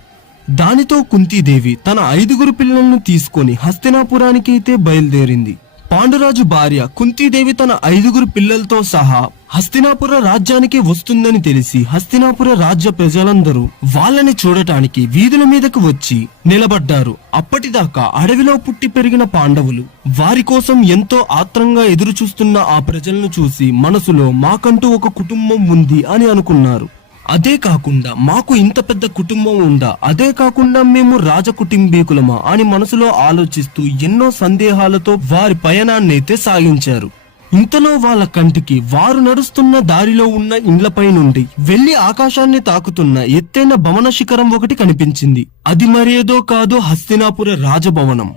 దానితో కుంతీదేవి తన 5గురు పిల్లలను తీసుకొని హస్తినాపురానికి అయితే బయలుదేరింది. పాండురాజు భార్య కుంతీదేవి తన 5గురు పిల్లలతో సహా హస్తినాపుర రాజ్యానికి వస్తుందని తెలిసి హస్తినాపుర రాజ్య ప్రజలందరూ వాళ్ళని చూడటానికి వీధుల మీదకు వచ్చి నిలబడ్డారు. అప్పటిదాకా అడవిలో పుట్టి పెరిగిన పాండవులు వారి కోసం ఎంతో ఆత్రంగా ఎదురు చూస్తున్న ఆ ప్రజలను చూసి మనసులో మాకంటూ ఒక కుటుంబం ఉంది అని అనుకున్నారు. అదే కాకుండా మాకు ఇంత పెద్ద కుటుంబం ఉందా, అదే కాకుండా మేము రాజకుటుంబీకులమా అని మనసులో ఆలోచిస్తూ ఎన్నో సందేహాలతో వారి పయనాన్నైతే సాగించారు. ఇంతలో వాళ్ళ కంటికి వారు నడుస్తున్న దారిలో ఉన్న ఇండ్లపై నుండి వెళ్లి ఆకాశాన్ని తాకుతున్న ఎత్తైన భవన శిఖరం ఒకటి కనిపించింది. అది మరేదో కాదు, హస్తినాపుర రాజభవనం.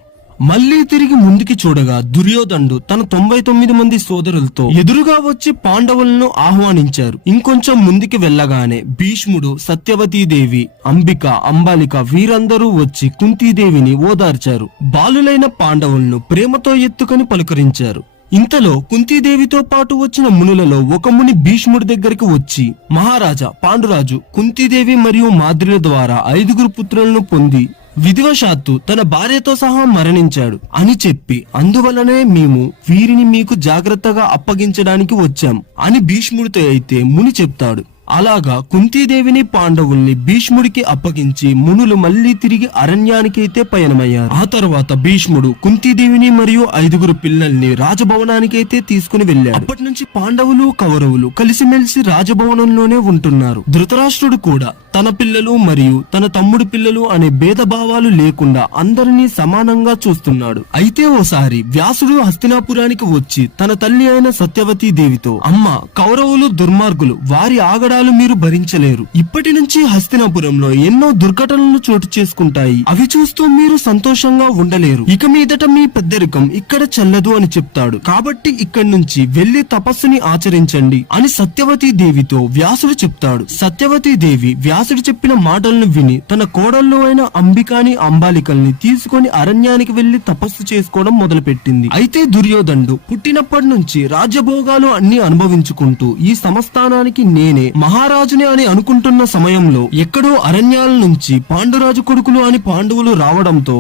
మళ్లీ తిరిగి ముందుకి చూడగా దుర్యోధనుడు తన 99 మంది సోదరులతో ఎదురుగా వచ్చి పాండవులను ఆహ్వానించారు. ఇంకొంచెం ముందుకి వెళ్ళగానే భీష్ముడు, సత్యవతీదేవి, అంబిక, అంబాలిక వీరందరూ వచ్చి కుంతీదేవిని ఓదార్చారు. బాలులైన పాండవులను ప్రేమతో ఎత్తుకొని పలుకరించారు. ఇంతలో కుంతీదేవితో పాటు వచ్చిన మునులలో ఒక ముని భీష్ముడి దగ్గరికి వచ్చి, మహారాజా, పాండురాజు కుంతీదేవి మరియు మాద్రిల ద్వారా 5గురు పుత్రులను పొంది విధివశాత్తు తన భార్యతో సహా మరణించాడు అని చెప్పి, అందువలనే మేము వీరిని మీకు జాగ్రత్తగా అప్పగించడానికి వచ్చాం అని భీష్ముడితో అయితే ముని చెప్తాడు. అలాగా కుంతీదేవిని పాండవుల్ని భీష్ముడికి అప్పగించి మునులు మళ్లీ తిరిగి అరణ్యానికైతే పయనమయ్యారు. ఆ తర్వాత భీష్ముడు కుంతీదేవిని మరియు 5గురు పిల్లల్ని రాజభవనానికైతే తీసుకుని వెళ్ళాడు. అప్పటి నుంచి పాండవులు కౌరవులు కలిసిమెలిసి రాజభవనంలోనే ఉంటున్నారు. ధృతరాష్ట్రుడు కూడా తన పిల్లలు మరియు తన తమ్ముడు పిల్లలు అనే భేదభావాలు లేకుండా అందరినీ సమానంగా చూస్తున్నాడు. అయితే ఓసారి వ్యాసుడు హస్తినాపురానికి వచ్చి తన తల్లి అయిన సత్యవతీ దేవితో, అమ్మ, కౌరవులు దుర్మార్గులు, వారి ఆగడాలు మీరు భరించలేరు. ఇప్పటి నుంచి హస్తినాపురంలో ఎన్నో దుర్ఘటనలు చోటు చేసుకుంటాయి. అవి చూస్తూ మీరు సంతోషంగా ఉండలేరు. ఇక మీదట మీ పెద్దరికం ఇక్కడ చెల్లదు అని చెప్తాడు. కాబట్టి ఇక్కడి నుంచి వెళ్లి తపస్సుని ఆచరించండి అని సత్యవతీ దేవితో వ్యాసుడు చెప్తాడు. సత్యవతీ దేవి వ్యాసుడు చెప్పిన మాటలను విని తన కోడళ్ళు అయిన అంబికాని, అంబాలికల్ని తీసుకొని అరణ్యానికి వెళ్లి తపస్సు చేసుకోవడం మొదలుపెట్టింది. అయితే దుర్యోధనుడు పుట్టినప్పటి నుంచి రాజ్యభోగాలు అన్ని అనుభవించుకుంటూ ఈ సంస్థానానికి నేనే మహారాజుని అని అనుకుంటున్న సమయంలో ఎక్కడో అరణ్యాల నుంచి పాండురాజు కొడుకులు అని పాండవులు రావడంతో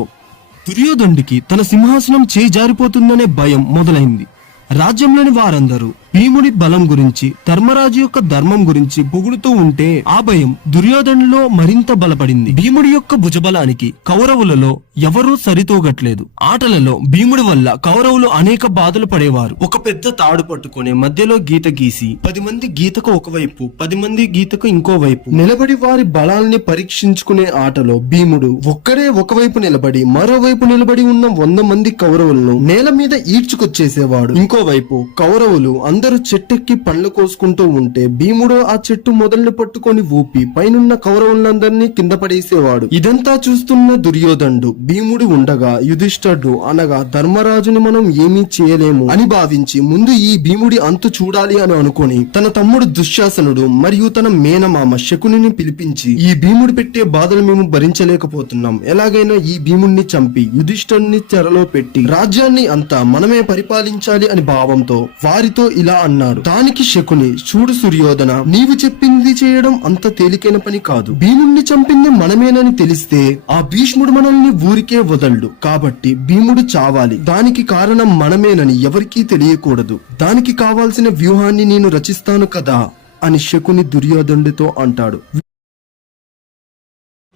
దుర్యోధనుడికి తన సింహాసనం చేజారిపోతుందనే భయం మొదలైంది. రాజ్యంలోని వారందరూ భీముడి బలం గురించి, ధర్మరాజు యొక్క ధర్మం గురించి పొగుడుతూ ఉంటే ఆ భయం దుర్యోధనులో మరింత బలపడింది. భీముడి యొక్క భుజబలానికి కౌరవులలో ఎవరూ సరితూగట్లేదు. ఆటలలో భీముడి వల్ల కౌరవులు అనేక బాధలు పడేవారు. ఒక పెద్ద తాడు పట్టుకుని మధ్యలో గీత గీసి 10 మంది గీతకు ఒకవైపు, 10 మంది గీతకు ఇంకో వైపు నిలబడి వారి బలాల్ని పరీక్షించుకునే ఆటలో భీముడు ఒక్కడే ఒకవైపు నిలబడి మరోవైపు నిలబడి ఉన్న 100 మంది కౌరవులను నేల మీద ఈడ్చుకొచ్చేసేవాడు. ఇంకోవైపు కౌరవులు అందరూ చెట్టెక్కి పండ్లు కోసుకుంటూ ఉంటే భీముడు ఆ చెట్టు మొదల్ని పట్టుకొని ఊపి పైనున్న కౌరవులందరినీ కింద పడేసేవాడు. ఇదంతా చూస్తున్న దుర్యోధనుడు భీముడు ఉండగా యుధిష్ఠుడు అనగా ధర్మరాజుని మనం ఏమీ చేయలేము అని భావించి ముందు ఈ భీముడి అంతు చూడాలి అని అనుకొని తన తమ్ముడు దుశ్శాసనుడు మరియు తన మేనమామ శకునిని పిలిపించి, ఈ భీముడు పెట్టే బాధలు మేము భరించలేకపోతున్నాం, ఎలాగైనా ఈ భీముడిని చంపి యుధిష్ఠుడిని చెరలో పెట్టి రాజ్యాన్ని అంతా మనమే పరిపాలించాలి అని భావంతో వారితో ఇలా అన్నాడు. దానికి శకుని, చూడు సుర్యోధన, నీవు చెప్పింది చేయడం అంత తేలికైన పని కాదు. భీముడిని చంపింది మనమేనని తెలిస్తే ఆ భీష్ముడు మనల్ని ఊరికే వదలడు. కాబట్టి భీముడు చావాలి. దానికి కారణం మనమేనని ఎవరికీ తెలియకూడదు. దానికి కావాల్సిన వ్యూహాన్ని నేను రచిస్తాను కదా అని శకుని దుర్యోధనుడితో అంటాడు.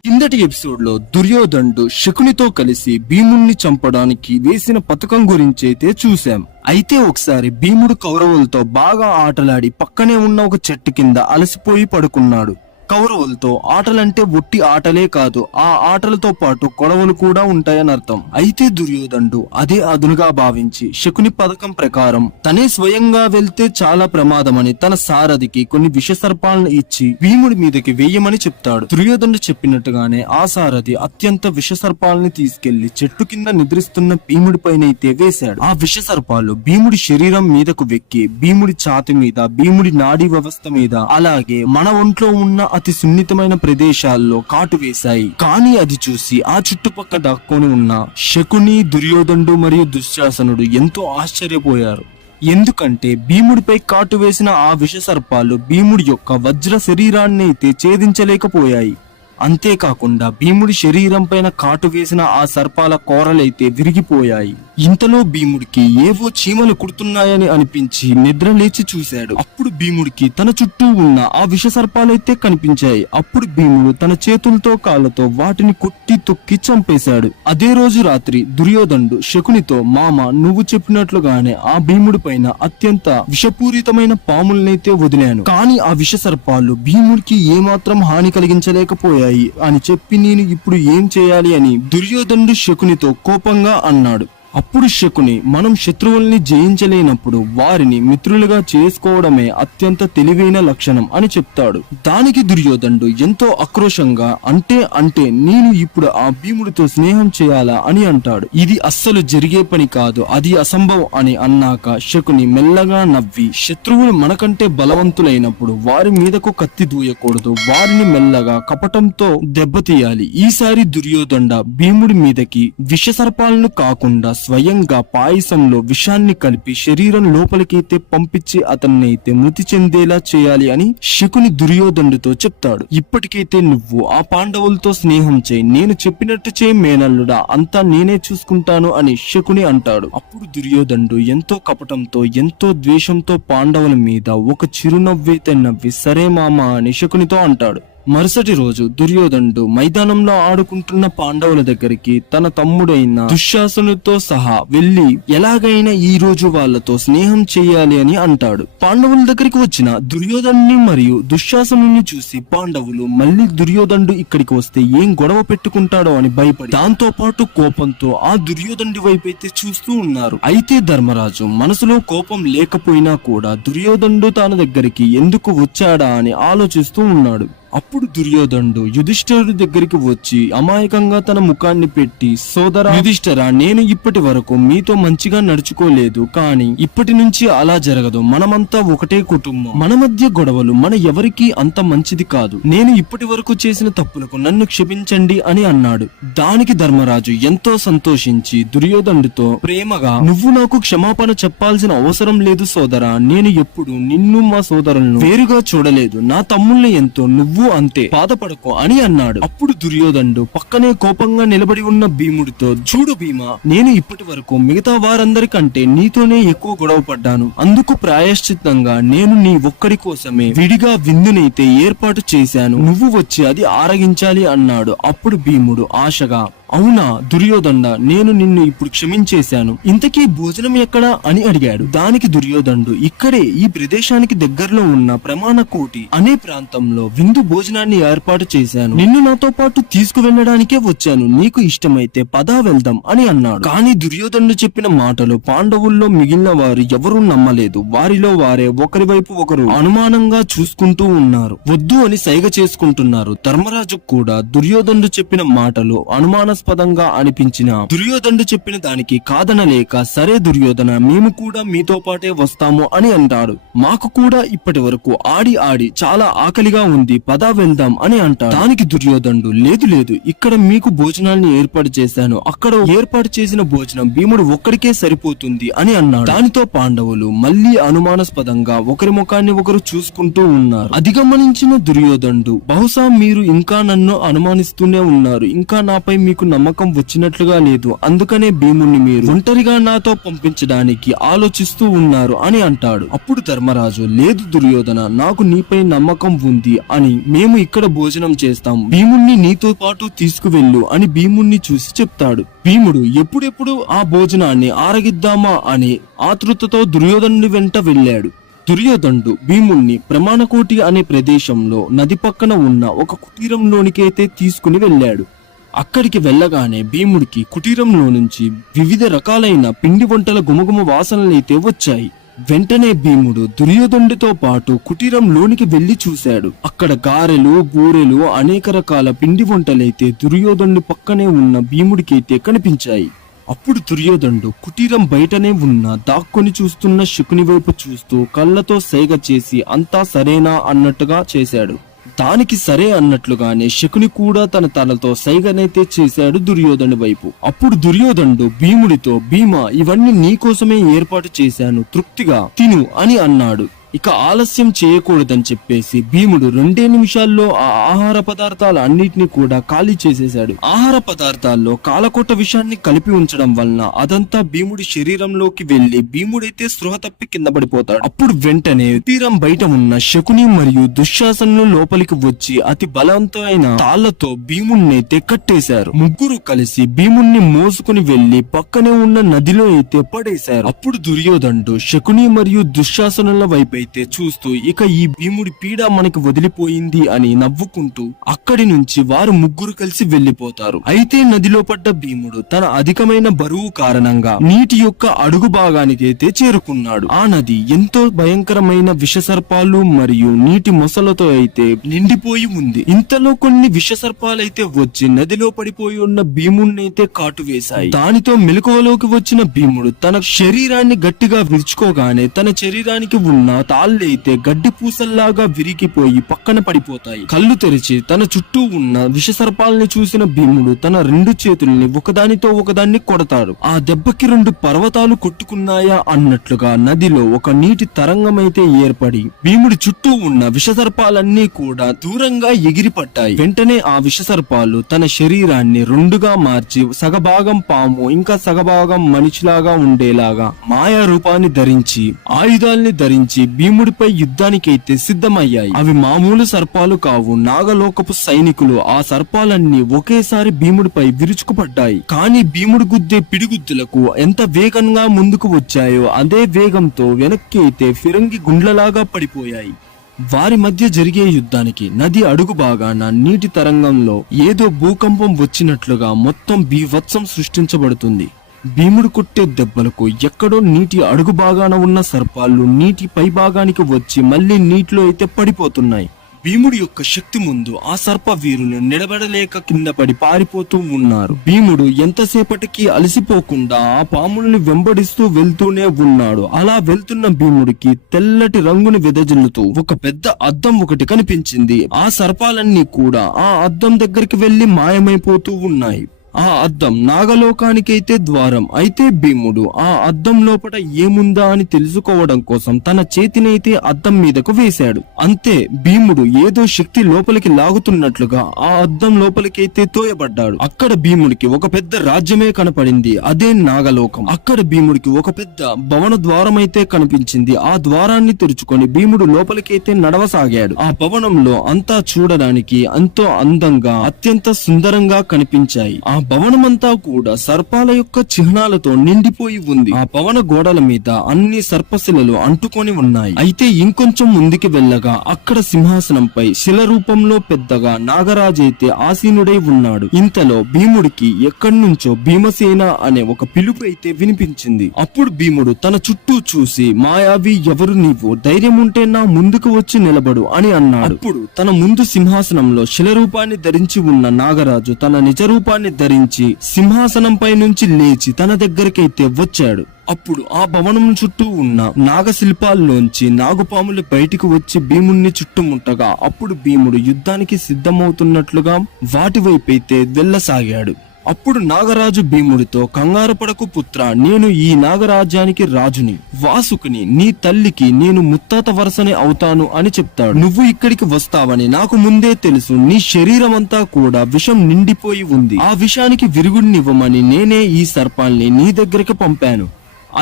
కిందటి ఎపిసోడ్ లో దుర్యోధనుడు శకునితో కలిసి భీముణ్ణి చంపడానికి వేసిన పథకం గురించి అయితే చూశాం. అయితే ఒకసారి భీముడు కౌరవులతో బాగా ఆటలాడి పక్కనే ఉన్న ఒక చెట్టు కింద అలసిపోయి పడుకున్నాడు. కౌరవులతో ఆటలంటే ఒట్టి ఆటలే కాదు, ఆ ఆటలతో పాటు గొడవలు కూడా ఉంటాయని అర్థం. అయితే దుర్యోధనుడు అదే అదునుగా భావించి శకుని పథకం ప్రకారం తనే స్వయంగా వెళ్తే చాలా ప్రమాదమని తన సారథికి కొన్ని విష సర్పాలను ఇచ్చి భీముడి మీదకి వేయమని చెప్తాడు. దుర్యోధనుడు చెప్పినట్టుగానే ఆ సారథి అత్యంత విష సర్పాలని తీసుకెళ్లి చెట్టు కింద నిద్రిస్తున్న భీముడి పైనైతే వేశాడు. ఆ విష సర్పాలు భీముడి శరీరం మీదకు వెక్కి భీముడి ఛాతి మీద, భీముడి నాడీ వ్యవస్థ మీద, అలాగే మన ఒంట్లో ఉన్న అతి సున్నితమైన ప్రదేశాల్లో కాటు వేశాయి. కానీ అది చూసి ఆ చుట్టుపక్కల దాక్కొని ఉన్న శకుని, దుర్యోధనుడు మరియు దుశ్శాసనుడు ఎంతో ఆశ్చర్యపోయారు. ఎందుకంటే భీముడిపై కాటు వేసిన ఆ విష సర్పాలు భీముడి యొక్క వజ్ర శరీరాన్ని అయితే ఛేదించలేకపోయాయి. అంతేకాకుండా భీముడి శరీరం పైన కాటు వేసిన ఆ సర్పాల కోరలైతే విరిగిపోయాయి. ఇంతలో భీముడికి ఏవో చీమలు కుడుతున్నాయని అనిపించి నిద్ర లేచి చూశాడు. అప్పుడు భీముడికి తన చుట్టూ ఉన్న ఆ విష సర్పాలైతే కనిపించాయి. అప్పుడు భీముడు తన చేతులతో కాళ్ళతో వాటిని కొట్టి తొక్కి చంపేశాడు. అదే రోజు రాత్రి దుర్యోధనుడు శకునితో, మామ నువ్వు చెప్పినట్లుగానే ఆ భీముడి పైన అత్యంత విషపూరితమైన పాములనైతే వదిలాను, కానీ ఆ విష సర్పాలు భీముడికి ఏమాత్రం హాని కలిగించలేకపోయాయి అని చెప్పి నేను ఇప్పుడు ఏం చేయాలి అని దుర్యోధనుడు శకునితో కోపంగా అన్నాడు. అప్పుడు శకుని, మనం శత్రువుల్ని జయించలేనప్పుడు వారిని మిత్రులుగా చేసుకోవడమే అత్యంత తెలివైన లక్షణం అని చెప్తాడు. దానికి దుర్యోధనుడు ఎంతో ఆక్రోశంగా, అంటే నేను ఇప్పుడు ఆ భీముడితో స్నేహం చేయాలా అని అంటాడు. ఇది అస్సలు జరిగే పని కాదు, అది అసంభవం అని అన్నాక శకుని మెల్లగా నవ్వి, శత్రువులు మనకంటే బలవంతులైనప్పుడు వారి మీదకు కత్తి దూయకూడదు, వారిని మెల్లగా కపటంతో దెబ్బతీయాలి. ఈసారి దుర్యోధనుడు భీముడి మీదకి విష సర్పాలను కాకుండా స్వయంగా పాయసంలో విషాన్ని కలిపి శరీరం లోపలికైతే పంపించి అతన్నైతే మృతి చెందేలా చేయాలి అని శకుని దుర్యోధనుడితో చెప్తాడు. ఇప్పటికైతే నువ్వు ఆ పాండవులతో స్నేహం చేయి, నేను చెప్పినట్టు చేయి మేనల్లుడా, అంతా నేనే చూసుకుంటాను అని శకుని అంటాడు. అప్పుడు దుర్యోధనుడు ఎంతో కపటంతో, ఎంతో ద్వేషంతో పాండవుల మీద ఒక చిరునవ్వైతే నవ్వి, సరే మామ అని శకునితో అంటాడు. మరుసటి రోజు దుర్యోధనుడు మైదానంలో ఆడుకుంటున్న పాండవుల దగ్గరికి తన తమ్ముడైన దుశ్శాసనుడితో సహా వెళ్లి ఎలాగైనా ఈ రోజు వాళ్లతో స్నేహం చేయాలి అని అంటాడు. పాండవుల దగ్గరికి వచ్చిన దుర్యోధనుని మరియు దుశ్శాసనుని చూసి పాండవులు మళ్లీ దుర్యోధనుడు ఇక్కడికి వస్తే ఏం గొడవ పెట్టుకుంటాడో అని భయపడి దాంతో పాటు కోపంతో ఆ దుర్యోధనుడి వైపు అయితే చూస్తూ ఉన్నారు. అయితే ధర్మరాజు మనసులో కోపం లేకపోయినా కూడా దుర్యోధనుడు తన దగ్గరికి ఎందుకు వచ్చాడా అని ఆలోచిస్తూ ఉన్నాడు. అప్పుడు దుర్యోధనుడు యుధిష్ఠిరుడి దగ్గరికి వచ్చి అమాయకంగా తన ముఖాన్ని పెట్టి, సోదరా యుధిష్ఠిరా, నేను ఇప్పటి వరకు మీతో మంచిగా నడుచుకోలేదు, కానీ ఇప్పటి నుంచి అలా జరగదు. మనమంతా ఒకటే కుటుంబం, మన మధ్య గొడవలు మన ఎవరికి అంత మంచిది కాదు. నేను ఇప్పటి వరకు చేసిన తప్పులకు నన్ను క్షమించండి అని అన్నాడు. దానికి ధర్మరాజు ఎంతో సంతోషించి దుర్యోధనుడితో ప్రేమగా, నువ్వు నాకు క్షమాపణ చెప్పాల్సిన అవసరం లేదు సోదరా, నేను ఎప్పుడు నిన్ను మా సోదరులను వేరుగా చూడలేదు, నా తమ్ముళ్ళని ఎంతో, నువ్వు అంతే, బాధపడకు అని అన్నాడు. అప్పుడు దుర్యోధనుడు పక్కనే కోపంగా నిలబడి ఉన్న భీముడితో, చూడు భీమా, నేను ఇప్పటి వరకు మిగతా వారందరికంటే నీతోనే ఎక్కువ గొడవ పడ్డాను. అందుకు ప్రాయశ్చిత్తంగా నేను నీ ఒక్కడి కోసమే విడిగా విందునైతే ఏర్పాటు చేశాను, నువ్వు వచ్చి అది ఆరగించాలి అన్నాడు. అప్పుడు భీముడు ఆశగా, అవునా దుర్యోధన, నేను నిన్ను ఇప్పుడు క్షమించేశాను, ఇంతకీ భోజనం ఎక్కడా అని అడిగాడు. దానికి దుర్యోధనుడు, ఇక్కడే ఈ ప్రదేశానికి దగ్గరలో ఉన్న ప్రమాణ కోటి అనే ప్రాంతంలో విందు భోజనాన్ని ఏర్పాటు చేశాను, నిన్ను నాతో పాటు తీసుకువెళ్లడానికే వచ్చాను, నీకు ఇష్టమైతే పదా వెళ్దాం అని అన్నాడు. కానీ దుర్యోధనుడు చెప్పిన మాటలు పాండవుల్లో మిగిలిన వారు ఎవరూ నమ్మలేదు. వారిలో వారే ఒకరి వైపు ఒకరు అనుమానంగా చూసుకుంటూ ఉన్నారు, వద్దు అని సైగ చేసుకుంటున్నారు. ధర్మరాజు కూడా దుర్యోధనుడు చెప్పిన మాటలు అనుమానాస్పదంగా అనిపించిన దుర్యోధనుడు చెప్పిన దానికి కాదనలేక, సరే దుర్యోధన, మేము కూడా మీతో పాటే వస్తాము అని అంటాడు. మాకు కూడా ఇప్పటి వరకు ఆడి ఆడి చాలా ఆకలిగా ఉంది, పదా వెళ్దాం అని అంటాడు. దానికి దుర్యోధనుడు, లేదు లేదు, ఇక్కడ మీకు భోజనాన్ని ఏర్పాటు చేశాను, అక్కడ ఏర్పాటు చేసిన భోజనం భీముడు ఒక్కడికే సరిపోతుంది అని అన్నాడు. దానితో పాండవులు మళ్లీ అనుమానాస్పదంగా ఒకరి ముఖాన్ని ఒకరు చూసుకుంటూ ఉన్నారు. అది గమనించిన దుర్యోధనుడు, బహుశా మీరు ఇంకా నన్ను అనుమానిస్తూనే ఉన్నారు, ఇంకా నాపై మీకు నమ్మకం వచ్చినట్లుగా లేదు, అందుకనే భీముణ్ణి మీరు ఒంటరిగా నాతో పంపించడానికి ఆలోచిస్తూ ఉన్నారు అని అంటాడు. అప్పుడు ధర్మరాజు, లేదు దుర్యోధన, నాకు నీపై నమ్మకం ఉంది అని మేము ఇక్కడ భోజనం చేస్తాం, భీముణ్ణి నీతో పాటు తీసుకువెళ్ళు అని భీముణ్ణి చూసి చెప్తాడు. భీముడు ఎప్పుడెప్పుడు ఆ భోజనాన్ని ఆరగిద్దామా అని ఆతృతతో దుర్యోధనుడి వెంట వెళ్ళాడు. దుర్యోధనుడు భీముణ్ణి ప్రమాణకోటి అనే ప్రదేశంలో నది పక్కన ఉన్న ఒక కుటీరంలోనికైతే తీసుకుని వెళ్ళాడు. అక్కడికి వెళ్ళగానే భీముడికి కుటీరంలో నుంచి వివిధ రకాలైన పిండి వంటల గుమగుమ వాసనలైతే వచ్చాయి. వెంటనే భీముడు దుర్యోధనుడితో పాటు కుటీరంలోనికి వెళ్లి చూశాడు. అక్కడ గారెలు, బూరెలు, అనేక రకాల పిండి వంటలైతే దుర్యోధనుడి పక్కనే ఉన్న భీముడికైతే కనిపించాయి. అప్పుడు దుర్యోధనుడు కుటీరం బయటనే ఉన్న దాక్కుని చూస్తున్న శకుని వైపు చూస్తూ కళ్ళతో సైగ చేసి అంతా సరేనా అన్నట్టుగా చేశాడు. దానికి సరే అన్నట్లుగానే శకుని కూడా తన తలతో సైగనైతే చేశాడు దుర్యోధను వైపు. అప్పుడు దుర్యోధనుడు భీముడితో, భీమా, ఇవన్నీ నీకోసమే ఏర్పాటు చేశాను, తృప్తిగా తిను అని అన్నాడు. ఇక ఆలస్యం చేయకూడదని చెప్పేసి భీముడు 2 నిమిషాల్లో ఆ ఆహార పదార్థాల అన్నిటినీ కూడా ఖాళీ చేసేశాడు. ఆహార పదార్థాల్లో కాలకోట విషాన్ని కలిపి ఉంచడం వలన అదంతా భీముడి శరీరంలోకి వెళ్లి భీముడైతే స్పృహ తప్పి కింద పడిపోతాడు. అప్పుడు వెంటనే తీరం బయట ఉన్న శకుని మరియు దుశ్శాసనులు లోపలికి వచ్చి అతి బలవంతమైన తాళ్లతో భీముడినైతే కట్టేశారు. ముగ్గురు కలిసి భీముడిని మోసుకుని వెళ్లి పక్కనే ఉన్న నదిలో అయితే పడేశారు. అప్పుడు దుర్యోధనుడు శకుని మరియు దుశ్శాసనుల వైపు అయితే చూస్తూ ఇక ఈ భీముడి పీడ మనకి వదిలిపోయింది అని నవ్వుకుంటూ అక్కడి నుంచి వారు ముగ్గురు కలిసి వెళ్లిపోతారు. అయితే నదిలో పడ్డ భీముడు తన అధికమైన బరువు కారణంగా నీటి యొక్క అడుగు భాగానికి అయితే చేరుకున్నాడు. ఆ నది ఎంతో భయంకరమైన విషసర్పాలు మరియు నీటి మొసలతో అయితే నిండిపోయి ఉంది. ఇంతలో కొన్ని విషసర్పాలైతే వచ్చి నదిలో పడిపోయి ఉన్న భీముడినైతే కాటు వేశాయి. దానితో మెలకువలోకి వచ్చిన భీముడు తన శరీరాన్ని గట్టిగా విరుచుకోగానే తన శరీరానికి ఉన్న తాళ్ళైతే గడ్డి పూసల్లాగా విరిగిపోయి పక్కన పడిపోతాయి. కళ్ళు తెరిచి తన చుట్టూ ఉన్న విషసర్పాలని చూసిన భీముడు తన 2 చేతుల్ని ఒకదానితో ఒకదాన్ని కొడతాడు. ఆ దెబ్బకి 2 పర్వతాలు కొట్టుకున్నాయా అన్నట్లుగా నదిలో ఒక నీటి తరంగమైతే ఏర్పడి భీముడి చుట్టూ ఉన్న విషసర్పాలన్నీ కూడా దూరంగా ఎగిరిపట్టాయి. వెంటనే ఆ విషసర్పాలు తన శరీరాన్ని 2గా మార్చి సగభాగం పాము ఇంకా సగభాగం మనిషిలాగా ఉండేలాగా మాయా రూపాన్ని ధరించి ఆయుధాల్ని ధరించి భీముడిపై యుద్ధానికైతే సిద్ధమయ్యాయి. అవి మామూలు సర్పాలు కావు, నాగలోకపు సైనికులు. ఆ సర్పాలన్నీ ఒకేసారి భీముడిపై విరుచుకుపడ్డాయి. కానీ భీముడు గుద్దే పిడిగుద్దులకు ఎంత వేగంగా ముందుకు వచ్చాయో అదే వేగంతో వెనక్కి అయితే ఫిరంగి గుండ్లలాగా పడిపోయాయి. వారి మధ్య జరిగే యుద్ధానికి నది అడుగు భాగాన నీటి తరంగంలో ఏదో భూకంపం వచ్చినట్లుగా మొత్తం బీభత్సం సృష్టించబడుతుంది. భీముడు కొట్టే దెబ్బలకు ఎక్కడో నీటి అడుగు భాగాన ఉన్న సర్పాలు నీటి పై భాగానికి వచ్చి మళ్లీ నీటిలో అయితే పడిపోతున్నాయి. భీముడి యొక్క శక్తి ముందు ఆ సర్ప వీరులు నిలబడలేక కింద పడి పారిపోతూ ఉన్నారు. భీముడు ఎంతసేపటికి అలసిపోకుండా ఆ పాముల్ని వెంబడిస్తూ వెళ్తూనే ఉన్నాడు. అలా వెళ్తున్న భీముడికి తెల్లటి రంగుని వెదజల్లుతూ ఒక పెద్ద అద్దం ఒకటి కనిపించింది. ఆ సర్పాలన్నీ కూడా ఆ అద్దం దగ్గరికి వెళ్లి మాయమైపోతూ ఉన్నాయి. ఆ అద్దం నాగలోకానికైతే ద్వారం. అయితే భీముడు ఆ అద్దం లోపల ఏముందా అని తెలుసుకోవడం కోసం తన చేతినైతే అద్దం మీదకు వేశాడు. అంతే, భీముడు ఏదో శక్తి లోపలికి లాగుతున్నట్లుగా ఆ అద్దం లోపలికైతే తోయబడ్డాడు. అక్కడ భీముడికి ఒక పెద్ద రాజ్యమే కనపడింది, అదే నాగలోకం. అక్కడ భీముడికి ఒక పెద్ద భవన ద్వారం అయితే కనిపించింది. ఆ ద్వారాన్ని తెరుచుకొని భీముడు లోపలికైతే నడవసాగాడు. ఆ భవనంలో అంతా చూడడానికి ఎంతో అందంగా అత్యంత సుందరంగా కనిపించాయి. ఆ భవనమంతా కూడా సర్పాల యొక్క చిహ్నాలతో నిండిపోయి ఉంది. ఆ భవన గోడల మీద అన్ని సర్పశిలలు అంటుకొని ఉన్నాయి. అయితే ఇంకొంచెం ముందుకు వెళ్ళగా అక్కడ సింహాసనంపై శిల రూపంలో పెద్దగా నాగరాజైతే ఆసీనుడై ఉన్నాడు. ఇంతలో భీముడికి ఎక్కడి నుంచో భీమసేన అనే ఒక పిలుపు అయితే వినిపించింది. అప్పుడు భీముడు తన చుట్టూ చూసి, మాయావి, ఎవరు నీవు? ధైర్యం ఉంటే నా ముందుకు వచ్చి నిలబడు అని అన్నాడు. అప్పుడు తన ముందు సింహాసనంలో శిల రూపాన్ని ధరించి ఉన్న నాగరాజు తన నిజ రూపాన్ని ధరించి సింహాసనంపై నుంచి లేచి తన దగ్గరికైతే వచ్చాడు. అప్పుడు ఆ భవనం చుట్టూ ఉన్న నాగశిల్పాల్లోంచి నాగుపాములు బయటికి వచ్చి భీముణ్ణి చుట్టుముట్టగా అప్పుడు భీముడు యుద్ధానికి సిద్ధమవుతున్నట్లుగా వాటి వైపైతే వెళ్ళసాగాడు. అప్పుడు నాగరాజు భీముడితో, కంగారు పడకు పుత్ర, నేను ఈ నాగరాజ్యానికి రాజుని, వాసుకుని, నీ తల్లికి నేను ముత్తాత వరసనే అవుతాను అని చెప్తాడు. నువ్వు ఇక్కడికి వస్తావని నాకు ముందే తెలుసు. నీ శరీరం అంతా కూడా విషం నిండిపోయి ఉంది. ఆ విషానికి విరుగుడినివ్వమని నేనే ఈ సర్పాల్ని నీ దగ్గరికి పంపాను.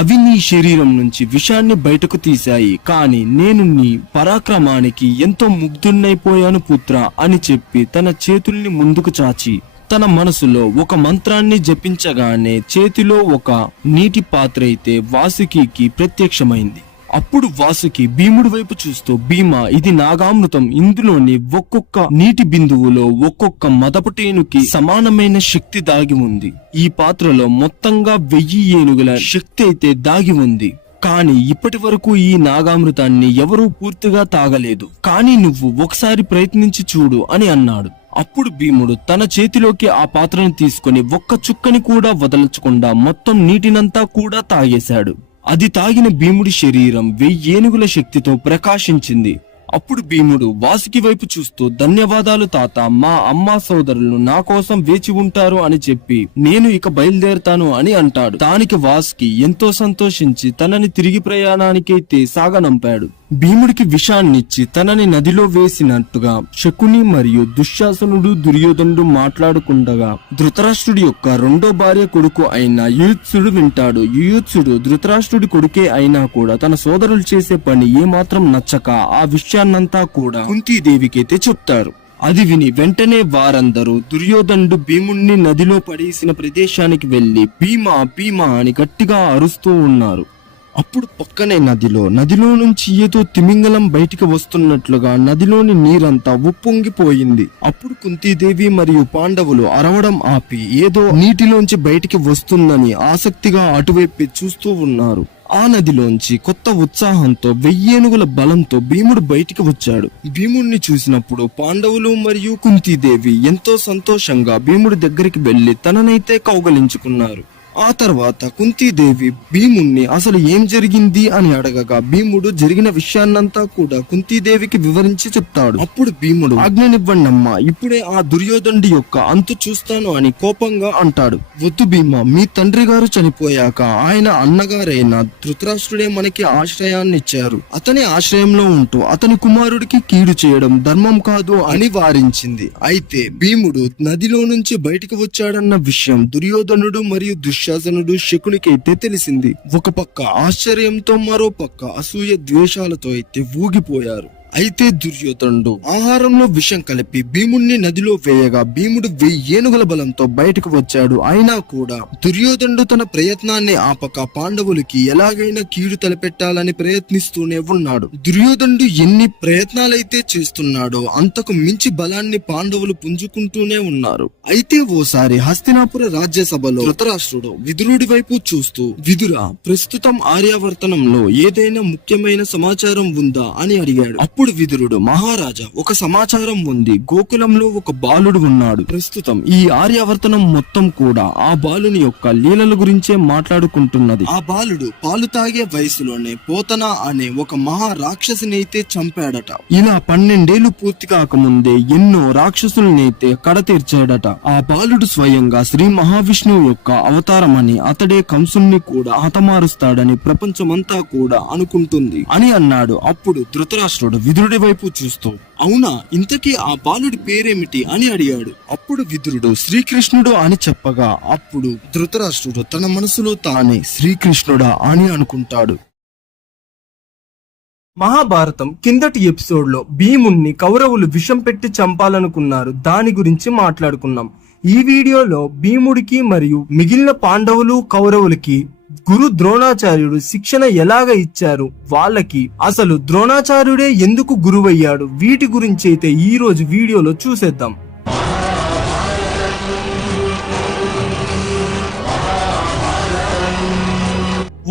అవి నీ శరీరం నుంచి విషాన్ని బయటకు తీశాయి. కాని నేను నీ పరాక్రమానికి ఎంతో ముగ్ధున్నైపోయాను పుత్ర అని చెప్పి తన చేతుల్ని ముందుకు చాచి తన మనసులో ఒక మంత్రాన్ని జపించగానే చేతిలో ఒక నీటి పాత్ర అయితే వాసుకి ప్రత్యక్షమైంది. అప్పుడు వాసుకి భీముడి వైపు చూస్తూ, భీమా, ఇది నాగామృతం. ఇందులోని ఒక్కొక్క నీటి బిందువులో ఒక్కొక్క మదపటేనుకి సమానమైన శక్తి దాగి ఉంది. ఈ పాత్రలో మొత్తంగా 1000 ఏనుగుల శక్తి అయితే దాగి ఉంది. కానీ ఇప్పటి వరకు ఈ నాగామృతాన్ని ఎవరూ పూర్తిగా తాగలేదు. కానీ నువ్వు ఒకసారి ప్రయత్నించి చూడు అని అన్నాడు. అప్పుడు భీముడు తన చేతిలోకి ఆ పాత్రను తీసుకుని ఒక్క చుక్కని కూడా వదలచకుండా మొత్తం నీటినంతా కూడా తాగేశాడు. అది తాగిన భీముడి శరీరం 1000 ఏనుగుల శక్తితో ప్రకాశించింది. అప్పుడు భీముడు వాసుకి వైపు చూస్తూ, ధన్యవాదాలు తాత, మా అమ్మా సోదరులు నా కోసం వేచి ఉంటారు అని చెప్పి నేను ఇక బయలుదేరతాను అని అంటాడు. దానికి వాసుకి ఎంతో సంతోషించి తనని తిరిగి ప్రయాణానికైతే సాగనంపాడు. భీముడికి విషాన్నిచ్చి తనని నదిలో వేసినట్టుగా శకుని మరియు దుశ్శాసనుడు దుర్యోధనుడు మాట్లాడుకుండగా ధృతరాష్ట్రుడి యొక్క రెండో భార్య కొడుకు అయిన యుయుత్సుడు వింటాడు. యుయుత్సుడు ధృతరాష్ట్రుడి కొడుకే అయినా కూడా తన సోదరులు చేసే పని ఏమాత్రం నచ్చక ఆ విషయాన్నంతా కూడా కుంతీదేవికైతే చెప్తారు. అది విని వెంటనే వారందరూ దుర్యోధనుడు భీముణ్ణి నదిలో పడేసిన ప్రదేశానికి వెళ్లి భీమా భీమా అని గట్టిగా అరుస్తూ ఉన్నారు. అప్పుడు పక్కనే నదిలో నుంచి ఏదో తిమింగలం బయటికి వస్తున్నట్లుగా నదిలోని నీరంతా ఉప్పొంగిపోయింది. అప్పుడు కుంతీదేవి మరియు పాండవులు అరవడం ఆపి ఏదో నీటిలోంచి బయటికి వస్తుందని ఆసక్తిగా అటువైపు చూస్తూ ఉన్నారు. ఆ నదిలోంచి కొత్త ఉత్సాహంతో 1000 ఏనుగుల బలంతో భీముడు బయటికి వచ్చాడు. భీముడిని చూసినప్పుడు పాండవులు మరియు కుంతీదేవి ఎంతో సంతోషంగా భీముడి దగ్గరికి వెళ్లి తననైతే కౌగలించుకున్నారు. ఆ తర్వాత కుంతీదేవి భీముణ్ణి అసలు ఏం జరిగింది అని అడగగా భీముడు జరిగిన విషయాన్నంతా కూడా కుంతీదేవికి వివరించి చెప్తాడు. అప్పుడు భీముడు, ఆజ్ఞనివ్వండమ్మా, ఇప్పుడే ఆ దుర్యోధనుడి యొక్క అంతు చూస్తాను అని కోపంగా అంటాడు. వద్దు భీమా, మీ తండ్రి గారు చనిపోయాక ఆయన అన్నగారైన ధృతరాష్ట్రుడే మనకి ఆశ్రయాన్ని ఇచ్చారు. అతని ఆశ్రయంలో ఉంటూ అతని కుమారుడికి కీడు చేయడం ధర్మం కాదు అని వారించింది. అయితే భీముడు నదిలో నుంచి బయటికి వచ్చాడన్న విషయం దుర్యోధనుడు మరియు దుశ్శాసనుడు శకునికైతే తెలిసింది. ఒక పక్క ఆశ్చర్యంతో మరో పక్క అసూయ ద్వేషాలతో అయితే ఊగిపోయారు. అయితే దుర్యోధనుడు ఆహారంలో విషం కలిపి భీముణ్ణి నదిలో వేయగా భీముడు 1000 ఏనుగుల బలంతో బయటకు వచ్చాడు. అయినా కూడా దుర్యోధనుడు తన ప్రయత్నాన్ని ఆపక పాండవులకి ఎలాగైనా కీడు తలపెట్టాలని ప్రయత్నిస్తూనే ఉన్నాడు. దుర్యోధనుడు ఎన్ని ప్రయత్నాలైతే చేస్తున్నాడో అంతకు మించి బలాన్ని పాండవులు పుంజుకుంటూనే ఉన్నారు. అయితే ఓసారి హస్తినాపుర రాజ్యసభలో ధృతరాష్ట్రుడు విదురుడి వైపు చూస్తూ, విదురా, ప్రస్తుతం ఆర్యావర్తనంలో ఏదైనా ముఖ్యమైన సమాచారం ఉందా అని అడిగాడు. అప్పుడు విదురుడు, మహారాజా, ఒక సమాచారం ఉంది. గోకులంలో ఒక బాలుడు ఉన్నాడు. ప్రస్తుతం ఈ ఆర్యావర్తనం మొత్తం కూడా ఆ బాలుని యొక్క లీలల గురించే మాట్లాడుకుంటున్నది. ఆ బాలుడు పాలు తాగే వయసులోనే పోతన అనే ఒక మహా రాక్షసునైతే చంపాడట. ఇలా 12 ఏళ్లు పూర్తి కాకముందే ఎన్నో రాక్షసులనైతే కడతీర్చాడట. ఆ బాలుడు స్వయంగా శ్రీ మహావిష్ణువు యొక్క అవతారమని, అతడే కంసుని కూడా హతమారుస్తాడని ప్రపంచమంతా కూడా అనుకుంటుంది అని అన్నాడు. అప్పుడు ధృతరాష్ట్రుడు విదురుడి వైపు చూస్తూ, అవునా, ఇంతకీ ఆ బాలుడి పేరేమిటి అని అడిగాడు. అప్పుడు విదురుడు శ్రీకృష్ణుడు అని చెప్పగా అప్పుడు ధృతరాష్ట్రుడు తన మనసులో తానే శ్రీకృష్ణుడా అని అనుకుంటాడు. మహాభారతం కిందటి ఎపిసోడ్ లో భీముణ్ణి కౌరవులు విషం పెట్టి చంపాలనుకున్నారు. దాని గురించి మాట్లాడుకున్నాం. ఈ వీడియోలో భీముడికి మరియు మిగిలిన పాండవులు కౌరవులకి గురు ద్రోణాచార్యుడు శిక్షణ ఎలాగ ఇచ్చారు, వాళ్ళకి అసలు ద్రోణాచార్యుడే ఎందుకు గురువయ్యాడు, వీటి గురించి అయితే ఈ రోజు వీడియోలో చూసేద్దాం.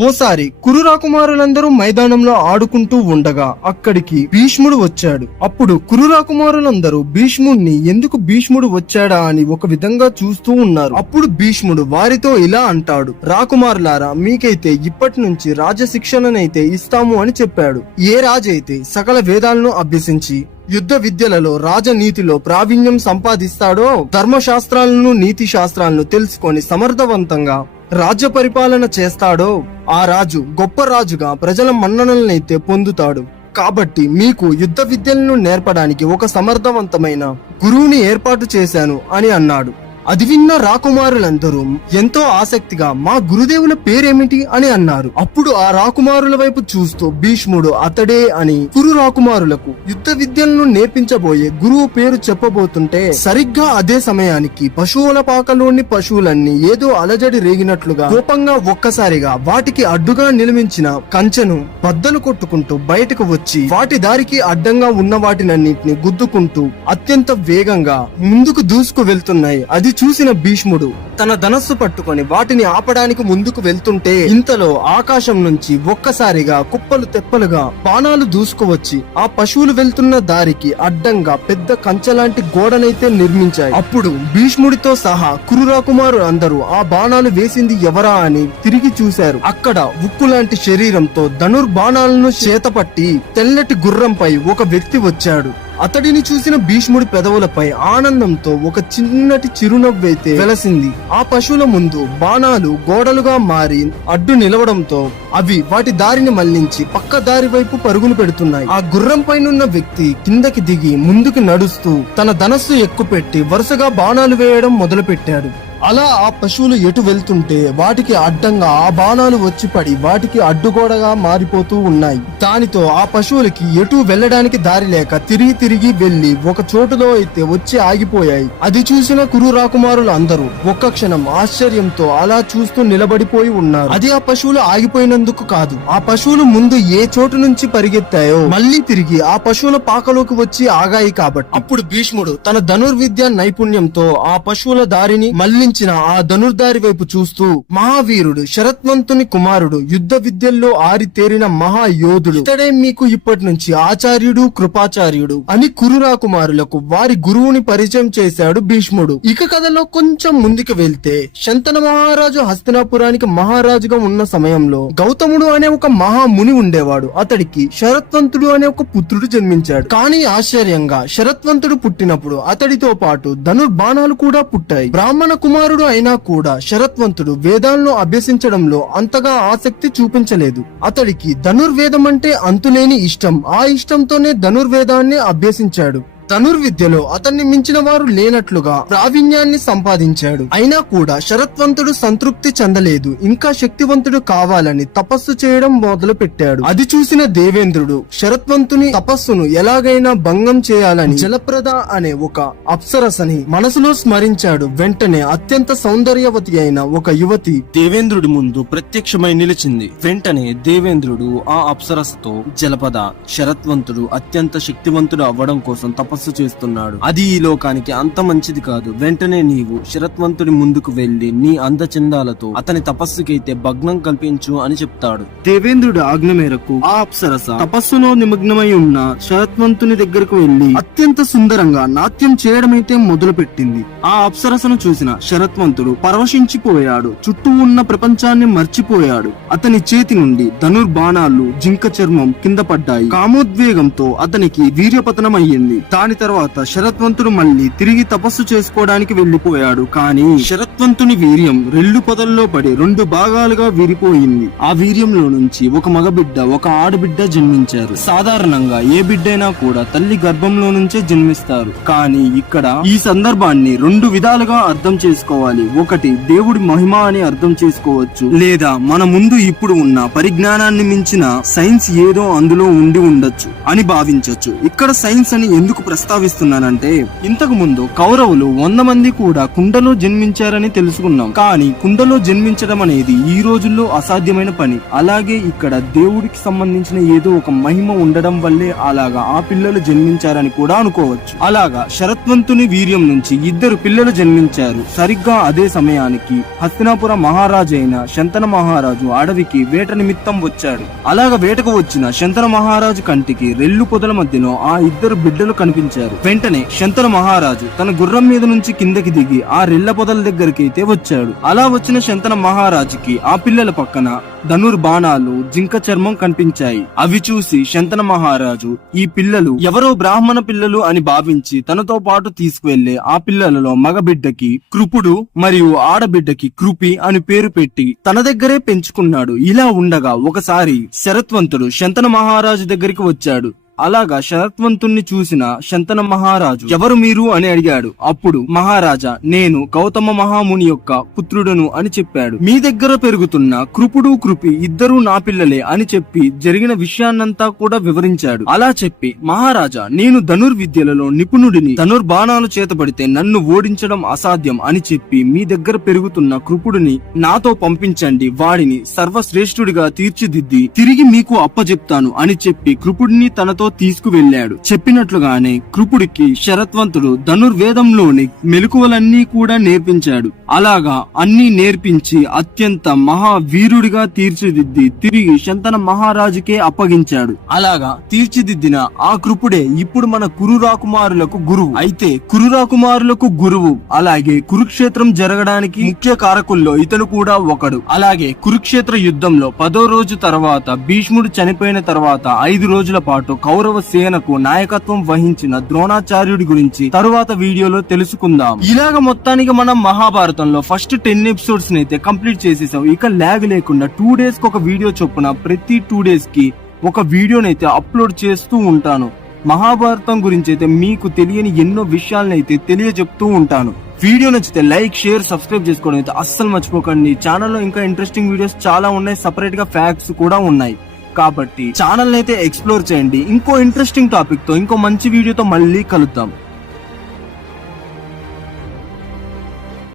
ఓసారి కురు రాకుమారులందరూ మైదానంలో ఆడుకుంటూ ఉండగా అక్కడికి భీష్ముడు వచ్చాడు. అప్పుడు కురు రాకుమారులందరూ భీష్ముడిని ఎందుకు భీష్ముడు వచ్చాడా అని ఒక విధంగా చూస్తూ ఉన్నారు. అప్పుడు భీష్ముడు వారితో ఇలా అంటాడు, రాకుమారులారా, మీకైతే ఇప్పటి నుంచి రాజశిక్షణనైతే ఇస్తాము అని చెప్పాడు. ఏ రాజైతే సకల వేదాలను అభ్యసించి యుద్ధ విద్యలలో రాజనీతిలో ప్రావీణ్యం సంపాదిస్తాడో, ధర్మశాస్త్రాలను నీతి శాస్త్రాలను తెలుసుకొని సమర్థవంతంగా రాజ్య పరిపాలన చేస్తాడో ఆ రాజు గొప్ప రాజుగా ప్రజల మన్ననలనైతే పొందుతాడు. కాబట్టి మీకు యుద్ధ విద్యలను నేర్పడానికి ఒక సమర్థవంతమైన గురువుని ఏర్పాటు చేశాను అని అన్నాడు. అది విన్న రాకుమారులందరూ ఎంతో ఆసక్తిగా మా గురుదేవుల పేరేమిటి అని అన్నారు. అప్పుడు ఆ రాకుమారుల వైపు చూస్తూ భీష్ముడు అతడే అని కురు రాకుమారులకు యుద్ధ విద్యలను నేర్పించబోయే గురువు పేరు చెప్పబోతుంటే సరిగ్గా అదే సమయానికి పశువుల పాకలోని పశువులన్నీ ఏదో అలజడి రేగినట్లుగా కోపంగా ఒక్కసారిగా వాటికి అడ్డుగా నిలమించిన కంచెను బద్దలు కొట్టుకుంటూ బయటకు వచ్చి వాటి దారికి అడ్డంగా ఉన్న వాటినన్నింటిని గుద్దుకుంటూ అత్యంత వేగంగా ముందుకు దూసుకు వెళ్తున్నాయి. అది చూసిన భీష్ముడు తన ధనస్సు పట్టుకొని వాటిని ఆపడానికి ముందుకు వెళ్తుంటే ఇంతలో ఆకాశం నుంచి ఒక్కసారిగా కుప్పలు తెప్పలుగా బాణాలు దూసుకువచ్చి ఆ పశువులు వెళ్తున్న దారికి అడ్డంగా పెద్ద కంచెలాంటి గోడనైతే నిర్మించాయి. అప్పుడు భీష్ముడితో సహా కురు రాకుమారు అందరూ ఆ బాణాలు వేసింది ఎవరా అని తిరిగి చూశారు. అక్కడ ఉక్కు లాంటి శరీరంతో ధనుర్బాణాలను చేతపట్టి తెల్లటి గుర్రంపై ఒక వ్యక్తి వచ్చాడు. అతడిని చూసిన భీష్ముడి పెదవులపై ఆనందంతో ఒక చిన్నటి చిరునవ్వైతే వెలసింది. ఆ పశువుల ముందు బాణాలు గోడలుగా మారి అడ్డు నిలవడంతో అవి వాటి దారిని మళ్లించి పక్క దారి వైపు పరుగులు పెడుతున్నాయి. ఆ గుర్రం పైనున్న వ్యక్తి కిందకి దిగి ముందుకు నడుస్తూ తన ధనస్సు ఎక్కుపెట్టి వరుసగా బాణాలు వేయడం మొదలు పెట్టాడు. అలా ఆ పశువులు ఎటు వెళ్తుంటే వాటికి అడ్డంగా ఆ బాణాలు వచ్చి పడి వాటికి అడ్డుగోడగా మారిపోతూ ఉన్నాయి. దానితో ఆ పశువులకి ఎటు వెళ్లడానికి దారి లేక తిరిగి వెళ్లి ఒక చోటులో అయితే వచ్చి ఆగిపోయాయి. అది చూసిన కురు రాకుమారులు అందరూ ఒక్క క్షణం ఆశ్చర్యంతో అలా చూస్తూ నిలబడిపోయి ఉన్నారు. అది ఆ పశువులు ఆగిపోయినందుకు కాదు, ఆ పశువులు ముందు ఏ చోటు నుంచి పరిగెత్తాయో మళ్లీ తిరిగి ఆ పశువుల పాకలోకి వచ్చి ఆగాయి కాబట్టి. అప్పుడు భీష్ముడు తన ధనుర్విద్య నైపుణ్యంతో ఆ పశువుల దారిని మళ్లీ ఆ ధనుర్ధారి వైపు చూస్తూ మహావీరుడు శరత్వంతుని కుమారుడు యుద్ధ విద్యల్లో ఆరితేరిన మహాయోధుడు ఇతడే మీకు ఇప్పటి నుంచి ఆచార్యుడు కృపాచార్యుడు అని కురు రాకుమారులకు వారి గురువుని పరిచయం చేశాడు భీష్ముడు. ఇక కథలో కొంచెం ముందుకు వెళ్తే శంతన మహారాజు హస్తినాపురానికి మహారాజుగా ఉన్న సమయంలో గౌతముడు అనే ఒక మహాముని ఉండేవాడు. అతడికి శరత్వంతుడు అనే ఒక పుత్రుడు జన్మించాడు. కానీ ఆశ్చర్యంగా శరత్వంతుడు పుట్టినప్పుడు అతడితో పాటు ధనుర్బాణాలు కూడా పుట్టాయి. బ్రాహ్మణ కుమారుడు అయినా కూడా శరత్వంతుడు వేదాలను అభ్యసించడంలో అంతగా ఆసక్తి చూపించలేదు. అతడికి ధనుర్వేదం అంటే అంతులేని ఇష్టం. ఆ ఇష్టంతోనే ధనుర్వేదాన్ని అభ్యసించాడు. ధనుర్విద్యలో అతన్ని మించిన వారు లేనట్లుగా ప్రావీణ్యాన్ని సంపాదించాడు. అయినా కూడా శరత్వంతుడు సంతృప్తి చెందలేదు. ఇంకా శక్తివంతుడు కావాలని తపస్సు చేయడం మొదలు పెట్టాడు. అది చూసిన దేవేంద్రుడు శరత్వంతుని తపస్సును ఎలాగైనా భంగం చేయాలని జలప్రద అనే ఒక అప్సరసని మనసులో స్మరించాడు. వెంటనే అత్యంత సౌందర్యవతి అయిన ఒక యువతి దేవేంద్రుడి ముందు ప్రత్యక్షమై నిలిచింది. వెంటనే దేవేంద్రుడు ఆ అప్సరసతో జలపద, శరత్వంతుడు అత్యంత శక్తివంతుడు అవ్వడం కోసం తపస్సు చేస్తున్నాడు. అది ఈ లోకానికి అంత మంచిది కాదు. వెంటనే నీవు శరత్వంతుడి ముందుకు వెళ్లి నీ అందచందాలతో అతని తపస్సుకైతే భగ్నం కల్పించు అని చెప్తాడు. దేవేంద్రుడి ఆజ్ఞ మేరకు ఆ అప్సరస తపస్సులో నిమగ్నమై ఉన్న శరత్వంతుని దగ్గరకు వెళ్లి అత్యంత సుందరంగా నాట్యం చేయడమైతే మొదలు పెట్టింది. ఆ అప్సరసను చూసిన శరత్వంతుడు పరవశించిపోయాడు. చుట్టూ ఉన్న ప్రపంచాన్ని మర్చిపోయాడు. అతని చేతి నుండి ధనుర్బాణాలు జింక చర్మం కింద పడ్డాయి. కామోద్వేగంతో అతనికి వీర్యపతనమయ్యింది. దాని తర్వాత శరత్వంతుడు మళ్ళీ తిరిగి తపస్సు చేసుకోవడానికి వెళ్లిపోయాడు. కానీ శరత్వంతుని వీర్యం రెల్లు పొదల్లో పడి 2 భాగాలుగా విరిపోయింది. ఆ వీర్యంలో నుంచి ఒక మగబిడ్డ ఒక ఆడబిడ్డ జన్మించారు. సాధారణంగా ఏ బిడ్డైనా కూడా తల్లి గర్భంలో నుంచే జన్మిస్తారు. కానీ ఇక్కడ ఈ సందర్భాన్ని 2 విధాలుగా అర్థం చేసుకోవాలి. ఒకటి దేవుడి మహిమ అని అర్థం చేసుకోవచ్చు, లేదా మన ముందు ఇప్పుడు ఉన్న పరిజ్ఞానాన్ని మించిన సైన్స్ ఏదో అందులో ఉండి ఉండొచ్చు అని భావించొచ్చు. ఇక్కడ సైన్స్ అని ఎందుకు ప్రస్తావిస్తున్నానంటే ఇంతకు ముందు కౌరవులు 100 మంది కూడా కుండలో జన్మించారని తెలుసుకున్నాం. కానీ కుండలో జన్మించడం అనేది ఈ రోజుల్లో అసాధ్యమైన పని. అలాగే ఇక్కడ దేవుడికి సంబంధించిన ఏదో ఒక మహిమ ఉండడం వల్లే అలాగా ఆ పిల్లలు జన్మించారని కూడా అనుకోవచ్చు. అలాగా శరత్వంతుని వీర్యం నుంచి 2 పిల్లలు జన్మించారు. సరిగ్గా అదే సమయానికి హస్తినాపుర మహారాజు అయిన శంతన మహారాజు అడవికి వేట నిమిత్తం వచ్చాడు. అలాగా వేటకు వచ్చిన శంతన మహారాజు కంటికి రెల్లు పొదల మధ్యలో ఆ 2 బిడ్డలు కనిపించారు. వెంటనే శంతన మహారాజు తన గుర్రం మీద నుంచి కిందకి దిగి ఆ రెల్ల పొదల దగ్గరికి అయితే వచ్చాడు. అలా వచ్చిన శంతన మహారాజుకి ఆ పిల్లల పక్కన ధనుర్బాణాలు జింక చర్మం కనిపించాయి. అవి చూసి శంతన మహారాజు ఈ పిల్లలు ఎవరో బ్రాహ్మణ పిల్లలు అని భావించి తనతో పాటు తీసుకువెళ్లే ఆ పిల్లలలో మగబిడ్డకి కృపుడు మరియు ఆడబిడ్డకి కృపి అని పేరు పెట్టి తన దగ్గరే పెంచుకున్నాడు. ఇలా ఉండగా ఒకసారి శరత్వంతుడు శంతన మహారాజు దగ్గరికి వచ్చాడు. అలాగా శరత్వంతుణ్ణి చూసిన శంతన మహారాజు ఎవరు మీరు అని అడిగాడు. అప్పుడు మహారాజా, నేను గౌతమ మహాముని యొక్క పుత్రుడను అని చెప్పాడు. మీ దగ్గర పెరుగుతున్న కృపుడు కృపి ఇద్దరూ నా పిల్లలే అని చెప్పి జరిగిన విషయాన్నంతా కూడా వివరించాడు. అలా చెప్పి మహారాజా, నేను ధనుర్విద్యలలో నిపుణుడిని, ధనుర్బాణాలు చేతబడితే నన్ను ఓడించడం అసాధ్యం అని చెప్పి మీ దగ్గర పెరుగుతున్న కృపుడిని నాతో పంపించండి, వాడిని సర్వశ్రేష్ఠుడిగా తీర్చిదిద్ది తిరిగి మీకు అప్పజెప్తాను అని చెప్పి కృపుడిని తనతో తీసుకువెళ్ళాడు. చెప్పినట్లుగానే కృపుడికి శరత్వంతుడు ధనుర్వేదంలోని మెలకువలన్నీ కూడా నేర్పించాడు. అలాగా అన్ని నేర్పించి అత్యంత మహావీరుడిగా తీర్చిదిద్ది తిరిగి శంతన మహారాజుకే అప్పగించాడు. అలాగా తీర్చిదిద్దిన ఆ కృపుడే ఇప్పుడు మన కురు రాకుమారులకు గురువు. అయితే కురు రాకుమారులకు గురువు అలాగే కురుక్షేత్రం జరగడానికి ముఖ్య కారకుల్లో ఇతను కూడా ఒకడు. అలాగే కురుక్షేత్ర యుద్ధంలో 10వ రోజు తర్వాత భీష్ముడు చనిపోయిన తర్వాత 5 రోజుల పాటు కౌరవ సేనకు నాయకత్వం వహించిన ద్రోణాచార్యుడి గురించి తరువాత వీడియోలో తెలుసుకుందాం. ఇలాగ మొత్తానికి మనం మహాభారతంలో ఫస్ట్ 10 ఎపిసోడ్స్ అయితే కంప్లీట్ చేసేసాం. ఇక ల్యాగ్ లేకుండా 2 days కి ఒక వీడియో చొప్పున ప్రతి 2 days కి ఒక వీడియోనైతే అప్లోడ్ చేస్తూ ఉంటాను. మహాభారతం గురించి అయితే మీకు తెలియని ఎన్నో విషయాలనైతే తెలియజెప్తూ ఉంటాను. వీడియో నచ్చితే లైక్, షేర్, సబ్స్క్రైబ్ చేసుకోవడం అయితే అస్సలు మర్చిపోకండి. ఛానల్లో ఇంకా ఇంట్రెస్టింగ్ వీడియోస్ చాలా ఉన్నాయి, సెపరేట్ గా ఫ్యాక్ట్స్ కూడా ఉన్నాయి. కాబట్టి ఛానల్ అయితే ఎక్స్ప్లోర్ చేయండి. ఇంకో ఇంట్రెస్టింగ్ టాపిక్ తో ఇంకో మంచి వీడియోతో మళ్ళీ కలుద్దాం.